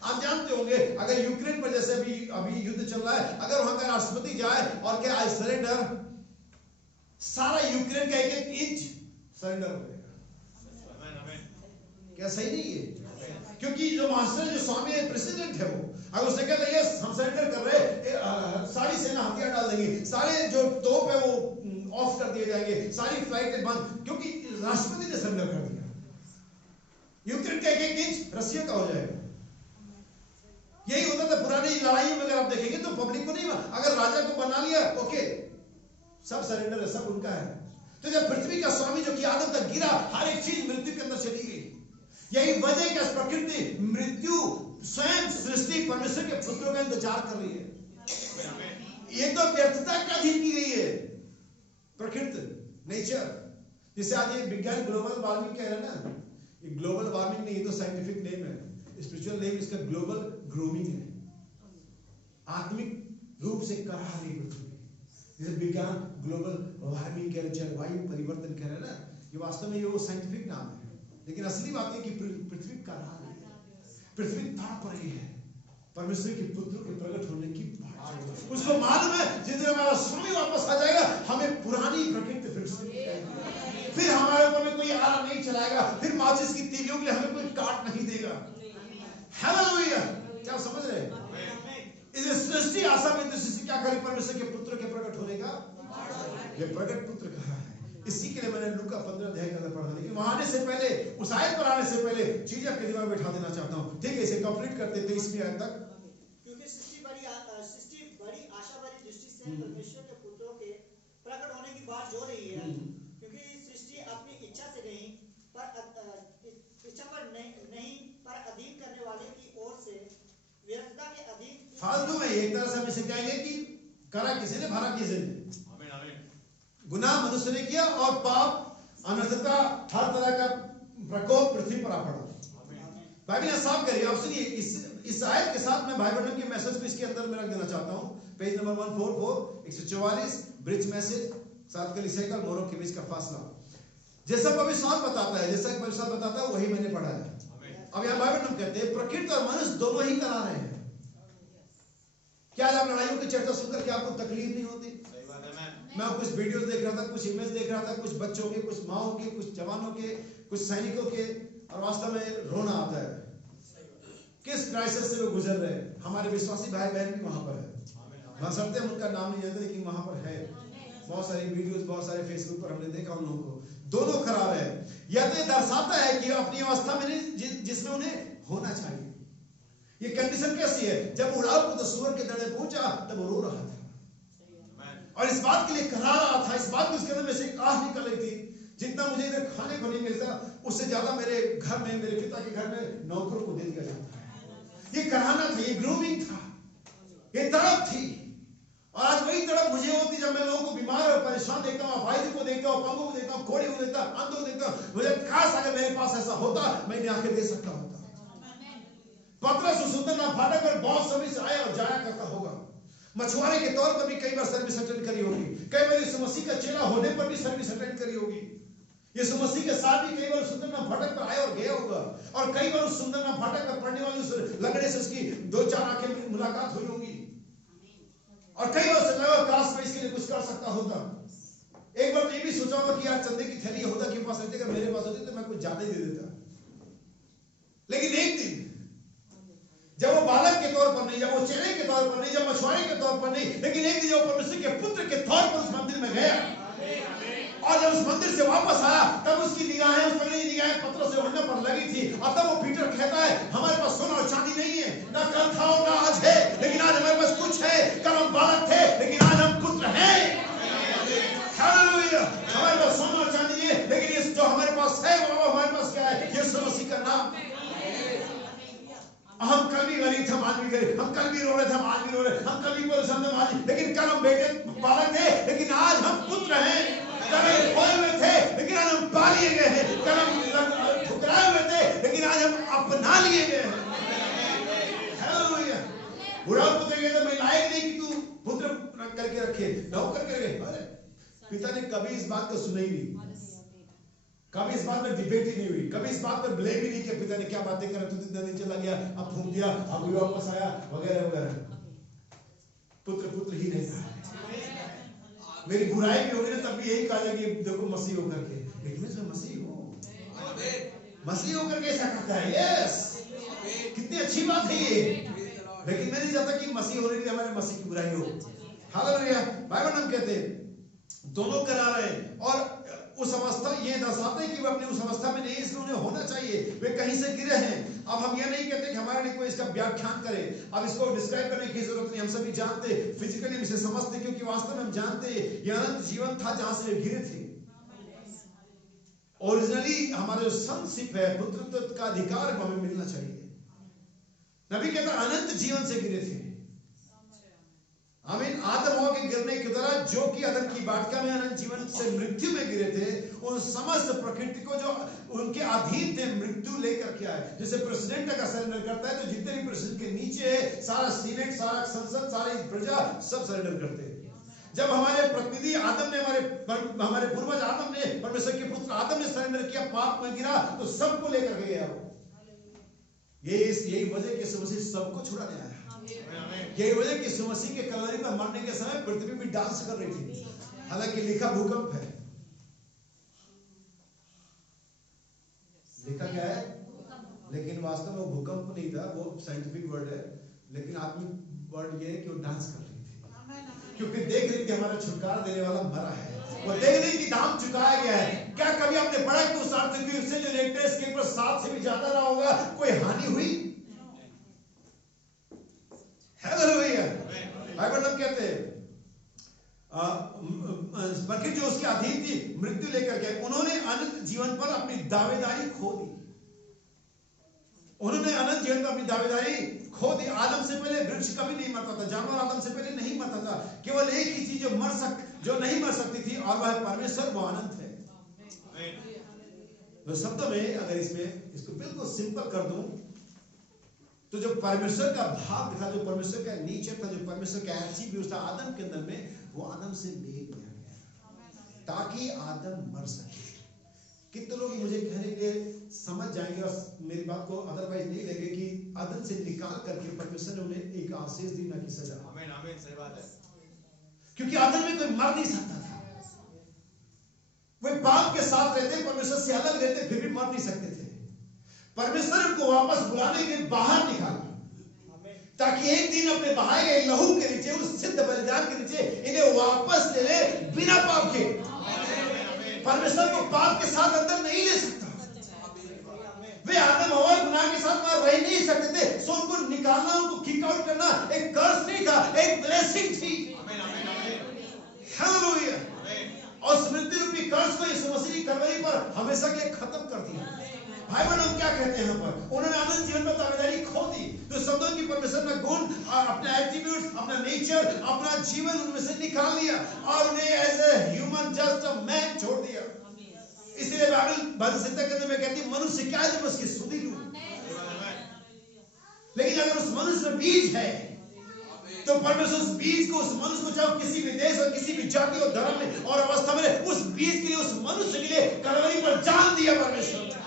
आप जानते होंगे, अगर यूक्रेन पर जैसे अभी युद्ध चल रहा है, अगर वहां का राष्ट्रपति जाए और क्या आई सरेंडर, सारा यूक्रेन का एक एक इंच सरेंडर हो जाएगा। क्या सही नहीं है? क्योंकि जो मास्टर, जो स्वामी है, प्रेसिडेंट है, वो अगर उसने कहता है यस हम सरेंडर कर रहे, सारी सेना हथियार डाल देंगे, सारे जो तोप है वो ऑफ कर दिए जाएंगे, सारी फ्लाइटें बंद, क्योंकि राष्ट्रपति ने सरेंडर कर दिया। यूक्रेन का एक एक इंच रसिया का हो जाएगा। यही होता था पुरानी लड़ाइयों में। अगर आप देखेंगे तो पब्लिक को नहीं, अगर राजा को बना लिया ओके सब सरेंडर है, सब उनका है। तो जब पृथ्वी का स्वामी जो कि आदम तक गिरा, हर एक चीज मृत्यु के अंदर चली गई। यही वजह कि प्रकृति मृत्यु स्वयं सृष्टि परमेश्वर के पुत्रों का इंतजार कर रही है। ये तो व्यर्थता का अधीन की गई है प्रकृति, नेचर। जिसे आज ये विज्ञान ग्लोबल वार्मिंग कह रहे हैं ना, ये ग्लोबल वार्मिंग नहीं, ये तो साइंटिफिक नेम है, स्पिरिचुअल नेम इसका ग्लोबल ग्रूमिंग है। आत्मिक रूप से करा रही पृथ्वी, जैसे विज्ञान ग्लोबल वार्मिंग कह रहे, जलवायु परिवर्तन कह रहे हैं ना, ये वास्तव में ये वो साइंटिफिक नाम है। लेकिन असली बात है कि पृथ्वी करा रही है, पृथ्वी तड़प रही है परमेश्वर के पुत्रों के प्रकट होने की। उसको मालूम है जिस दिन हमारा स्वामी वापस आ जाएगा, हमें पुरानी प्रकृति फिर से, फिर हमारे ऊपर में कोई आरा नहीं चलाएगा, फिर माचिस की तीलियों के लिए हमें कोई काट नहीं देगा। हालेलुया, क्या समझ रहे हैं? इस सृष्टि आशा में सृष्टि क्या करी? परमेश्वर के पुत्र के प्रकट होने का ये प्रकट पुत्र कहा है। इसी के लिए मैंने लूका 15 अध्याय का पढ़ा, लेकिन वहां आने से पहले, उस आयत पर आने से पहले चीज आपके दिमाग में बैठा देना चाहता हूं। ठीक है, इसे कंप्लीट करते 23वीं आयत तक। क्योंकि सृष्टि बड़ी आशा भरी दृष्टि से परमेश्वर के पुत्रों के प्रकट होने की बात जो रही है। क्योंकि सृष्टि अपनी इच्छा से नहीं पर अधीन करने वाले की ओर से व्यर्थता के अधीन। फालतू में एक तरह से हम इसे कहेंगे कि करा किसी ने, भरा किसी ने। गुनाह मनुष्य ने किया और पाप अनर्थता हर तरह का प्रकोप पृथ्वी पर आ पड़ा। बाइबल साफ करिए। अब सुनिए, इस आयत के साथ मैं भाई बहनों के मैसेज को इसके अंदर में रख देना चाहता हूं। पेज नंबर 144 144 ब्रिज मैसेज, सात कलीसिया का मोरों के बीच का फासला। जैसा पवित्र शास्त्र बताता है, जैसा पवित्र शास्त्र बताता है, वही मैंने पढ़ा है। अब यहाँ बाइबल हम कहते हैं प्रकृति और मनुष्य दोनों ही करा रहे हैं। क्या आप लड़ाइयों की चर्चा सुनकर के आपको तकलीफ नहीं होती? मैं कुछ वीडियोस देख रहा था, कुछ इमेज देख रहा था, कुछ बच्चों के, कुछ माओ के, कुछ जवानों के, कुछ सैनिकों के, और वास्तव में रोना आता है। किस क्राइसिस से वो गुजर रहे हैं। हमारे विश्वासी भाई बहन भी वहां पर है, बशर्ते हम उनका नाम नहीं जानते, लेकिन वहां पर है। बहुत सारी वीडियोस, बहुत सारे फेसबुक पर हमने देखा उन लोगों को। दोनों करा रहे हैं। यह तो दर्शाता है कि अपनी अवस्था में नहीं जिसमें उन्हें होना चाहिए। ये कंडीशन कैसी है? जब उड़ाऊ पुत्र सूअर के दड़े पहुंचा तब वो रो रहा था और इस बात के लिए करा रहा था, इस बात की उसके अंदर में से आह निकल रही थी, जितना मुझे इधर खाने को नहीं मिलता उससे ज्यादा मेरे घर में, मेरे पिता के घर में नौकरों को दे दिया जाता है। ये कराना था, ये ग्रूमिंग था, ये तड़प थी। और आज वही तड़प मुझे होती जब मैं लोगों को बीमार और परेशान देखता हूँ, अपाहिज को देखता हूँ, पंगों को देखता हूँ, कोढ़ी को देखता हूँ, अंधों को देखता हूँ। मुझे काश अगर मेरे पास ऐसा होता, मैं इन्हें आके दे सकता होता। पतरस सुंदर ना फाटक पर बहुत समय से आया और जाया करता होगा। मछुआरे के तौर पर भी कई बार सर्विस अटेंड करी होगी। कई बार यीशु मसीह का चेला होने पर भी सर्विस अटेंड करी होगी। यीशु मसीह के साथ भी कई बार सुंदरना फाटक पर आया और गया होगा। और कई बार उस सुंदरना फाटक पर पढ़ने वाले उस लंगड़े से उसकी 2-4 आंखें में मुलाकात हुई होगी। और कई बार से लगा काश मैं इसके लिए कुछ कर सकता होता। एक बार तो ये भी सोचा होगा कि यार चंदे की थैली होता के पास रहती, अगर मेरे पास होती तो मैं कुछ ज्यादा ही दे देता। लेकिन एक दिन जब वो बालक के तौर पर नहीं, जब वो चेले के तौर पर नहीं, जब मछुआरे के तौर पर नहीं, लेकिन एक दिन वो परमेश्वर के पुत्र के तौर पर उस मंदिर में गया और जब उस मंदिर से वापस आया तब उसकी निगाहें, उस पगड़ी की निगाहें पत्थरों से उड़ने पर लगी थी। और तब वो पीटर कहता है हमारे पास सोना और चांदी नहीं है, ना कल था और ना आज है, लेकिन आज हमारे पास कुछ है। कल हम बालक थे लेकिन आज हम पुत्र हैं। हालेलुया। हमारे पास सोना और चांदी नहीं है, लेकिन ये जो हमारे पास है वो हमारे पास क्या है? यीशु मसीह का नाम। हम कल भी गरीब थे, आज भी गरीब। हम कल भी रो रहे थे, आज भी रो रहे। हम कल भी परेशान थे, आज, लेकिन कल हम बेटे बालक थे, लेकिन आज हम पुत्र हैं। कल हम खोए हुए थे, लेकिन आज हम पा लिए गए हैं। कल हम ठुकराए हुए थे, लेकिन आज हम अपना लिए गए हैं। हालेलुया। बुढ़ा पुत्र कहता मैं लायक नहीं कि तू पुत्र करके रखे, नौकर करके। अरे पिता ने कभी इस बात को सुना ही नहीं, कभी इस बात पर डिबेट ही नहीं हुई, कभी इस बात पर ब्लेम ही नहीं किया पिता ने क्या बातें करा, तू इतना दिन चला गया, अब फूंक दिया, अब भी वापस आया, वगैरह वगैरह। पुत्र ही रहता है। मेरी बुराई भी होगी ना तब भी यही कहा कि देखो मसीह होकर के, लेकिन मैं मसीह हूँ, मसीह होकर के ऐसा करता है। यस, कितनी अच्छी बात है ये। लेकिन मैं नहीं चाहता कि मसीह होने के लिए हमारे मसीह की बुराई हो। हालेलुया। बाइबल हम कहते हैं दोनों करा रहे हैं और उस अवस्था ये दर्शाते हैं कि वे अपनी उस अवस्था में नहीं, इसलिए उन्हें होना चाहिए। वे कहीं से गिरे हैं अब हम ये नहीं कहते कि हमारे लिए कोई इसका व्याख्यान करे, अब इसको डिस्क्राइब करने की जरूरत नहीं, हम सभी जानते, फिजिकली हम इसे समझते, क्योंकि वास्तव में हम जानते ये अनंत जीवन था जहां से वे गिरे थे। ओरिजिनली हमारे जो संसिप है, पुत्रत्व का अधिकार हमें मिलना चाहिए। नबी कहता अनंत जीवन से गिरे थे। आमीन। आदम हवा के गिरने की तरह जो कि अदन की वाटिका में अनंत जीवन से मृत्यु में गिरे थे, उन समस्त प्रकृति को जो उनके अधीन थे मृत्यु लेकर के आए। जैसे प्रेसिडेंट अगर सरेंडर करता है तो जितने भी प्रेसिडेंट के नीचे है, सारा सीनेट, सारा संसद, सारी प्रजा सब सरेंडर करते हैं। जब हमारे प्रतिनिधि आदम ने, हमारे पूर्वज आदम ने, परमेश्वर के पुत्र आदम ने सरेंडर किया, पाप में गिरा, तो सबको लेकर के गया वो। यही वजह कि यीशु मसीह सबको छुड़ाने आया। यही वजह कि यीशु मसीह के कलवरी पर मरने के समय पृथ्वी भी डांस कर रही थी, हालांकि लिखा भूकंप है। लिखा क्या है? लेकिन वास्तव में वो भूकंप नहीं था, वो साइंटिफिक वर्ड है, लेकिन आत्मिक वर्ड ये है कि वो डांस कर रही थी, क्योंकि देख रही थी हमारा छुटकारा देने वाला मरा है। वो देख रही थी दाम चुकाया गया है। क्या कभी आपने पढ़ा कि उस आर्थिक युग से जो रेट इसके ऊपर 7 से भी ज्यादा रहा होगा, कोई हानि हुई? हालेलुया। बाइबल में कहते हैं प्रकृति जो उसके अधीन थी मृत्यु लेकर के, उन्होंने अनंत जीवन पर अपनी दावेदारी खो दी। उन्होंने अनंत जीवन पर अपनी दावेदारी खो दी। आदम से पहले वृक्ष कभी नहीं मरता था, जानवर आदम से पहले नहीं मरता था। केवल एक ही चीज जो नहीं मर सकती थी, और वह परमेश्वर, वो अनंत है। तो शब्दों में अगर इसको बिल्कुल सिंपल कर दूं तो जो परमेश्वर का भाव था, जो परमेश्वर का नेचर था, जो परमेश्वर का एट्रिब्यूट था आदम के अंदर में, वो आदम से ले लिया गया ताकि आदम मर सके। कितने लोग मुझे कहने के समझ जाएंगे और मेरी बात को अदरवाइज नहीं लेंगे कि आदम से निकाल करके परमेश्वर ने उन्हें एक आशीष दी, ना कि सजा। आमीन आमीन, सही बात है। क्योंकि आदम में कोई मर नहीं सकता था। वे पाप के साथ रहते, परमेश्वर से अलग रहते, फिर भी मर नहीं सकते थे। परमेश्वर को वापस बुलाने के बाहर निकाला ताकि एक दिन अपने बहाए गए लहू के नीचे, उस सिद्ध बलिदान के नीचे इन्हें वापस ले ले बिना पाप के। परमेश्वर को पाप के साथ अंदर नहीं ले सकता। वे आदम हवा गुनाह के साथ वहां रह नहीं सकते थे, सो उनको निकालना, उनको किक आउट करना एक कर्स नहीं था, एक ब्लेसिंग थी। हालेलुया। और स्मृति रूपी कर्स को यीशु मसीह की कलवरी पर हमेशा के लिए खत्म कर दिया। भाई बहन, हम क्या कहते हैं यहाँ पर? उन्होंने अनंत जीवन में दावेदारी खो दी। तो शब्दों की परमेश्वर ने गुण, अपने एट्रिब्यूट्स, अपना नेचर, अपना जीवन उनमें से निकाल लिया और उन्हें as a human, just a man छोड़ दिया। इसलिए बाइबल संहिता के अंदर में कहती है मनुष्य क्या है जब उसकी सुधि लूं। लेकिन अगर उस मनुष्य में बीज है तो परमेश्वर उस बीज को, उस मनुष्य को, चाहे किसी भी देश और किसी भी जाति और धर्म में और अवस्था में, उस बीज के लिए, उस मनुष्य के लिए कलवरी पर जान दिया परमेश्वर।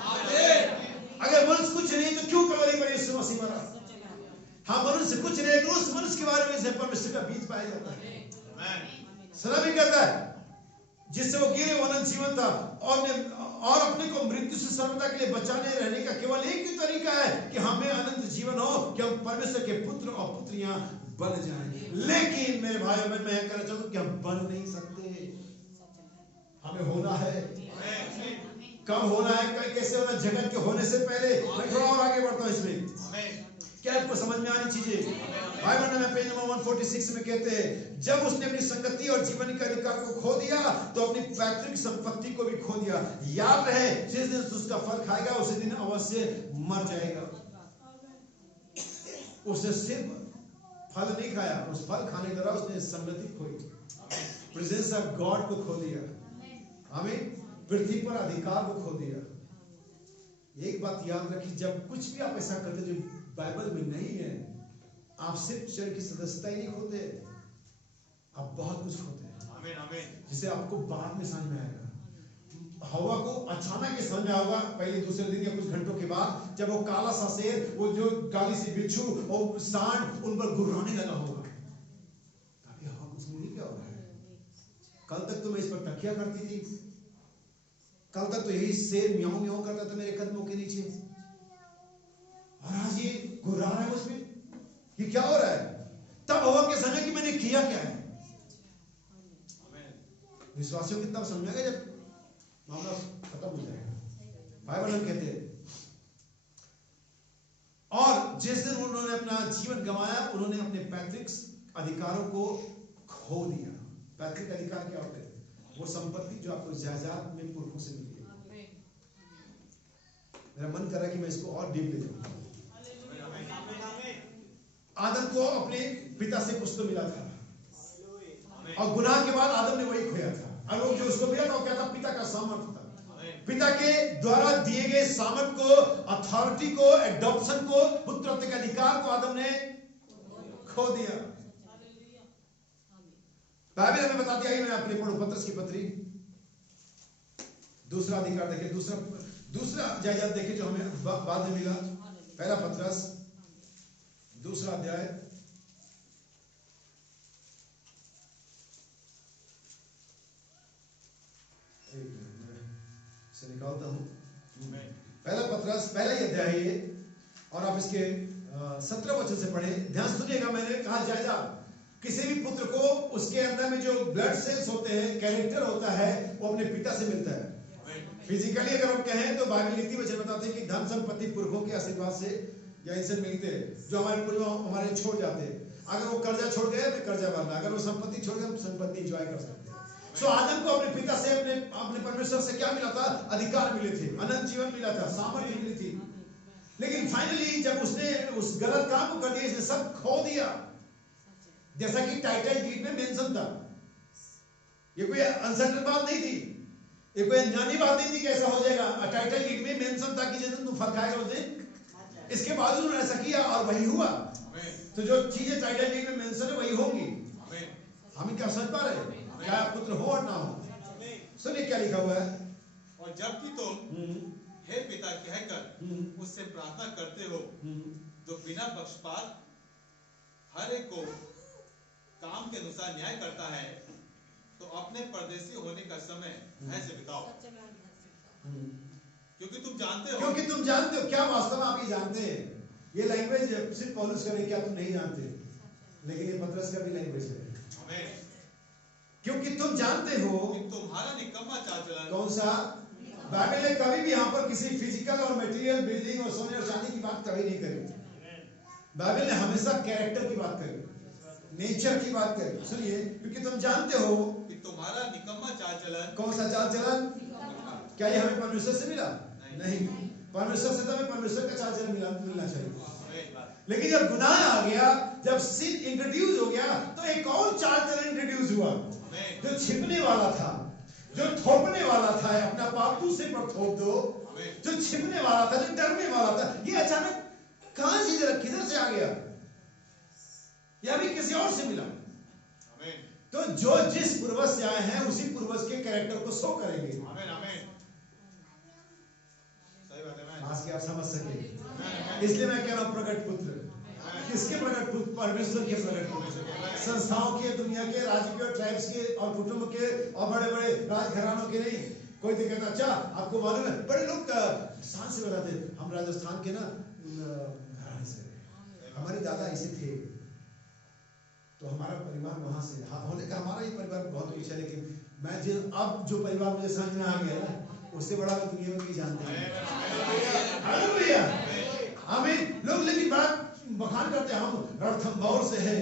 अगर मनुष्य कुछ नहीं तो क्यों कलवरी पर यीशु मसीह मरा? हाँ, मनुष्य कुछ नहीं, लेकिन उस मनुष्य के बारे में परमेश्वर का बीज पाया जाता है। सना भी कहता है जिससे वो गिरे वो अनंत जीवन था और अपने को मृत्यु से सर्वदा के लिए बचाने रहने का केवल एक ही तरीका है कि हमें अनंत जीवन हो, कि हम परमेश्वर के पुत्र और पुत्रियां बन जाएं। लेकिन मेरे भाइयों में मैं कहना चाहता हूं कि हम बन नहीं सकते, हमें होना है। कब होना है, कैसे होना? जगत के होने से पहले। मैं थोड़ा और आगे बढ़ता हूं इसमें, क्या आपको समझ में आनी चीजें? बाइबल में पेज नंबर 146 में कहते हैं जब उसने अपनी संगति और जीवन के अधिकार को खो दिया तो अपनी पैतृक संपत्ति को भी खो दिया। याद रहे, जिस दिन उसका फल खाएगा उसी दिन अवश्य मर जाएगा। उसने सिर्फ फल नहीं खाया, उस फल खाने के द्वारा उसने संगति खोई, प्रेजेंस ऑफ गॉड को खो दिया। आमीन। पृथ्वी पर अधिकार को खो दिया। एक बात याद रखिए, जब कुछ भी आप ऐसा करते जो बाइबल में नहीं है, आप सिर्फ चर्च की सदस्यता ही नहीं खोते, आप बहुत कुछ खोते हैं। आमीन आमीन। जिसे आपको बाद में समझ में आएगा। हवा को अचानक ही समझ में आएगा, पहले दूसरे दिन या कुछ घंटों के बाद, जब वो काला सा शेर, वो जो काली सी बिच्छू और सांड उन पर गुर्राने लगा होगा। ताकि हवा कुछ नहीं, क्या हो रहा है? कल तक तो मैं इस पर तकिया करती थी, कल तक तो यही शेर म्याऊं म्याऊं करता था मेरे कदमों के नीचे, और आज ये गुर्रा रहा है उसमें। ये क्या हो रहा है? तब हवा के समझ कि मैंने किया क्या है। विश्वासियों की तब समझेगा जब मामला खत्म हो जाएगा। बाइबल में कहते हैं जिस दिन उन्होंने अपना जीवन गंवाया, उन्होंने अपने पैतृक अधिकारों को खो दिया। पैतृक अधिकार क्या होते हैं? वो संपत्ति जो आपको जायदाद में पुरखों से मिली है। मेरा मन कर रहा है कि मैं इसको और डीप ले जाऊं। आदम को अपने पिता से कुछ तो मिला था, और गुनाह के बाद आदम ने वही खोया था। और जो उसको मिला था वो क्या था? पिता का सामर्थ था। पिता के द्वारा दिए गए सामर्थ को, अथॉरिटी को, एडॉप्शन को, पुत्रत्व के अधिकार को आदम ने खो दिया। बाइबल हमें बताती है, मैं अपने पढ़ो पत्रस की पत्री, दूसरा अधिकार देखिए, दूसरा जायदाद देखिए जो हमें बाद में मिला। पहला पत्रस दूसरा अध्याय से निकालता हूं। पहला पत्रस पहला ही अध्याय है, और आप इसके 17 वचन से पढ़े। ध्यान सुनिएगा, मैंने कहा जायदाद किसी भी पुत्र को उसके अंदर में जो ब्लड सेल्स होते हैं, कैरेक्टर होता है, वो अपने पिता से मिलता है। फिजिकली अगर हम कहें तो बाइबल नीति वचन बताते हैं कि धन संपत्ति पुरखों के आशीर्वाद से या इनसे मिलते हैं, जो हमारे पूर्वज हमारे छोड़ जाते हैं। अगर वो कर्जा छोड़ गए तो कर्जा भरना, अगर वो संपत्ति छोड़ गए तो संपत्ति एंजॉय कर सकते हैं। सो आदम को अपने पिता से, अपने परमेश्वर से क्या मिला था? अधिकार मिले थे, अनंत जीवन मिला था, सामर्थ्य मिली थी। लेकिन फाइनली जब उसने उस गलत काम को कर दिया, इसने सब खो दिया। जैसा कि टाइटल डीड में मेंशन था, ये कोई अनसर्टेन बात नहीं थी, ये कोई अनजानी बात नहीं थी कि ऐसा हो जाएगा। टाइटल डीड में मेंशन था कि जिस दिन तुम फल खाएगा उस दिन, इसके बावजूद उन्होंने ऐसा किया और वही हुआ। तो जो चीजें टाइटल डीड में मेंशन है वही होंगी। हम क्या समझ पा रहे हैं? क्या पुत्र हो और ना हो। सुनिए क्या लिखा हुआ है। और जबकि तुम हे पिता कहकर उससे प्रार्थना करते हो, जो बिना पक्षपात हर एक को काम के अनुसार न्याय करता है, तो अपने परदेशी होने का समय ऐसे बिताओ, क्योंकि तुम जानते हो। क्या वास्तव में आप ये जानते हैं? ये लैंग्वेज सिर्फ पौलुस का नहीं, क्या तुम नहीं जानते? लेकिन ये पतरस का भी लैंग्वेज है। क्योंकि तुम जानते हो कि तुम्हारा निकम्मा चाल चलन। कौन सा? बाइबल ने कभी भी यहाँ पर किसी फिजिकल और मटेरियल बिल्डिंग और सोने और चांदी की बात कभी नहीं करी। बाइबल ने हमेशा कैरेक्टर की बात करी, नेचर की बात करी। सुनिए, क्योंकि तुम जानते हो कि तुम्हारा निकम्मा चाल चलन। कौन सा चाल चलन? क्या ये हमें परमेश्वर से मिला? नहीं। परमेश्वर से तो हमें परमेश्वर का चाल चलन मिलना चाहिए। लेकिन जब गुनाह आ गया, जब सिन इंट्रोड्यूस हो गया, तो एक और चाल चलन इंट्रोड्यूस हुआ, जो छिपने वाला था, जो थोपने वाला था। अपना पाप दूसरे पर थोप दो। जो छिपने वाला था, जो डरने वाला था, ये अचानक कहां से किधर से आ गया? या भी किसी और से मिला। तो जो जिस पूर्वज से आए हैं उसी पूर्वज के कैरेक्टर को शो करेंगे। आज के आप समझ सके। इसलिए मैं कह रहा हूं प्रकट पुत्र। किसके प्रकट पुत्र? परमेश्वर के प्रकट पुत्र। संस्थाओं के, दुनिया के, राज्य के और ट्राइब्स के और कुटुंब के और बड़े बड़े राजघरानों के नहीं। कोई तो कहता, अच्छा आपको मालूम है, बड़े लोग शान से बताते, हम राजस्थान के ना घराने से, हमारे दादा ऐसे थे, तो हमारा परिवार वहां से। होने का हमारा ही परिवार बहुत पीछे, लेकिन मैं अब जो परिवार मुझे समझ में आ गया ना, उससे बड़ा मैं दुनिया में नहीं जानते हैं। हालेलुया, आमीन। लोग लेकिन बात बखान करते हैं, हम रणथंभौर से है,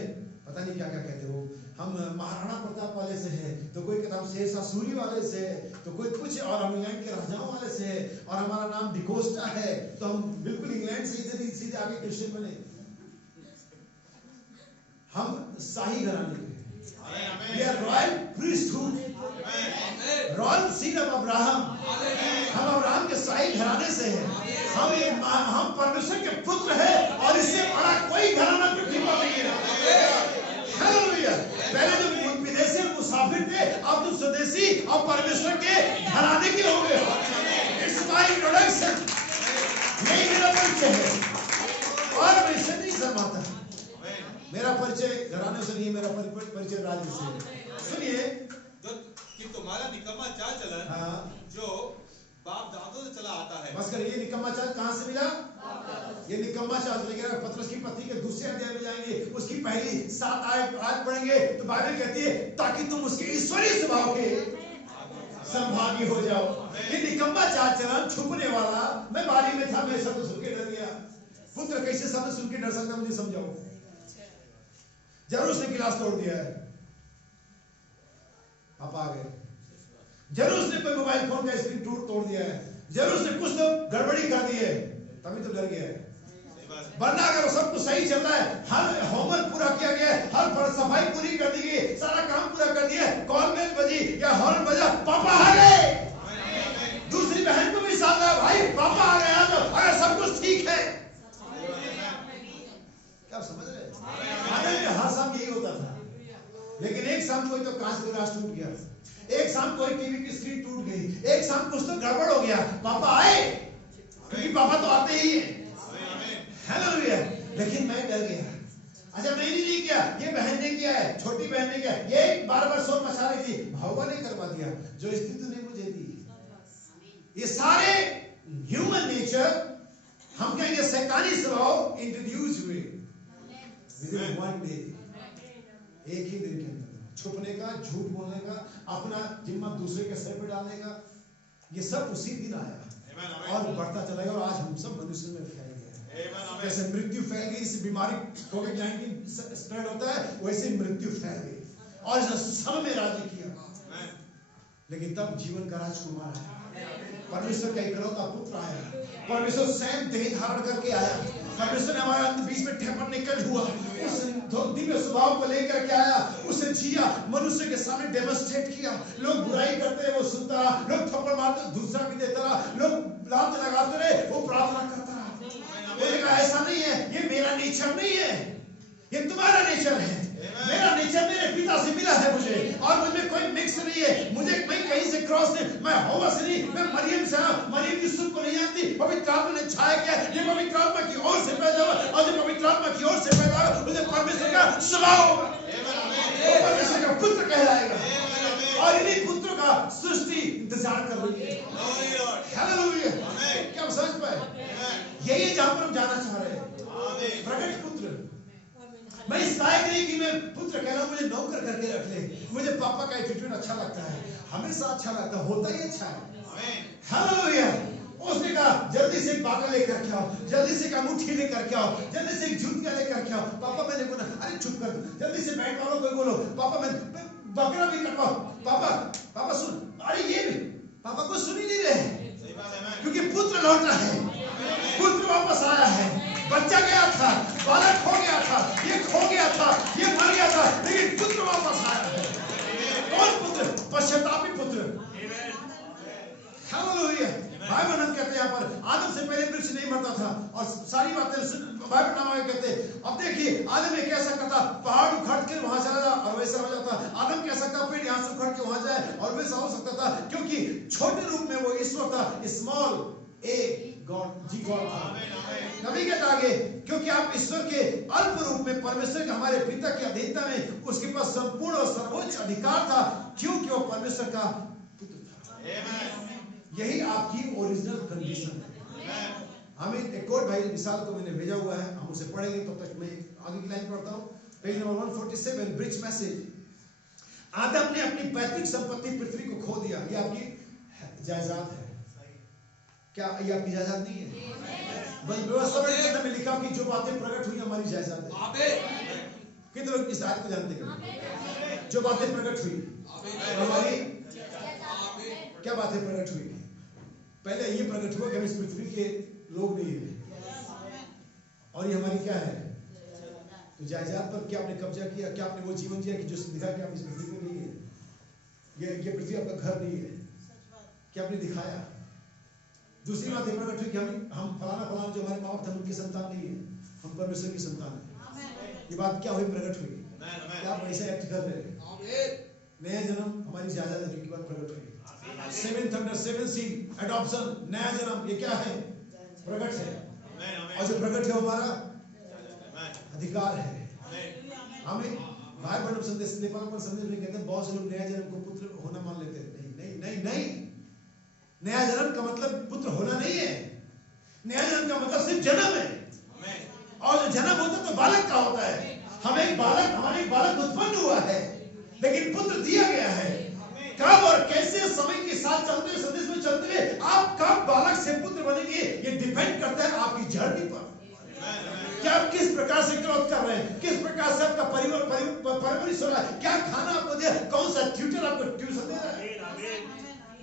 पता नहीं क्या क्या कहते हो, हम महाराणा प्रताप वाले से है, तो कोई कहता हम शेरशाह सूरी वाले से है, तो कोई कुछ, और हम इंग्लैंड के राजाओं वाले से है, और हमारा नाम डिकोस्टा है, तो हम बिल्कुल इंग्लैंड से सीधे आगे क्रिश्चियन बने। हम शाही घराने के, royal priesthood, royal seed of Abraham. हम अब्राहम के शाही घराने से हैं। हम परमेश्वर के पुत्र हैं, और इससे बड़ा कोई घराना पृथ्वी पर नहीं है। हालेलुया। पहले जो विदेशी मुसाफिर थे, अब तुम स्वदेशी और परमेश्वर के घराने के हो गए। It's my introduction. यही मेरा परिचय है, और मैं इससे नहीं शर्माता। मेरा परिचय घराने से नहीं, मेरा परिचय राज्य से। सुनिए, कि तुम्हारा निकम्मा चाल चलन जो बाप दादों से चला आता है। बस कर, ये निकम्मा चाल कहां से मिला? ये निकम्मा चाल। लेकिन अगर पतरस की पत्री के दूसरे अध्याय में जाएंगे, उसकी पहली 7 आयत पढ़ेंगे, तो बाइबल कहती है ताकि तुम उसके ईश्वरीय स्वभाव के संभागी हो जाओ। ये निकम्मा चाल चलन, छुपने वाला, मैं बारी में था, मैं सब झुक के डर गया, पुत्र कैसे शब्द सुन के डर सकता, मुझे समझाओ। जरूर उसने गिलास तोड़ दिया है, पापा आ गए। जरूर उसने कोई मोबाइल फोन का स्क्रीन तोड़ दिया है, जरूर उसने कुछ तो गड़बड़ी कर दी है, तभी तो डर गया है। वरना अगर सब कुछ सही चल रहा है, हर होमवर्क पूरा किया गया है, हर सफाई पूरी कर दी गई, सारा काम पूरा कर दिया, कॉल बेल बजी या हॉर्न बजा, पापा आ गए। दूसरी बहन को भी साथ है, भाई पापा आ गए, तो अगर सब कुछ ठीक है। क्या समझ रहे? आदम के हर शाम यही होता था, लेकिन एक शाम कोई तो कांच का गिलास टूट गया, एक शाम कोई टीवी की स्क्रीन टूट गई, एक शाम कुछ तो गड़बड़ हो गया, पापा आए, क्योंकि पापा तो आते ही है। हालेलुया। लेकिन मैं डर गया। अच्छा, मैंने नहीं किया, ये बहन ने किया है, छोटी बहन ने किया, ये बार-बार शोर मचा रही थी, भावना ने करवा दिया, जो स्थिति तूने मुझे दी। ये सारे ह्यूमन नेचर, हम कहेंगे शैतानी स्वभाव इंट्रोड्यूस हुए विदिन वन डे, एक ही दिन के अंदर। छुपने का, झूठ बोलने का, अपना जिम्मा दूसरे के सर पे डालने का, ये सब उसी दिन आया और बढ़ता चलेगा। और आज हम सब मनुष्य में फैल गए। जैसे मृत्यु फैल गई, इस बीमारी कोविड-19 स्प्रेड होता है, वैसे मृत्यु फैल गई और इसने सब में राज्य किया। लेकिन तब जीवन का राजकुमार आया, परमेश्वर का इकलौता पुत्र आया, परमेश्वर स्वयं देह धारण करके आया, परमेश्वर ने हमारे बीच में ठहर निकल हुआ, उस दिव्य स्वभाव को लेकर के आया, उसे जिया, मनुष्य के सामने डेमोन्स्ट्रेट किया। लोग बुराई करते रहे, वो सुनता रहा, लोग थप्पड़ मारते दूसरा भी देता रहा, लोग लात लगाते रहे, वो प्रार्थना करता रहा। बोलेगा ऐसा नहीं है, ये मेरा नेचर नहीं है, ये तुम्हारा नेचर है। मेरा नेचर मेरे पिता से मिला है मुझे, और मुझे कोई मिक्स नहीं है। मुझे मैं कहीं से क्रॉस नहीं, मैं हवा से नहीं, मैं मरियम से हूं। मरियम यूसुफ को नहीं जानती, पवित्र आत्मा ने छाया किया, ये पवित्र आत्मा की ओर से पैदा हुआ, और जो पवित्र आत्मा की ओर से पैदा हुआ मुझे परमेश्वर का स्वभाव होगा, वो परमेश्वर का पुत्र कहलाएगा। और इन्हीं पुत्रों का सृष्टि इंतजार कर रही है। हालेलुया। क्या हम समझ पाए? यही जहां पर हम जाना चाह रहे हैं। प्रकट पुत्र, मैं इस लायक नहीं कि मैं पुत्र कहना, मुझे नौकर करके रख ले, मुझे पापा का एटीट्यूड अच्छा लगता है, हमेशा अच्छा लगता है, होता ही अच्छा है। हालेलुया। उसने कहा जल्दी से बागा लेकर के आओ, जल्दी से एक अंगूठी लेकर के आओ, जल्दी से एक जूतियां लेकर के आओ। पापा मैंने बोला, अरे चुप कर, जल्दी से बैठ वालों कोई बोलो, पापा मैं बकरा भी कटवाओ, पापा सुन, अरे ये भी पापा को सुन ही नहीं रहे, क्योंकि पुत्र लौटा है, पुत्र वापस आया है। बच्चा गया था, बालक खो गया था, ये खो गया था, ये मर गया था, लेकिन पुत्र वापस आया है। कौन पुत्र? पश्चातापी पुत्र। हालेलुया। बाइबल हम कहते हैं यहाँ पर आदम से पहले वृक्ष नहीं मरता था, और सारी बातें बाइबल नाम कहते हैं। अब देखिए आदम एक ऐसा करता, पहाड़ उखड़ के वहां चला जा और वैसा हो जाता। आदम कह सकता पेड़ यहाँ से उखड़ के वहां जाए और वैसा हो सकता था, क्योंकि छोटे रूप में वो ईश्वर था, small a god, ji God था। नबी कहता आगे, क्योंकि आप ईश्वर के अल्प रूप में परमेश्वर के हमारे पिता की अधीनता में उसके पास संपूर्ण और सर्वोच्च अधिकार था, क्योंकि वो परमेश्वर का पुत्र था। यही आपकी ओरिजिनल कंडीशन है। हमें एक और भाई विशाल को मैंने भेजा हुआ है, हम उसे पढ़ेंगे, तब तक मैं आगे की लाइन पढ़ता हूँ। Page number 147, bridge message. Adam ने अपनी पैतृक संपत्ति पृथ्वी को खो दिया। ये आपकी जायदाद है। क्या ये आपकी जायदाद नहीं है? बस व्यवस्था में लिखा कि जो बातें प्रकट हुई हमारी जायदाद है। कितने लोग इस आयत को जानते हैं? जो बातें प्रकट हुई हमारी, क्या बातें प्रकट हुई? पहले ये प्रकट हुआ कि हम इस पृथ्वी के लोग नहीं हैं, और ये हमारी क्या है? तो जायदाद पर क्या आपने कब्जा किया? क्या आपने वो जीवन जिया कि जो दिखा कि आप इस पृथ्वी में नहीं है? ये पृथ्वी आपका घर नहीं है, क्या आपने दिखाया? दूसरी बात ये प्रकट हुई कि हम फलाना जो हमारे माँ बाप थे उनकी संतान नहीं है, हम परमेश्वर की संतान है। ये बात क्या हुई? प्रकट हुई। क्या आप ऐसा एक्ट कर रहे हैं? नया जन्म हमारी जायदाद है, की बात प्रकट हुई। Seventh thunder, seven seal, adoption, नया जन्म, ये क्या है? प्रकट है। और जो प्रकट है हमारा अधिकार है। हमें भाई बहनों संदेश नेपाल पर संदेश में कहते हैं, बहुत से लोग नया जन्म को पुत्र होना मान लेते हैं। नहीं नहीं नहीं नहीं, नया जन्म का मतलब पुत्र होना नहीं है। नया जन्म का मतलब सिर्फ जन्म है, और जो जन्म होता है तो बालक का होता है। हमें एक बालक, हमारे एक बालक उत्पन्न हुआ है, लेकिन पुत्र दिया गया है। कब और कैसे समय के साथ चलते हुए, संदेश में चलते हुए आप कब बालक से पुत्र बनेंगे, ये डिपेंड करता है आपकी जर्नी पर। किस प्रकार से ग्रोथ कर रहे हैं, किस प्रकार से आपका परवरिश हो रहा है, क्या खाना आपको दे, कौन सा ट्यूटर आपको ट्यूशन दे रहा है।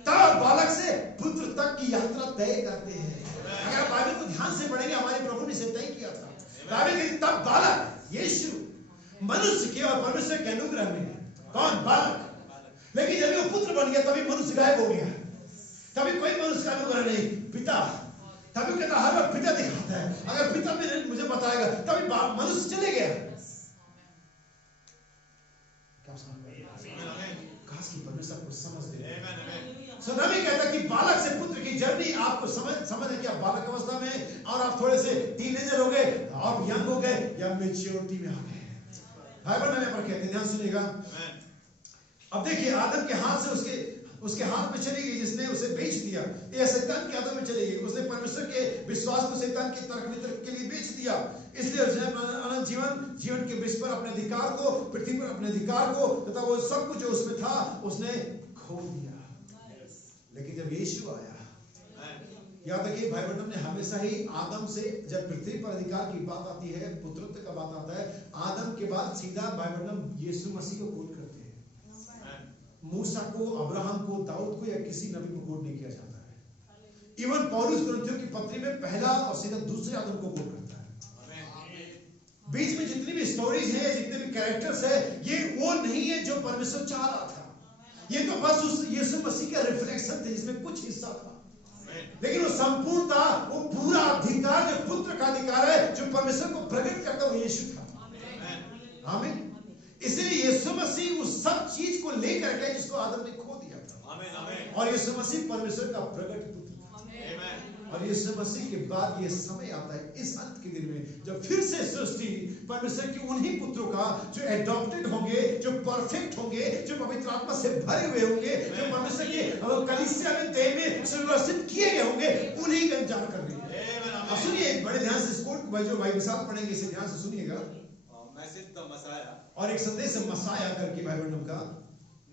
तब बालक से पुत्र तक की यात्रा तय करते हैं। अगर आप बाइबल को ध्यान से पढ़ेंगे, हमारे प्रभु ने इसे तय किया था। बाइबल कहती तब बालक यीशु मनुष्य के और परमेश्वर के अनुग्रह में, कौन बालक, लेकिन जब वो पुत्र बन गया तभी मनुष्य गायब हो गया, तभी कोई मनुष्य का अनुग्रह नहीं, पिता, तभी कहता हर वक्त पिता दिखाता है, अगर पिता मेरे मुझे बताएगा तभी मनुष्य चले गया। काश की परमेश्वर को समझ दे। सो नबी कहता कि बालक से पुत्र की जर्नी आपको समझ है कि आप बालक अवस्था में और आप थोड़े से टीनेजर हो गए, आप यंग हो गए या मैच्योरिटी में आ गए। बाइबल में पर कहते हैं, ध्यान सुनिएगा। अब देखिए आदम के हाथ से उसके हाथ में चली गई, जिसने उसे बेच दिया, ये शैतान के हाथों में चली गई। उसने परमेश्वर के विश्वास को शैतान के तर्क वितर्क के लिए बेच दिया, इसलिए उसने अनंत जीवन के विश्व पर अपने अधिकार को, पृथ्वी पर अपने अधिकार को तथा वो सब कुछ जो उसमें था उसने खो दिया। लेकिन जब यीशु आया, याद रखिए भाई बहनों ने हमेशा ही आदम से, जब पृथ्वी पर अधिकार की बात आती है, पुत्रत्व का बात आता है, आदम के बाद सीधा भाई बहनों यीशु मसीह को कोट करते हैं। मूसा को, अब्राहम को, दाऊद को या किसी नबी को कोट नहीं किया जाता है। इवन पौलुस कुरिन्थियों की पत्री में पहला और सीधा दूसरे आदम को कोट करता है। बीच में जितनी भी स्टोरीज है, जितने भी कैरेक्टर्स है, ये वो नहीं है जो परमेश्वर चाह रहा था। ये तो बस उस यीशु मसीह का रिफ्लेक्शन थे, जिसमें कुछ हिस्सा था, लेकिन वो संपूर्ण था, वो पूरा अधिकार जो पुत्र का अधिकार है, जो परमेश्वर को प्रकट करता वो यीशु था। आमीन। इसलिए यीशु मसीह उस सब चीज को लेकर के जिसको आदम ने खो दिया था, और यीशु मसीह परमेश्वर का प्रकट पुत्र। और यीशु मसीह के बाद ये समय आता है इस अंत के दिन में, जब फिर से सृष्टि परमेश्वर के उन्हीं पुत्रों का जो एडॉप्टेड होंगे, जो परफेक्ट होंगे, जो पवित्र आत्मा से भरे हुए होंगे, जो परमेश्वर के कलीसिया में देह में सुव्यवस्थित किए गए होंगे, उन्हीं का इंतजार कर रही है। अब सुनिए बड़े ध्यान से, इसको जो भाई विशाल पढ़ेंगे इसे ध्यान से सुनिएगा। मैसेज द मसाया, और एक संदेश है मसाया करके भाई बहनों का।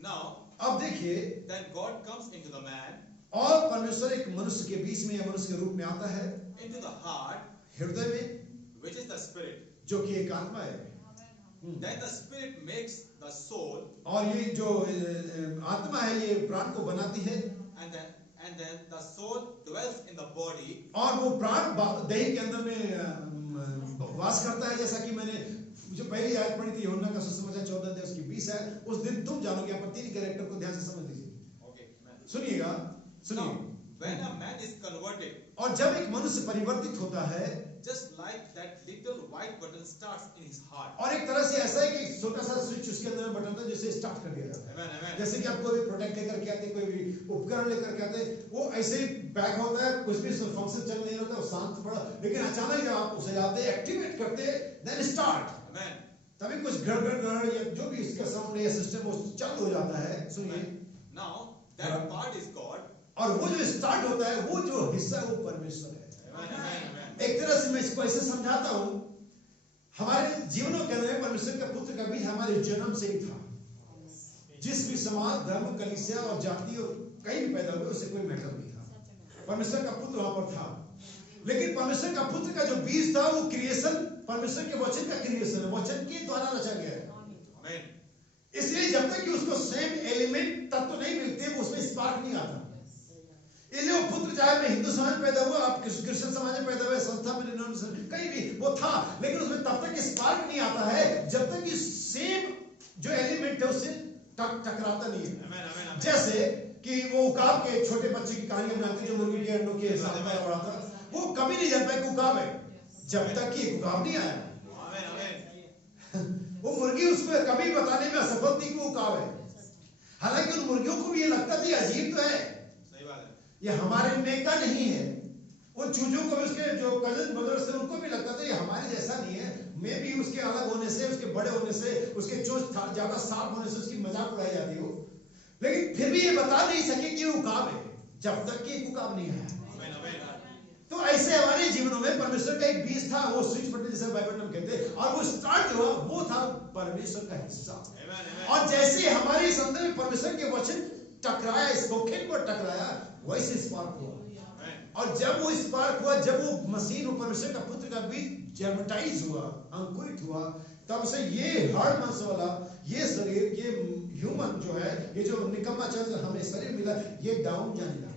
नाउ अब देखिए, then God comes into the man, और परमेश्वर एक मनुष्य के बीच में या मनुष्य के रूप में आता है, into the heart, हृदय में, which is the spirit. जो कि एक आत्मा है। Then the spirit makes the soul, और ये जो आत्मा है ये प्राण को बनाती है, and then the soul dwells in the body. और वो प्राण देह के अंदर में वास करता है। जैसा कि मैंने जो पहली आयत पढ़ी थी यूहन्ना का सुसमाचार 14:20 है, उस दिन तुम जानोगे। आप तीन कैरेक्टर को ध्यान से समझ लीजिए। Okay, सुनिएगा, सुनिए। when a man is converted, और जब एक मनुष्य परिवर्तित होता है, just like that little white button starts in his heart. और एक तरह से ऐसा है कि छोटा सा स्विच उसके अंदर बटन था जिसे स्टार्ट कर दिया जाता है। Amen, amen. जैसे कि आप कोई भी प्रोडक्ट लेकर के आते, कोई भी उपकरण लेकर के आते, वो ऐसे ही पैक होता है, कुछ भी फंक्शन चल नहीं होता, वो शांत पड़ा, लेकिन अचानक जब आप उसे लाते, एक्टिवेट करते, देन स्टार्ट, Amen. तभी कुछ गड़बड़ या जो भी इसका साउंड या सिस्टम वो चालू हो जाता है। सुनिए, Now that part is God. और वो जो स्टार्ट होता है, वो जो हिस्सा है वो परमेश्वर है। Amen, amen, amen. एक तरह से मैं इसको ऐसे समझाता हूं, हमारे जीवनों के अंदर परमेश्वर का पुत्र का बीज हमारे जन्म से ही था। जिस भी समाज, धर्म, कलीसिया और जाति और कहीं भी पैदा हुए, उससे कोई मैटर नहीं था। परमेश्वर का पुत्र वहां पर था, लेकिन परमेश्वर का पुत्र का जो बीज था वो क्रिएशन, परमेश्वर के वचन का क्रिएशन है, वचन के द्वारा रचा गया है। Amen. इसलिए जब तक कि उसको सेम एलिमेंट तत्व नहीं मिलते, वो उसमें स्पार्क नहीं आता। इसलिए वो पुत्र, चाहे मैं हिंदू समाज में पैदा हुआ, आप क्रिश्चियन समाज में पैदा हुए, संस्था में, कहीं भी वो था, लेकिन उसमें तब तक स्पार्क नहीं आता है जब तक कि सेम जो एलिमेंट है उससे टकराता नहीं है। Amen, amen, amen. जैसे कि वो उकाब के छोटे बच्चे की कहानी बनाते हैं, जो मुर्गी के अंडों के साथ में उड़ा था, वो कभी नहीं जान पाए कि उकाब है, जब तक कि उकाब नहीं आया। Amen, amen. वो मुर्गी उसको कभी बताने में असफल थी कि वो उकाब है। हालांकि उन मुर्गियों को भी ये लगता था अजीब तो है, सही बात है। ये हमारे में का नहीं है। उन चूजों को भी, उसके जो कजन ब्रदर्स थे, उनको भी लगता था ये हमारे जैसा नहीं है। मैं भी उसके अलग होने से, उसके बड़े होने से, उसके चोंच ज्यादा शार्प होने से उसकी मजाक उड़ाई जाती हो, लेकिन फिर भी ये बता नहीं सके कि ये उकाब है, जब तक कि उकाब नहीं आया। Amen, amen. तो ऐसे हमारे जीवनों में परमेश्वर का एक बीज था, वो स्विच बटन जिसे बाइबल में कहते हैं, और वो स्टार्ट हुआ, वो था परमेश्वर का हिस्सा। Amen, amen. और जैसे हमारे इस अंदर में परमेश्वर के वचन टकराया, स्पोकन वर्ड टकराया, वैसे स्पार्क हुआ। Amen. और जब वो स्पार्क हुआ, जब वो मसीह और परमेश्वर का पुत्र का बीज जर्मटाइज हुआ, अंकुरित हुआ, तब से ये हार्ड मांस वाला ये शरीर, ये ह्यूमन जो है, ये जो निकम्मा चंद्र हमें शरीर मिला, ये डाउन जाने लगा।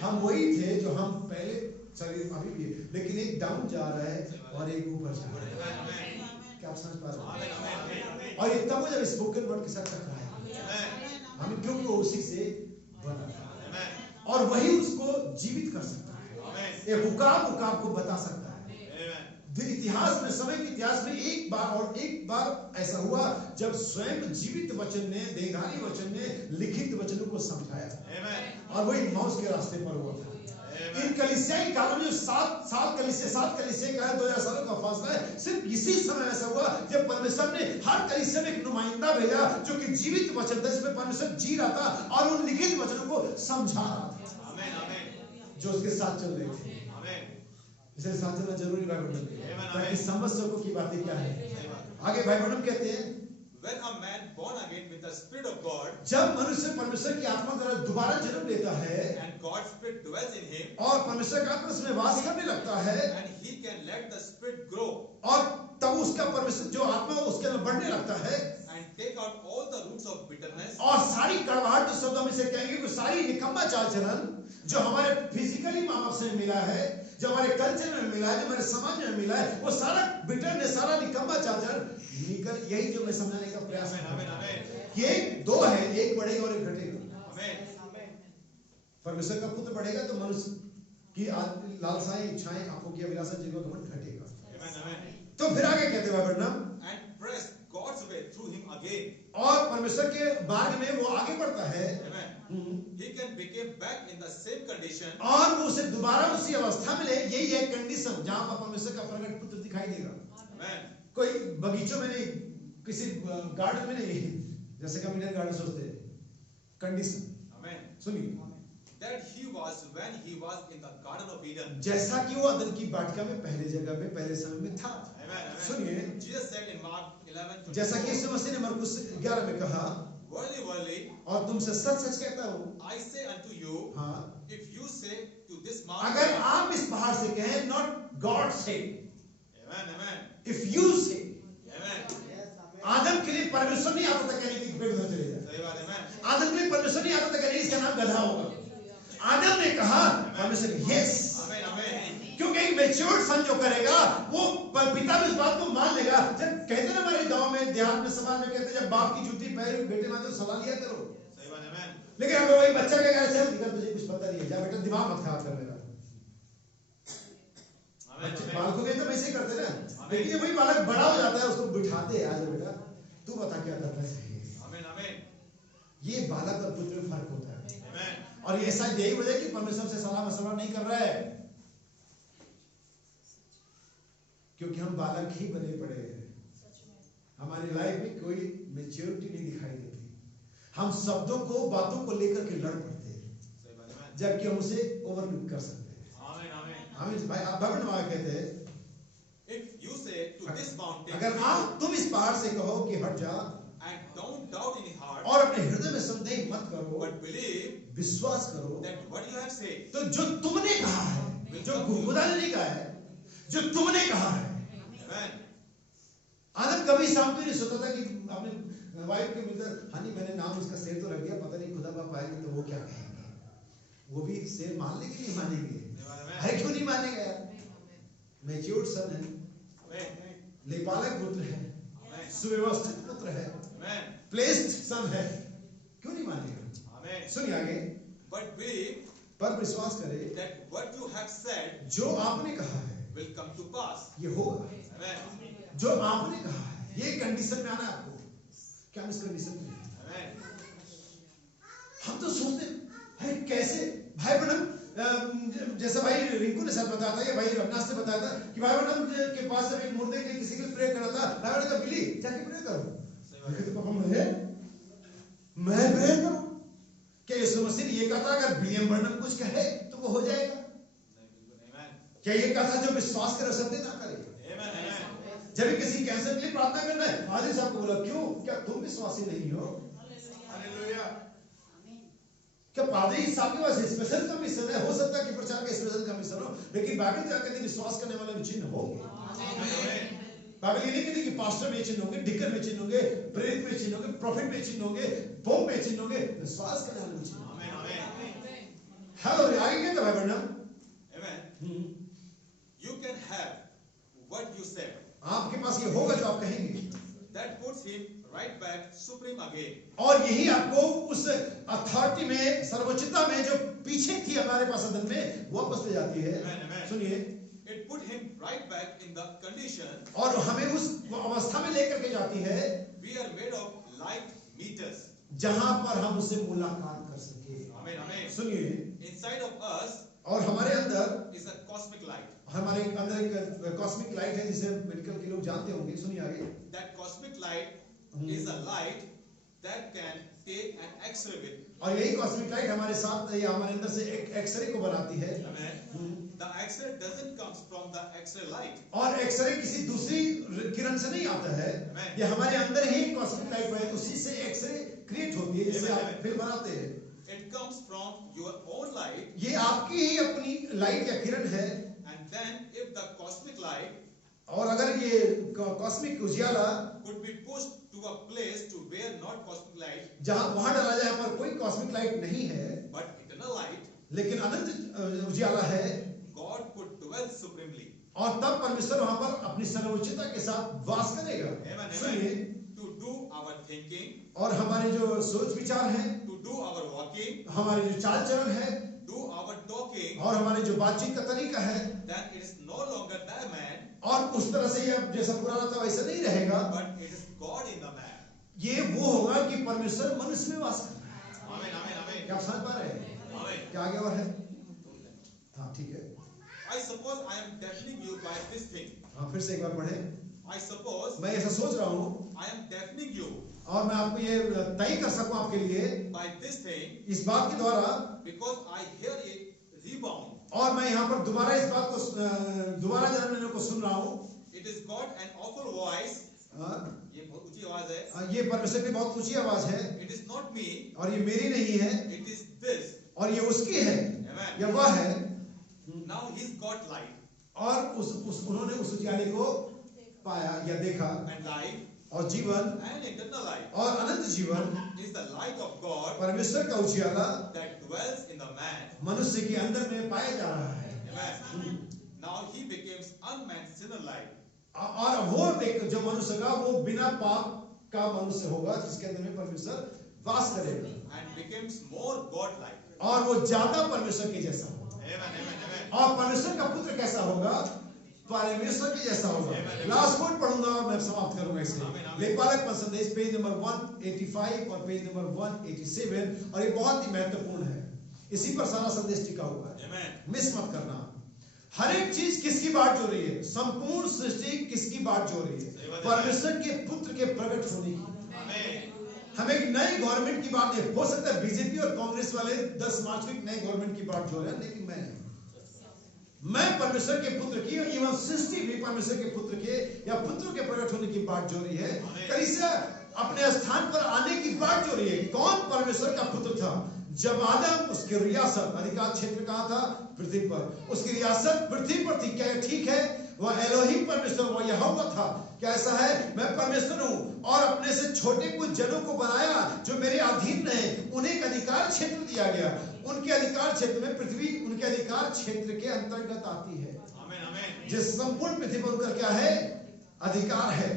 हम वही थे जो हम पहले शरीर अभी भी, लेकिन एक डाउन जा रहा है और एक ऊपर जा रहा है। क्या आप समझ पा रहे हैं? और ये तब जब स्पोकन वर्ड के साथ टकराया हमें, क्योंकि वो उसी से बना था और वही उसको जीवित कर सकता है, एक उकाब को बता सकता है। इतिहास में, समय के इतिहास में एक बार ऐसा हुआ जब स्वयं जीवित वचन ने, देहधारी वचन ने लिखित वचनों को समझाया और वही मौत के रास्ते पर हुआ था। इन कलीसियाई कालों में 7 कलीसिया का है, 2000 सालों का फासला है, सिर्फ इसी समय ऐसा हुआ जब परमेश्वर ने हर कलीसिया में एक नुमाइंदा भेजा जो कि जीवित वचन था, जिसमें परमेश्वर जी रहा था और उन लिखित वचनों को समझा रहा था जो उसके साथ चल रहे थे। इसलिए साथ चलना जरूरी है ताकि समझ सको की बातें क्या है। आगे भाई बहन कहते हैं, When a man born again with the Spirit of God, जब मनुष्य परमेश्वर की आत्मा द्वारा दोबारा जन्म लेता है and God's Spirit dwells in him, और परमेश्वर का आत्मा उसमें वास करने लगता है, and he can let the Spirit grow और तब उसका परमेश्वर जो आत्मा उसके अंदर बढ़ने लगता है and take out all the roots of bitterness, और सारी कड़वाहट, जो शब्दों में से कहेंगे कि सारी निकम्मा चाल चलन जो हमारे फिजिकली माँ बाप से मिला है, जो हमारे कल्चर में मिला है, जो हमारे समाज में मिला है, वो सारा बिटरनेस, सारा निकम्मा चाल चलन निकल, यही जो मैं समझाने का प्रयास कर रहा हूं कि एक दो है, एक बढ़ेगा और एक घटेगा। परमेश्वर का पुत्र बढ़ेगा तो मनुष्य की लालसाएं, इच्छाएं, आंखों की अभिलाषा, जिनका घमंड घटेगा। तो फिर आगे कहते हैं वर्णम, and press God's way through him again, और परमेश्वर के मार्ग में वो आगे बढ़ता है, he can become back in the same condition, और वो उसे दोबारा उसी अवस्था में ले। यही है कंडीशन जहां पर परमेश्वर का प्रकट पुत्र दिखाई देगा। कोई बगीचों में नहीं, किसी गार्डन में नहीं, जैसे कि ईडन गार्डन सोचते हैं, कंडीशन सुनिए, that he was when he was in the Garden of Eden, जैसा कि वो अदन की वाटिका में पहले जगह में पहले समय में था। सुनिए, Jesus said in Mark 11, जैसा कि यीशु मसीह ने मरकुस 11 में कहा, verily, verily, और तुमसे सच सच कहता हूँ, I say unto you, हाँ, if you say to this mountain, अगर आप इस पहाड़ से कहें, not God say, amen, if you say, amen, आदम के लिए परमेश्वर नहीं आता था कहने की पेड़ उधर चले जाए। सही बात है, amen, आदम के लिए परमेश्वर नहीं आता था कहने इसका नाम गधा होगा। आदम ने कहा, परमेश्वर यस, amen, amen, क्योंकि एक मैच्योर्ड सन जो करेगा वो पिता भी इस बात को मान लेगा। जब कहते ना हमारे गांव में, देहात में, समाज में कहते जब बाप की जूती पैर बेटे माते तो सलाह लिया करो। सही बात है, amen, लेकिन अगर वही बच्चा कहेगा चल दिखा तुझे कुछ पता नहीं है, जा बेटा दिमाग मत खराब कर मेरा। बालकों के तो वैसे ही करते ना, लेकिन वही बालक बड़ा हो जाता है, उसको बिठाते हैं, आज बेटा तू बता क्या करता है। amen, amen, ये बालक और पुत्र में फर्क होता है। amen, और ये ऐसा यही वजह कि परमेश्वर से सलाह मशवरा नहीं कर रहा है, क्योंकि हम बालक ही बने पड़े हैं। हमारी लाइफ में कोई मैच्योरिटी नहीं दिखाई देती। हम शब्दों को, बातों को लेकर के लड़ पड़ते हैं, जबकि हम उसे ओवरलुक कर सकते हैं। amen, amen. हम भाई आप बाइबल में कहते हैं, If you say to this mountain, अगर आप तुम इस पहाड़ से कहो कि हट जा, and don't doubt in your heart, और अपने हृदय में संदेह मत करो, but believe विश्वास करो, that what you have said, तो जो तुमने कहा है, जो खुदा ने नहीं कहा है, जो तुमने कहा है। amen, आदम कभी शाम को नहीं सोचा था कि अपने वाइफ के मिलकर, हाँ जी मैंने नाम उसका शेर तो रख दिया, पता नहीं खुदा बाप आएंगे तो वो क्या कहेंगे। वो भी शेर मानने के लिए मानेंगे, है क्यों नहीं मानेगा यार। मैच्योर्ड सन है, लेपालक पुत्र है, सुव्यवस्थित पुत्र है, amen, प्लेस्ड सन है, क्यों नहीं मानेगा। amen, सुनिए आगे, but believe पर विश्वास करे that what you have said जो आपने कहा है will come to pass, ये होगा। amen, जो आपने कहा है, ये कंडीशन में आना है आपको। क्या हम इस कंडीशन में हैं? amen, हम तो सोचते हैं कैसे भाई बहन, जैसे भाई रिंकू ने सर बताया था, या भाई रमनाथ से बताया था कि भाई बहन के पास जब एक मुर्दे के किसी के प्रे करा था, भाई बहन का बिली जाके प्रे करो, तो पापा मैं प्रे करूं क्या? यीशु मसीह ने ये कहा था अगर विलियम बर्नम कुछ कहे तो वो हो जाएगा? क्या ये कहा था जो विश्वास करे संदेह ना करे? जब किसी कैंसर के लिए प्रार्थना करना है, आदिल साहब को बोला क्यों, क्या तुम विश्वासी नहीं हो? क्या पादरी साहब के पास स्पेशल कमीशन है? हो सकता है कि प्रचार का स्पेशल कमीशन हो, लेकिन बाइबल क्या कहती है? विश्वास करने वाले में चिन्ह होंगे। बाइबल ये नहीं कहती कि पास्टर में चिन्ह होंगे, डिकन में चिन्ह होंगे, प्रेरित में चिन्ह होंगे, प्रोफेट में चिन्ह होंगे, पोप में चिन्ह होंगे। विश्वास करने वाले में चिन्ह होंगे। हेलो, आगे क्या था भाई? Amen. You can have what you said. आपके पास ये होगा जो आप कहेंगे। That puts him right back supreme again. और यही आपको उस अथॉरिटी में, सर्वोच्चता में जो पीछे थी हमारे पास अदन में, वापस ले जाती है। Amen, amen. सुनिए, It put him right back in the condition. और हमें उस अवस्था में लेकर के जाती है We are made of light meters. जहां पर हम उससे मुलाकात कर सके। Amen, amen. सुनिए, Inside of us और हमारे अंदर, is a cosmic light. हमारे अंदर एक कॉस्मिक लाइट है जिसे मेडिकल के लोग जानते होंगे। सुनिए आगे। That cosmic light is a light that can take an X-ray with. और यही कॉस्मिक लाइट हमारे साथ या हमारे अंदर से एक एक्सरे को बनाती है। Amen. The X-ray doesn't come from the X-ray light. और एक्सरे किसी दूसरी किरण से नहीं आता है, ये हमारे अंदर ही कॉस्मिक लाइट है, उसी से एक्सरे क्रिएट होती है, जिसे आप फिल्म बनाते हैं। It comes from your own light. ये आपकी ही अपनी लाइट या किरण है। And then if the cosmic light और अगर ये कॉस्मिक उजियाला could be pushed to a place to where not cosmic light जहां वहां डाला जाए पर कोई कॉस्मिक लाइट नहीं है, but eternal light, लेकिन अनंत उजियाला है, God could dwell supremely. और तब परमेश्वर वहां पर अपनी सर्वोच्चता के साथ वास करेगा। Amen, सुनिए, amen. To do our thinking, और हमारे जो सोच विचार है, to do our walking, हमारे जो चाल चलन है, do our talking, और हमारे जो बातचीत का तरीका है, then it is no longer the man, और उस तरह से ये अब जैसा पुराना था वैसा नहीं रहेगा। but it is God in the man. ये वो होगा कि परमेश्वर मनुष्य में वास कर रहा है। Amen, amen, amen. क्या आप समझ पा रहे हैं? Amen. क्या आगे और है? हाँ ठीक है। I suppose I am deafening you by this thing. हाँ फिर से एक बार पढ़ें। I suppose मैं ऐसा सोच रहा हूँ I am deafening you और मैं आपको ये तय कर सकूं आपके लिए by this thing इस बात के द्वारा, because I hear it rebound. और मैं यहाँ पर दोबारा इस बात को दोबारा जन्म लेने को सुन रहा हूँ। It is God an awful voice. हाँ, ये बहुत ऊंची आवाज है. ये परमेश्वर की बहुत ऊंची आवाज है, It is not me. और ये मेरी नहीं है, It is this. और ये उसकी है, Amen. ये वह है। Now he's got light और उन्होंने उस उजियाले को पाया या देखा, and life और जीवन and eternal life और अनंत जीवन is the light of God परमेश्वर का उजियाला that dwells in the man. मनुष्य के अंदर में पाया जा रहा है। Amen. Now he becomes unmanned sinner life. और वो एक जो मनुष्य का वो बिना पाप का मनुष्य होगा जिसके अंदर में परमेश्वर वास करेगा, And becomes more God-like. और वो ज्यादा परमेश्वर के जैसा होगा। Amen, amen, amen. और परमेश्वर का पुत्र कैसा होगा? परमेश्वर के जैसा होगा। लास्ट पॉइंट पढ़ूंगा और मैं समाप्त करूंगा इसे। लेखपालक पर संदेश पेज नंबर 185 और पेज नंबर 187, और ये बहुत ही महत्वपूर्ण है, इसी पर सारा संदेश टिका हुआ है। Amen. मिस मत करना। हर एक चीज किसकी बात जो रही है? संपूर्ण सृष्टि किसकी बात जो रही है? परमेश्वर के पुत्र के प्रकट होने की। Amen. हम एक नई गवर्नमेंट की बात नहीं, हो सकता है बीजेपी और कांग्रेस वाले 10 मार्च को एक नई गवर्नमेंट की बात जो रहे हैं, लेकिन मैं परमेश्वर के पुत्र की, एवं सृष्टि भी परमेश्वर के पुत्र के या पुत्रों के प्रकट होने की बात जो रही है। कलीसिया अपने स्थान पर आने की बात जो रही है। कौन परमेश्वर का पुत्र था? जब आदम, उसकी रियासत अधिकार क्षेत्र कहाँ था? पृथ्वी पर। उसकी रियासत पृथ्वी पर थी। क्या ये ठीक है? वह एलोहिम परमेश्वर, वह यहोवा था। क्या ऐसा है? मैं परमेश्वर हूँ और अपने से छोटे कुछ जनों को बनाया जो मेरे अधीन रहे, उन्हें एक अधिकार क्षेत्र दिया गया। उनके अधिकार क्षेत्र में पृथ्वी उनके अधिकार क्षेत्र के अंतर्गत आती है। Amen, amen. जिस संपूर्ण पृथ्वी पर उनका क्या है? अधिकार है।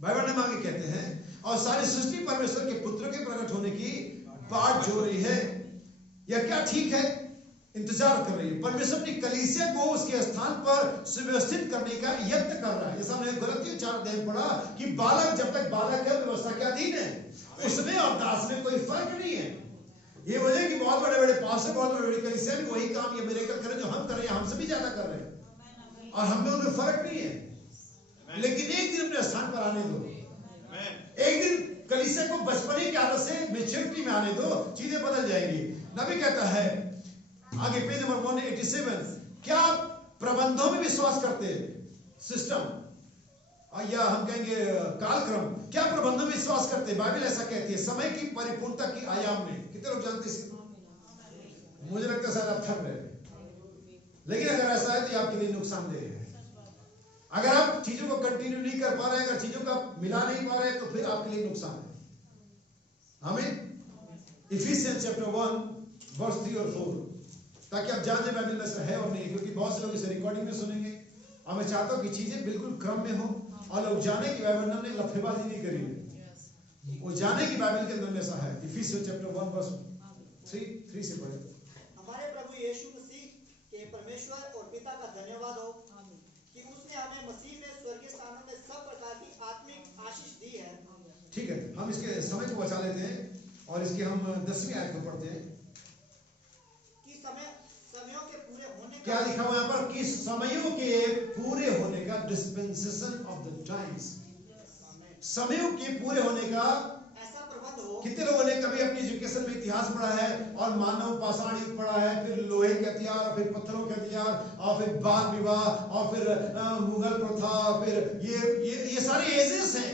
बाइबल में आगे कहते हैं, और सारी सृष्टि परमेश्वर के पुत्र के प्रकट होने की बात जो रही है। यह क्या ठीक है? इंतजार कर रही है। परमेश्वर अपनी कलीसिया को उसके स्थान पर सुव्यवस्थित करने का यत्न कर रहा है। जैसा हमने गलतियों 4 अध्याय में पढ़ा कि बालक जब तक बालक है व्यवस्था के अधीन है, उसमें और दास में कोई फर्क नहीं है। ये वजह कि बहुत बड़े बड़े पास्टर, बहुत बड़े बड़े कलीसिया भी वही काम ये मिरेकल करें जो हम कर रहे हैं, हमसे भी ज्यादा कर रहे हैं, और हम में उनमें फर्क नहीं है। लेकिन एक दिन अपने स्थान पर आने दो। एक दिन कलीसिया को बचपने की आदत से मैच्योरिटी में आने दो, चीजें बदल जाएंगी। नबी कहता है आगे पेज नंबर 187, क्या आप प्रबंधों में विश्वास करते हैं? सिस्टम या हम कहेंगे कालक्रम, क्या प्रबंधों में विश्वास करते हैं? बाइबल ऐसा कहती है, समय की परिपूर्णता की आयाम में। कितने लोग जानते हैं? मुझे लगता है शायद आप थक रहे हैं, लेकिन अगर ऐसा है तो ये आपके लिए नुकसानदेह है। अगर आप चीजों को कंटिन्यू नहीं कर पा रहे हैं, अगर चीजों को आप मिला नहीं पा रहे हैं, तो फिर आपके लिए नुकसान है। हमें इफिसियंस चैप्टर 1 वर्स 3 और 4, ताकि आप जाने बाइबल में है और नहीं, क्योंकि बहुत से लोग इसे रिकॉर्डिंग में सुनेंगे और मैं चाहता हूं कि चीजें बिल्कुल क्रम में हो और लोग जाने की बाइबल हमने लफेबाजी नहीं करी है, वो जाने की बाइबल के अंदर में ऐसा है। इफिसियंस चैप्टर 1 वर्स 3 से पढ़े। हमारे प्रभु यीशु मसीह के परमेश्वर और पिता का धन्यवाद हो कि उसने हमें मसीह में स्वर्गीय स्थानों में सब प्रकार की आत्मिक आशीष दी है। ठीक है, हम इसके समय को बचा लेते हैं और इसके हम 10वीं आयत को पढ़ते हैं कि समयों के पूरे होने क्या लिखा हुआ यहाँ पर, कि समयों के पूरे होने का, डिस्पेंसेशन ऑफ द टाइम्स, समयों के पूरे होने का ऐसा प्रबंध हो। कितने लोगों ने कभी अपनी एजुकेशन में इतिहास पढ़ा है और मानव पाषाण युग पढ़ा है, फिर लोहे के हथियार और फिर पत्थरों के हथियार और फिर बाल विवाह और फिर मुगल प्रथा, फिर ये सारे एजेस हैं।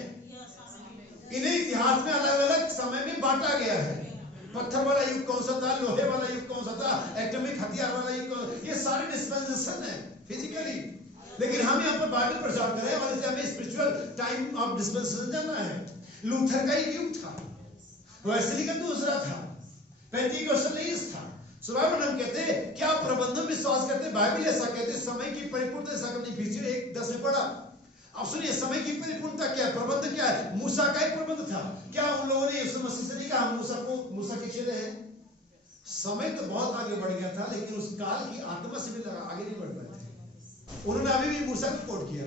इन्हें इतिहास में अलग अलग समय में बांटा गया है। पत्थर वाला युग कौन सा था, लोहे वाला युग कौन सा था, एटॉमिक हथियार वाला युग कौन, ये सारे डिस्पेंसेशन है फिजिकली। लेकिन हम यहाँ पर बाइबल प्रचार कर रहे हैं और इसलिए हमें स्पिरिचुअल टाइम ऑफ डिस्पेंसेशन जानना है। लूथर का एक युग था, वेस्ली का दूसरा था, पेंटिकोस्टलीज था। बाइबल हम कहते हैं क्या प्रबंधन विश्वास करते हैं, बाइबल ऐसा कहते हैं समय की परिपूर्णता, ऐसा करनी फिर 1:10 में पढ़ा। अब सुनिए समय की परिपूर्णता क्या है, प्रबंध क्या है। मूसा का एक प्रबंध था, क्या उन लोगों ने यीशु मसीह से नहीं कहा मूसा के चेले हैं। समय तो बहुत आगे बढ़ गया था, लेकिन उस काल की आत्मा से भी आगे नहीं बढ़ पाए थे। उन्होंने अभी भी मूसा को कोट किया।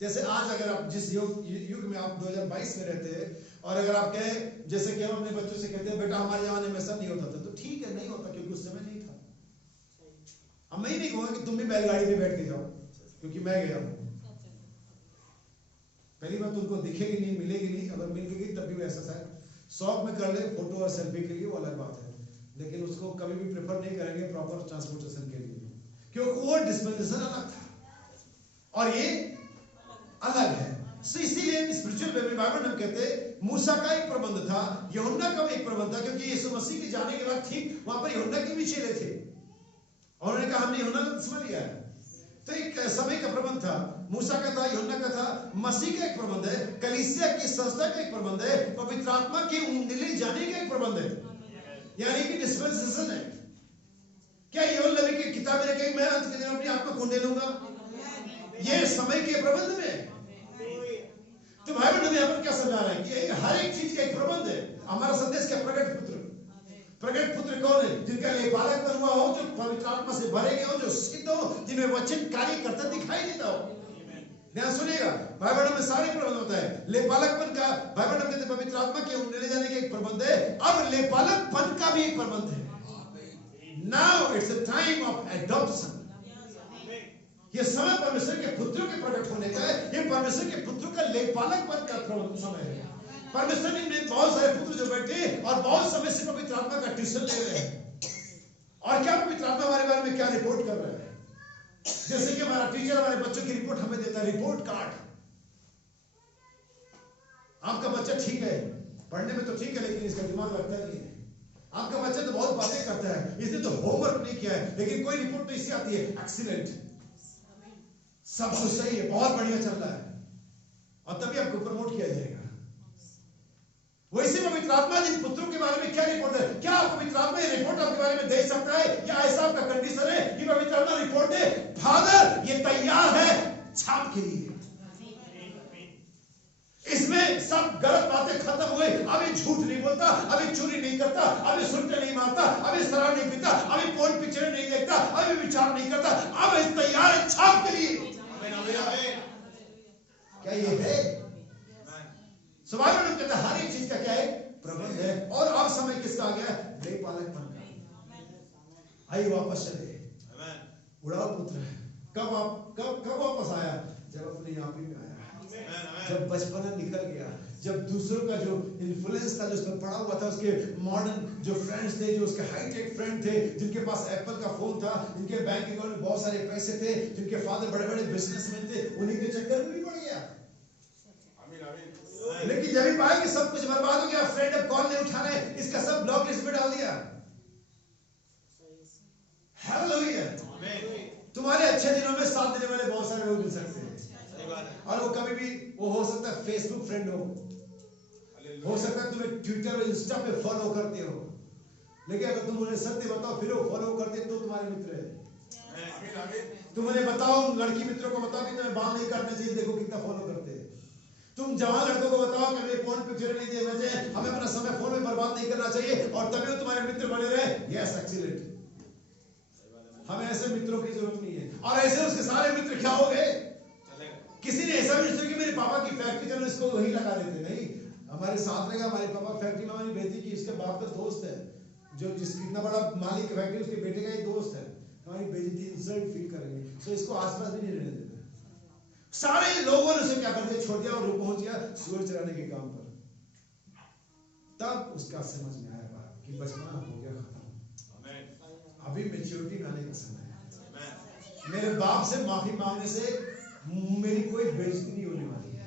जैसे आज अगर आप जिस युग में आप 2022 में रहते हैं और अगर आप कहें, जैसे कि हम अपने बच्चों से कहते हैं बेटा हमारे जमाने में ऐसा नहीं होता था, तो ठीक है नहीं होता, क्योंकि उस समय नहीं था। अब मैं ही नहीं कहूंगा कि तुम भी बैलगाड़ी में बैठ के जाओ, क्योंकि मैं गया हूं। पहली बात तो उनको दिखेगी नहीं, मिलेगी नहीं, अगर मिल गई तब भी वैसा शायद शौक में कर ले फोटो और सेल्फी के लिए, वो अलग बात है, लेकिन उसको कभी भी प्रेफर नहीं करेंगे प्रॉपर ट्रांसपोर्टेशन के लिए, क्योंकि वो डिस्पेंसेशन अलग था और ये अलग है। इसीलिए स्पिरिचुअल वे में बाइबल हम कहते हैं मूसा का एक प्रबंध था, यूहन्ना का एक प्रबंध था, क्योंकि यीशु मसीह के जाने के बाद ठीक वहां पर यूहन्ना के भी चेले थे और उन्होंने कहा हमने यूहन्ना का बपतिस्मा लिया है। तो एक समय का प्रबंध था, मूसा का था, यूहन्ना का था, मसीह का एक प्रबंध है, कलीसिया की संस्था का एक प्रबंध है, पवित्र आत्मा के उंगली जाने का एक प्रबंध है, यानी कि डिस्पेंसेशन है। क्या योएल नबी की किताब में कही मैं अंत के दिन अपनी आत्मा को दे दूंगा, ये समय के प्रबंध में। तो भाई बहन यहाँ पर क्या समझा रहे हैं कि हर एक चीज का एक प्रबंध है। हमारा संदेश क्या, प्रकट पुत्र। प्रकट पुत्र कौन है, जिनका लेपालक बन हुआ हो, जो पवित्र आत्मा से भरे गए हो, जो सिद्ध हो, जिनमें वचन कार्य करता दिखाई देता हो। ध्यान सुनिएगा, भाई बहनों में सारे प्रबंध होता है। लेपालकपन का भाई बहनों कहते हैं पवित्र आत्मा के ले जाने का एक प्रबंध है, अब लेपालकपन का भी एक प्रबंध है। Now it's a time of adoption. ये समय परमेश्वर के पुत्रों के प्रकट होने का है, ये परमेश्वर के पुत्रों का लेपालकपन का समय है। परमेश्वर ने बहुत सारे पुत्र जो बैठे और बहुत समय से पवित्र आत्मा का ट्यूशन ले रहे हैं, और क्या पवित्र आत्मा हमारे बारे में क्या रिपोर्ट कर रहे हैं। जैसे कि हमारा टीचर हमारे बच्चों की रिपोर्ट हमें देता है, रिपोर्ट कार्ड। आपका बच्चा ठीक है, पढ़ने में तो ठीक है, लेकिन इसका दिमाग लगता नहीं है। आपका बच्चा तो बहुत बातें करता है, इसने तो होमवर्क नहीं किया है, लेकिन कोई रिपोर्ट तो इससे आती है एक्सीलेंट, सब कुछ सही है, बहुत बढ़िया चल रहा है, और तभी आपको प्रमोट किया जाएगा। वैसे पवित्र आत्मा जिन पुत्रों के बारे में क्या रिपोर्ट है, क्या पवित्र आत्मा ये रिपोर्ट आपके बारे में दे सकता है, या ऐसा आपका कंडीशन है कि पवित्र आत्मा रिपोर्ट दे, फादर ये तैयार है छाप के लिए, इसमें सब गलत बातें खत्म हुए, अभी झूठ नहीं बोलता, अभी चोरी नहीं करता, अभी सुट्टे नहीं मारता, अभी शराब नहीं पीता, अभी पोर्न पिक्चर नहीं देखता, अभी विचार नहीं करता, अब तैयार है छाप के लिए। क्या ये है? सवाल कहता है हर एक चीज का क्या है, प्रबंध है। और अब समय किसका आ गया, लेपालकपन का। आइए वापस चले, उड़ाओ पुत्र कब वापस आया, जब अपने आप ही में आया, जब बचपना निकल गया, जब दूसरों का जो इन्फ्लुएंस था, जो उसमें पड़ा हुआ था, उसके मॉडर्न जो फ्रेंड्स थे, जो उसके हाईटेक फ्रेंड थे, जिनके पास एप्पल का फोन था, जिनके बैंक अकाउंट में बहुत सारे पैसे थे, जिनके फादर बड़े बड़े बिजनेसमैन थे, उन्हीं के चक्कर में भी पड़ गया। लेकिन जब भी पाया कि सब कुछ बर्बाद हो गया, फ्रेंड अब कॉल नहीं उठा रहे, इसका सब ब्लॉक लिस्ट में डाल दिया। हालेलुया। तुम्हारे अच्छे दिनों में साथ देने वाले बहुत सारे लोग मिल सकते हैं, सही बात है। और वो कभी भी वो हो सकता है फेसबुक फ्रेंड हो सकता है तुम्हें ट्विटर और इंस्टा पे फॉलो करते हो, लेकिन अगर तुम उन्हें सत्य बताओ फिर वो फॉलो करते तो तुम्हारे मित्र है। तुम उन्हें बताओ, लड़की मित्रों को बताओ कि तुम्हें बात नहीं करना चाहिए, देखो कितना फॉलो करते हैं। तुम जवान लड़कों को बताओ कि हमें फोन पे फिर नहीं देना चाहिए, हमें अपना समय फोन में बर्बाद नहीं करना चाहिए, और तभी वो तुम्हारे मित्र बने रहे। Yes, excellent. हमें ऐसे मित्रों की जरूरत नहीं है। और ऐसे उसके सारे मित्र क्या हो गए? किसी ने ऐसा भी सोचा कि मेरे पापा की फैक्ट्री, चलो इसको वही लगा देते। नहीं, हमारे साथ रहेगा। हमारे पापा फैक्ट्री में हमारी बेटी की, इसके बाप का दोस्त है, जो जिस इतना बड़ा मालिक फैक्ट्री, उसके बेटे का ही दोस्त है। हमारी बेइज्जती, इंसल्ट फील करेंगे, तो इसको आसपास भी नहीं रहने देते। सारे लोगों ने उसे क्या कर दिया, छोड़ दिया, और वो पहुंच गया सूरज चढ़ाने के काम पर। तब उसका समझ में आया बात कि बचपना हो गया खत्म, अभी मैच्योरिटी आने का समय है। मेरे बाप से माफी मांगने से मेरी कोई बेइज्जती नहीं होने वाली है।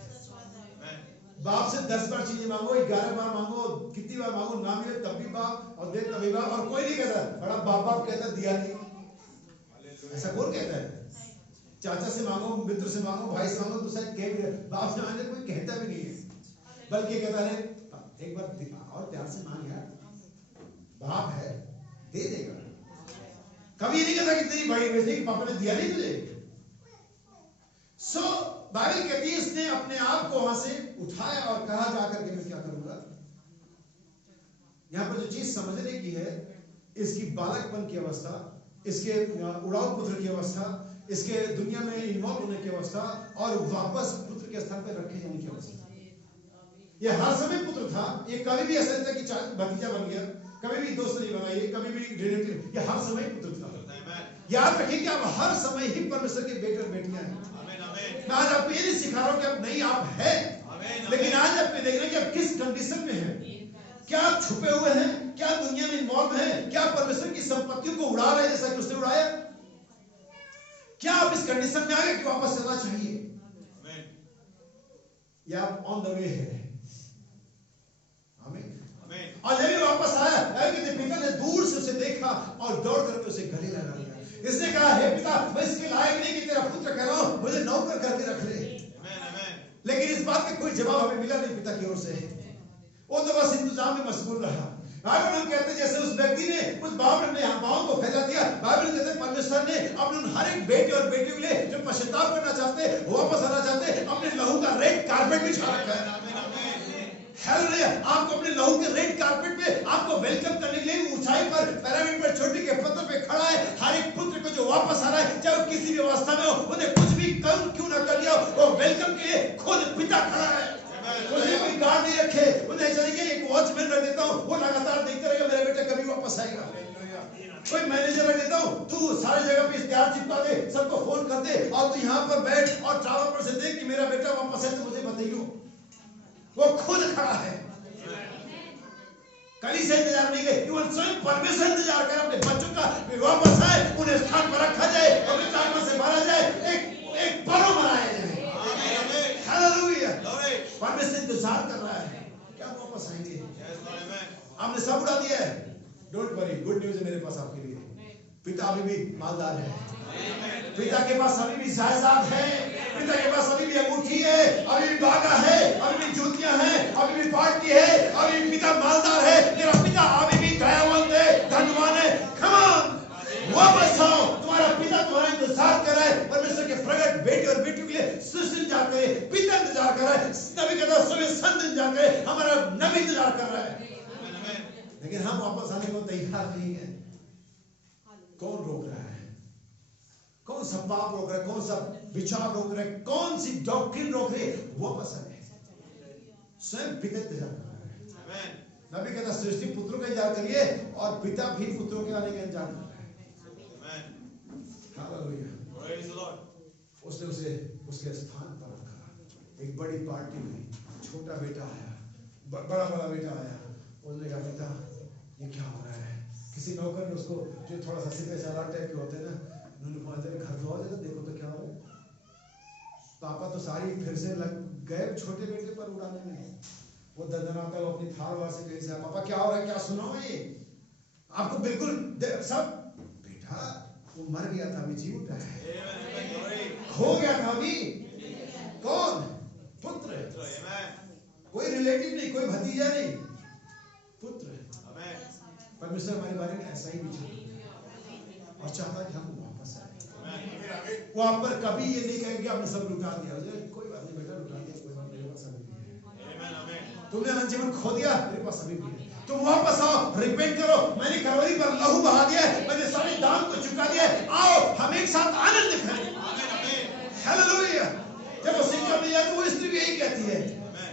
बाप से 10 बार चीजें मांगो, 11 बार मांगो, कितनी बार मांगो, ना मिले तब भी बाप, और दे तभी बाप, और कोई नहीं कहता बड़ा बाप बाप कहता दिया नहीं। ऐसा कौन कहता है? चाचा से मांगो, मित्र से मांगो, भाई से मांगो, तो शायद कह, बाप से मांगने कोई कहता भी नहीं है, बल्कि कहता है एक बार दिखा और प्यार से मांग यार, बाप है दे देगा। कभी नहीं कहता कि तेरी बड़ी वैसे कि पापा ने दिया नहीं तुझे। बाइबल कहती है इसने अपने आप को वहां से उठाया और कहा जाकर के मैं क्या करूंगा। यहां पर जो चीज समझने की है, इसकी बालकपन की अवस्था, इसके उड़ाऊ पुत्र की अवस्था, इसके दुनिया में इन्वॉल्व होने की अवस्था, और वापस पुत्र के स्थान पर रखे जाने की अवस्था। ये हर समय पुत्र था। ये कभी भी ऐसा नहीं था कि भतीजा बन गया, कभी भी दोस्त नहीं बना, ये कभी भी रिलेटिव, ये हर समय पुत्र था। याद रखिए कि आप हर समय ही परमेश्वर के बेटे और बेटियां हैं। मैं आज आपको ये नहीं सिखा रहा हूं कि आप नहीं, आप हैं, लेकिन आज आपने देखना कि आप किस कंडीशन में हैं, क्या आप छुपे हुए हैं, क्या दुनिया में इन्वॉल्व हैं, क्या परमेश्वर की संपत्तियों को उड़ा रहे हैं जैसा कि उसने उड़ाया, क्या आप इस कंडीशन में आ गए कि वापस चलना चाहिए, या आप ऑन द वे है। और जब वापस आया, पिता ने दूर से उसे देखा और दौड़ करके उसे गले लगा लिया। इसने कहा, हे पिता, मैं इसके लायक नहीं कि तेरा पुत्र कहलाऊं, मुझे नौकर करके रख ले। लेकिन इस बात का कोई जवाब हमें मिला नहीं पिता की ओर से। वो तो बस इंतजाम में मशगूल रहा। बाइबल हम कहते हैं जैसे उस व्यक्ति ने, उस बाप ने अपने पांव को फैला दिया। बाइबल कहते हैं परमेश्वर ने अपने हर एक बेटे और बेटी के लिए जो पश्चाताप करना चाहते, वापस आना चाहते, अपने लहू का रेड कारपेट बिछा रखा है। हालेलुया। आपको अपने लहू के रेड कारपेट पे आपको वेलकम करने के लिए ऊंचाई पर, पिरामिड पर, चोटी के पत्थर पे खड़ा है। हर एक पुत्र को जो वापस आ रहा है, चाहे वो किसी भी अवस्था में हो, उन्हें कुछ भी क्यों ना कर लिया, वो वेलकम के लिए खुद पिता खड़ा है। उन्हें कोई गार्ड नहीं रखे, उन्हें चलिए एक वॉचमैन रख देता हूँ, वो लगातार देखते रहेगा मेरा बेटा कभी वापस आएगा। कोई मैनेजर रख देता हूँ, तू सारी जगह पे इश्तिहार चिपका दे, सबको फोन कर दे, और तू यहाँ पर बैठ और ट्रैवल पर से देख कि मेरा बेटा वापस है तो मुझे बताइयो। वो खुद खड़ा है। कली से इंतजार नहीं है, स्वयं परमेश्वर इंतजार कर अपने बच्चों का वापस आए, उन्हें स्थान पर रखा जाए, पवित्र आत्मा से भरा जाए, एक पर्व मनाया जाए। हालेलुया। परमेश्वर इंतजार कर रहा है, क्या वापस आएंगे। आपने सब उड़ा दिया है, डोंट वरी, गुड न्यूज है मेरे पास आपके लिए। पिता अभी भी मालदार है, पिता के पास अभी भी जायदाद है, पिता के पास अभी भी अंगूठी है, अभी भी बागा है, अभी भी जूतियां हैं, अभी भी पार्टी है, अभी भी पिता मालदार है। तेरा पिता अभी भी दयावंत है, धनवान है। कम ऑन, वापस आओ, तुम्हारा पिता तुम्हारा इंतजार कर रहा है। परमेश्वर के प्रगट बेटे और बेटियों के लिए सृष्टि इंतजार करे, पिता इंतजार कर रहा है, नबी कहता है सभी संत इंतजार करे, हमारा नबी इंतजार कर रहा है। लेकिन हम वापस आने को तैयार नहीं है। कौन रोक रहा है? कौन सा पाप रोक रहा है? कौन सा विचार रोक रहा है? कौन सी डॉक्ट्रिन रोक रही है? वापस आने स्वयं पिता इंतजार कर रहा है। नबी कहता सृष्टि पुत्रों का इंतजार करिए, और पिता भी पुत्रों के आने का इंतजार कर रहा है। हालेलुया। उसने उसे उसके स्थान पर रखा। एक बड़ी पार्टी हुई, छोटा बेटा आया, बड़ा बेटा आया। उसने कहा पिता ये क्या हो रहा है? किसी नौकर ने उसको, जो थोड़ा सा सीधे चालाक टाइप के होते हैं ना, उन्होंने बोला घर लो तो देखो तो क्या हो रहा है। पापा तो सारी फिर से लग गए छोटे बेटे पर उड़ाने में। वो दर्दनाता है, वो अपनी थार वार से कहीं से, पापा क्या हो रहा है, क्या सुनाओ ये आपको। बिल्कुल सब बेटा वो मर गया था, अभी जी उठा है। Amen. Glory. खो गया था, अभी कौन? पुत्र। Amen. कोई रिलेटिव नहीं, कोई भतीजा नहीं, पुत्र। Amen. परमेश्वर हमारे बारे में ऐसा ही विचार और चाहता है कि हम वापस आए। Amen. वो आप पर कभी ये नहीं कहेंगे आपने सब लुटा दिया, कोई बात नहीं बेटा, लुटा दिया कोई बात नहीं, मेरे पास अभी भी है। Amen. Amen. तुमने अनंत जीवन खो दिया, मेरे पास अभी भी है। तुम वापस आओ, रिपेंट करो, मैंने कलवरी पर लहू बहा दिया है, मैंने सारे दाम को चुका दिया है, आओ हम एक साथ आनंद करें। हालेलुया। जब वो सिंह में जाती, वो स्त्री भी यही कहती है,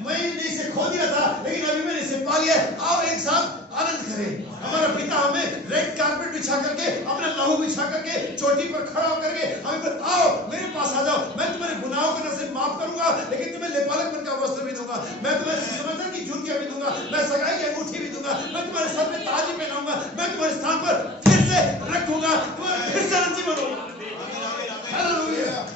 मैंने इसे खो दिया था लेकिन अभी मैंने इसे पा लिया है, आओ एक साथ आनंद करें। हमारा पिता हमें रेड कारपेट बिछा करके, अपना लहू बिछा करके, चोटी पर खड़ा होकर के हमें पर आओ मेरे पास आ जाओ, मैं तुम्हारे गुनाहों को न सिर्फ माफ करूंगा लेकिन तुम्हें लेपालकपन का वस्त्र भी दूंगा, मैं तुम्हें समझन की जूतियां भी दूंगा, मैं सगाई की अंगूठी भी दूंगा, मैं तुम्हारे सर में ताज भी पहनाऊंगा, मैं तुम्हारे स्थान पर फिर से रखूंगा, तुम्हें फिर से अनंत जीवन होगा। हालेलुया।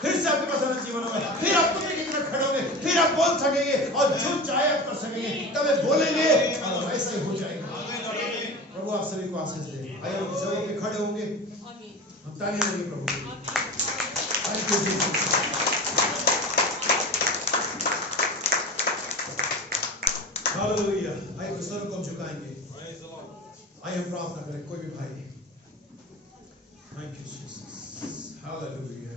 फिर से आपके पास अनंत जीवन होगा, फिर आप कुत्ते की तरह खड़े होंगे, फिर आप बोल सकेंगे और जो चाहे आप कर सकेंगे, तब बोलेंगे और वैसा ही हो जाएगा। प्रभु आप सभी को आशीष दे। आइए हम जगह पे खड़े होंगे, हम ताली देंगे प्रभु को। Thank you Jesus. हालेलुया। आइए सर को हम झुकाएंगे, आइए हम प्रार्थना करें, कोई भी भाई। Thank you Jesus. हालेलुया।